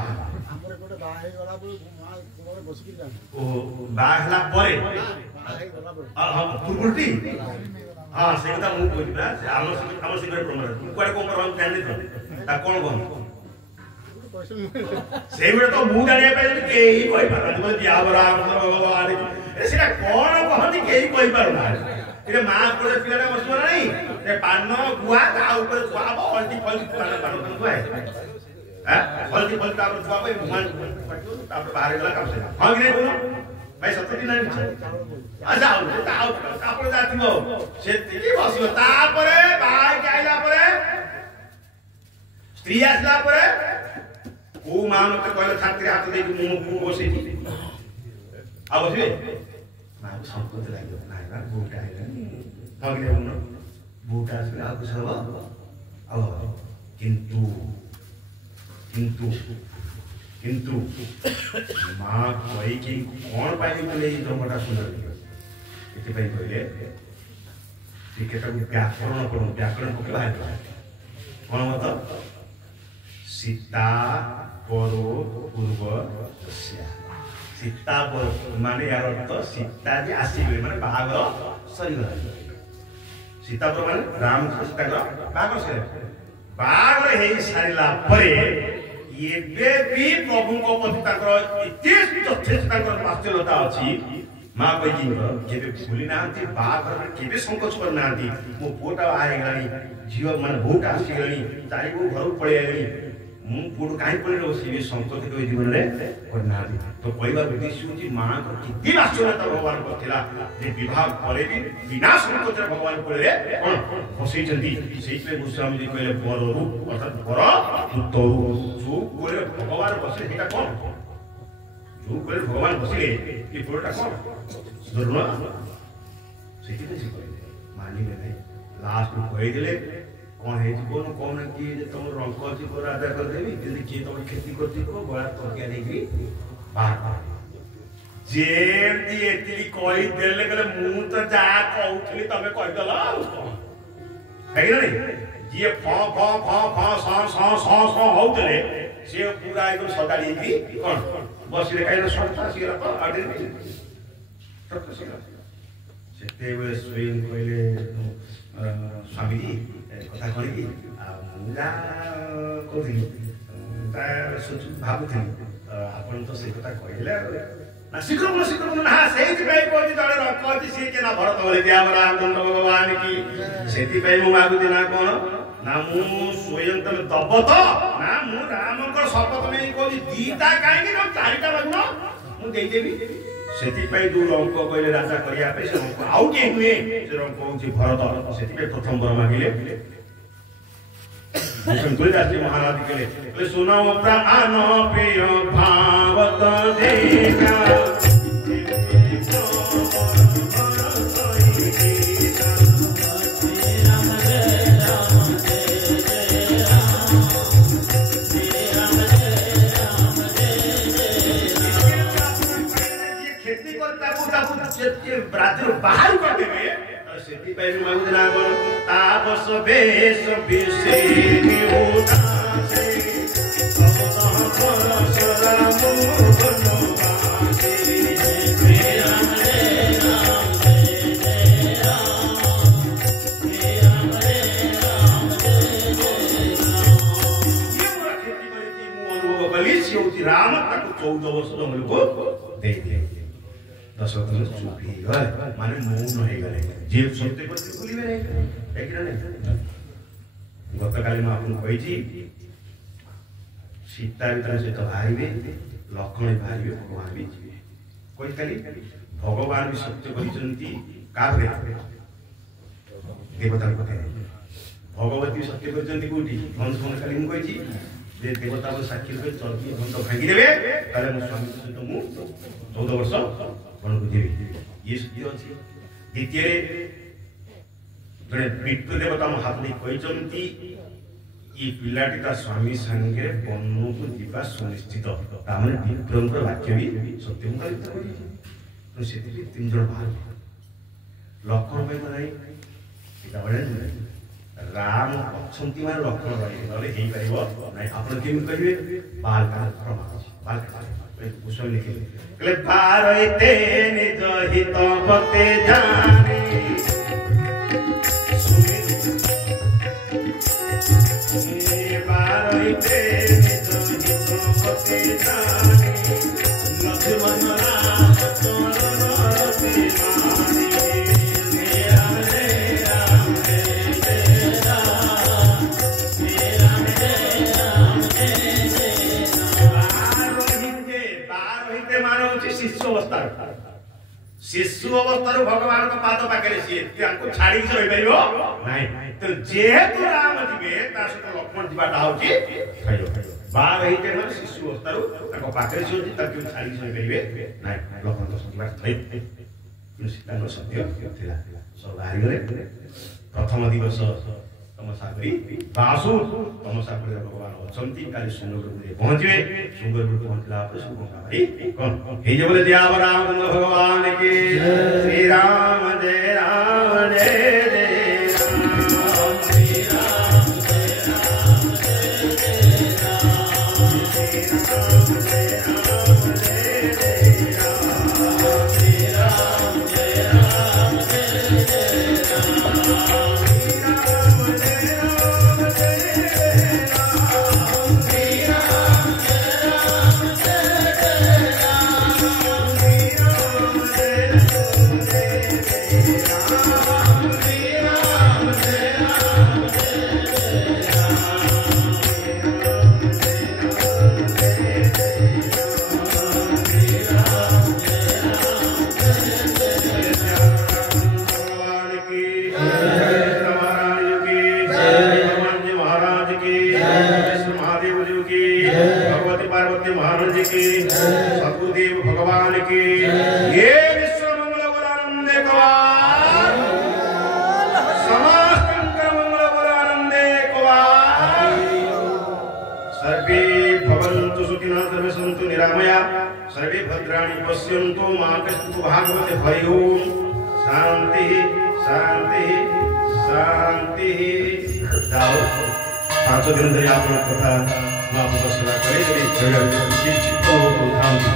हमरे गोटे बाहे गला मां कोरे बसकी जा ओ बाहला परे हम पुरगुटी हां से कथा मु कहबा हम सिगरेट प्रमाण कोडे कोमर हम ध्यान दे ता कोन कोन सेबे तो मु जानिया पे केही कोइ पारा मतलब दियाबरा भगवान ए सेटा कोन कहती केही कोइ पारा ए मां कोले पिलाटा बसो नाही ए पान गुआ ता ऊपर गुआबो हल्दी फल्दी पान पान गुआ है हल्दी फल्दी ता ऊपर गुआबो मान पटो ता ऊपर बाहर गला काम से हां कि नहीं बोलो भाई सत्य नहीं अच्छा आपण जाथिबो सेति बसियो ता परे बाय के आइला परे स्त्री आसला परे ओ मान के कहले छात्री हाथ दे मु बसै आ बसिबे मां संकोच लागियो नाही ना बूटा आइला हां कि नहीं बूटा से आ सब आ किंतु किंतु किंतु मां कोई कि कोन पाई बोले ई जमटा सुंदर एते पाई कहले टिकेटा व्याकरण को बाहर कोन मत सीता परो पूर्व सीता पर माने यार अर्थ सीता जी आसीबे माने बाहागर सरी गला सीता पर माने राम सीता का बाहागर सरी बाहागर हे सारिला परे एबे भी प्रभु को प्रति ताकर इति यथेष्ट ताकर वात्सल्यता अछि मां कहि केबे भूली नांती बाहागर केबे संकोच कर नांती मो पोटा आइ गलानी जीव मन भूटा आसी गलानी चारि गो घर पळे आइली ମୁଁ ପୁଅ କାହିଁ ପଡେ ବସିବି ସଂକଟ କେବେ ଜୀବନରେ କରିନାହାନ୍ତି ତ କହିବା ଉଦ୍ଦେଶ୍ୟ ହେଉଛି ମାଆଙ୍କର କେତେ ଆଶ୍ଚର୍ଯ୍ୟତା ଭଗବାନ କରିଥିଲା ଯେ ବିବାହ ପରେ ବି ବିନା ସଂକୋଚରେ ଭଗବାନ କୋଳରେ କ'ଣ ବସେଇଛନ୍ତି ସେଇଥିପାଇଁ ଗୋସ୍ୱାମୀଜୀ କହିଲେ ବରରୁ ଅର୍ଥାତ୍ ବର ଦୂତରୁ ଯୋଉ କୋଳରେ ଭଗବାନ ବସିଲେ ସେଇଟା କ'ଣ ଯୋଉ କୋଳରେ ଭଗବାନ ବସିଲେ ଏ ପୁଅଟା କ'ଣ ଧରୁଣ ସେଥିପାଇଁ ସେ କହିଲେ ମାନିଲେ ନାହିଁ ଲାଷ୍ଟକୁ କହିଦେଲେ କ'ଣ ହେଇଛି କହୁନ କହୁନ କିଏ ଯେ ତମର ରଙ୍କ ଅଛି କୋଉ ରାଜା କରିଦେବି ଯଦି କିଏ ତମର କ୍ଷତି କରିଛି କୁହ ଗଳା ତକିଆ ନେଇକିରି ବାହାର ଯେମିତି ଏତିକି କହିଦେଲେ କହିଲେ ମୁଁ ତ ଯାହା କହୁଥିଲି ତମେ କହିଦେଲ ଆଉ କ'ଣ ହେଇଗଲାଣି ଯିଏ ଫ ଫ ଫ ଫ ସ ହଉଥିଲେ ସିଏ ପୁରା ଏକଦମ ସଜାଡ଼ି ହେଇକି କ'ଣ ବସିଲେ କାହିଁକି ସର୍ତ୍ତ ଆସିଗଲା ତ ଆଉ ସେତେବେଳେ ସ୍ୱୟଂ କହିଲେ ସ୍ୱାମୀଜୀ କଥା କହିକି ଆଉ ମୁଁ ଯାହା କହୁଥିଲି ଭାବୁଥିଲି ଆପଣ ତ ସେ କଥା କହିଲେ ନା ଶୀଘ୍ର ନା ସେଇଥିପାଇଁ କହୁଛି ଜଣେ ରଙ୍କ ଅଛି ସିଏ କିଏ ନା ଭରତ ବୋଲି ଦିଆ ରାମଚନ୍ଦ୍ର ଭଗବାନ କି ସେଥିପାଇଁ ମୁଁ ମାଗୁଛି ନା କ'ଣ ନା ମୁଁ ସ୍ୱୟଂ ତମେ ଦବ ତ ନା ମୁଁ ରାମଙ୍କର ଶପଥ ନେଇ କହୁଛି ଦିଟା କାହିଁକି ନା ଚାରିଟା ମାଗୁନ ମୁଁ ଦେଇଦେବି ସେଥିପାଇଁ ଯୋଉ ରଙ୍କ କହିଲେ ରାଜା କରିବା ପାଇଁ ସେ ରଙ୍କ ଆଉ କିଏ ନୁହେଁ ସେ ରଙ୍କ ହଉଛି ଭରତ ସେଥିପାଇଁ ପ୍ରଥମ ବର ମାଗିଲେ तुलसीदास जी महाराज के सुनो प्राण प्रिय भावत देखा खेती बाहर करदेवे ସେଥିପାଇଁ ମାଗୁଥିଲା କ'ଣ ତାପସ ବେଶ ବିଷେଇ ଉଦାସେ ରାମ ତାକୁ 14 ବର୍ଷ ଜଙ୍ଗଲକୁ ଦେଇଦିଏ ଦଶରଥ ଚୁପ ହେଇଗଲେ ମାନେ ମୌନ ହେଇଗଲେ ଯିଏ ସତ୍ୟ ପ୍ରତି ଭୁଲିବେ ଗତକାଲି ମୁଁ ଆପଣଙ୍କୁ କହିଛି ସୀତା ବି ତାଙ୍କ ସହିତ ବାହାରିବେ ଲକ୍ଷ୍ମଣ ବାହାରିବେ ଭଗବାନ ବି ଯିବେ କହିଥିଲି ଭଗବାନ ବି ସତ୍ୟ କରିଛନ୍ତି କାହାରେ ଦେବତାଙ୍କ ପାଖରେ ଭଗବତୀ ସତ୍ୟ କରିଛନ୍ତି କୋଉଠି କାଲି ମୁଁ କହିଛି ଯେ ଦେବତା ସାକ୍ଷୀ ରୂପେ ଚର୍ବି ଘଣ୍ଟ ଭାଙ୍ଗିଦେବେ ତାହେଲେ ମୋ ସ୍ୱାମୀଙ୍କ ସହିତ ମୁଁ 14 ବର୍ଷ ବଣକୁ ଯିବି ଇଏ ସତ୍ୟ ଅଛି ଦ୍ୱିତୀୟରେ ଜଣେ ପିତୃ ଦେବତା ମୋ ହାତ ଦେଇ କହିଛନ୍ତି ଏ ପିଲାଟି ତା ସ୍ୱାମୀ ସାଙ୍ଗରେ ବନକୁ ଯିବା ସୁନିଶ୍ଚିତ ତାମାନେ ବିପ୍ରଙ୍କର ବାକ୍ୟ ବି ସତ୍ୟ ମୁଁ ତେଣୁ ସେଥିପାଇଁ 3 ଜଣ ବାହାରିଲେ ଲକ୍ଷ୍ମଣ ପାଇଁ ନାହିଁ ଏଇଟା ବଢ଼ିଆ ରାମ ଅଛନ୍ତି ମାନେ ଲକ୍ଷ୍ମଣ ରହିବେ ନହେଲେ ହେଇପାରିବ ନାହିଁ ଆପଣ କେମିତି କହିବେ ବାଲ ପ୍ରମାଣ ବାଲ ଗୋସ୍ୱାମୀ ଲେଖିଲେ କହିଲେ ପାରଇତେ ନିଜ ହିତ ପତେ ଜାନେ ପାରଇତେ ନିଜ ହିତ ପତେ ଜାନେ ଲକ୍ଷ୍ମଣ ରାମ ଚରଣ शिशु अवस्था भगवान पाद पाखे सी छाड़ी रहीपर ना जेहेतु राम जी सहित लक्ष्मण जाटा हूँ बार शिशु अवस्था पाखे सी छाड़ी रहीपर ना लक्ष्मण सीता सत्य सब बाहरी गले प्रथम दिवस तम सागरी बासु तम सागरी भगवान अच्छा काली सुंदरपुर पहुंचे सुंदरपुर पहुंचला कौन बोले जय रामचंद्र भगवान की श्री राम जय राम जय जय राम सर्वे भद्राणि पश्यन्तु मा कश्चित् भागवते हरि ओम शांति शांति शांति। जाओ 5 दिन धरि आप कथा माँ सेवा करे चित्त उठाती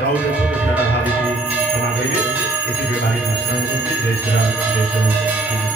जाओ क्षमा करेंगे इसी के बारे में जय श्री राम जय श्री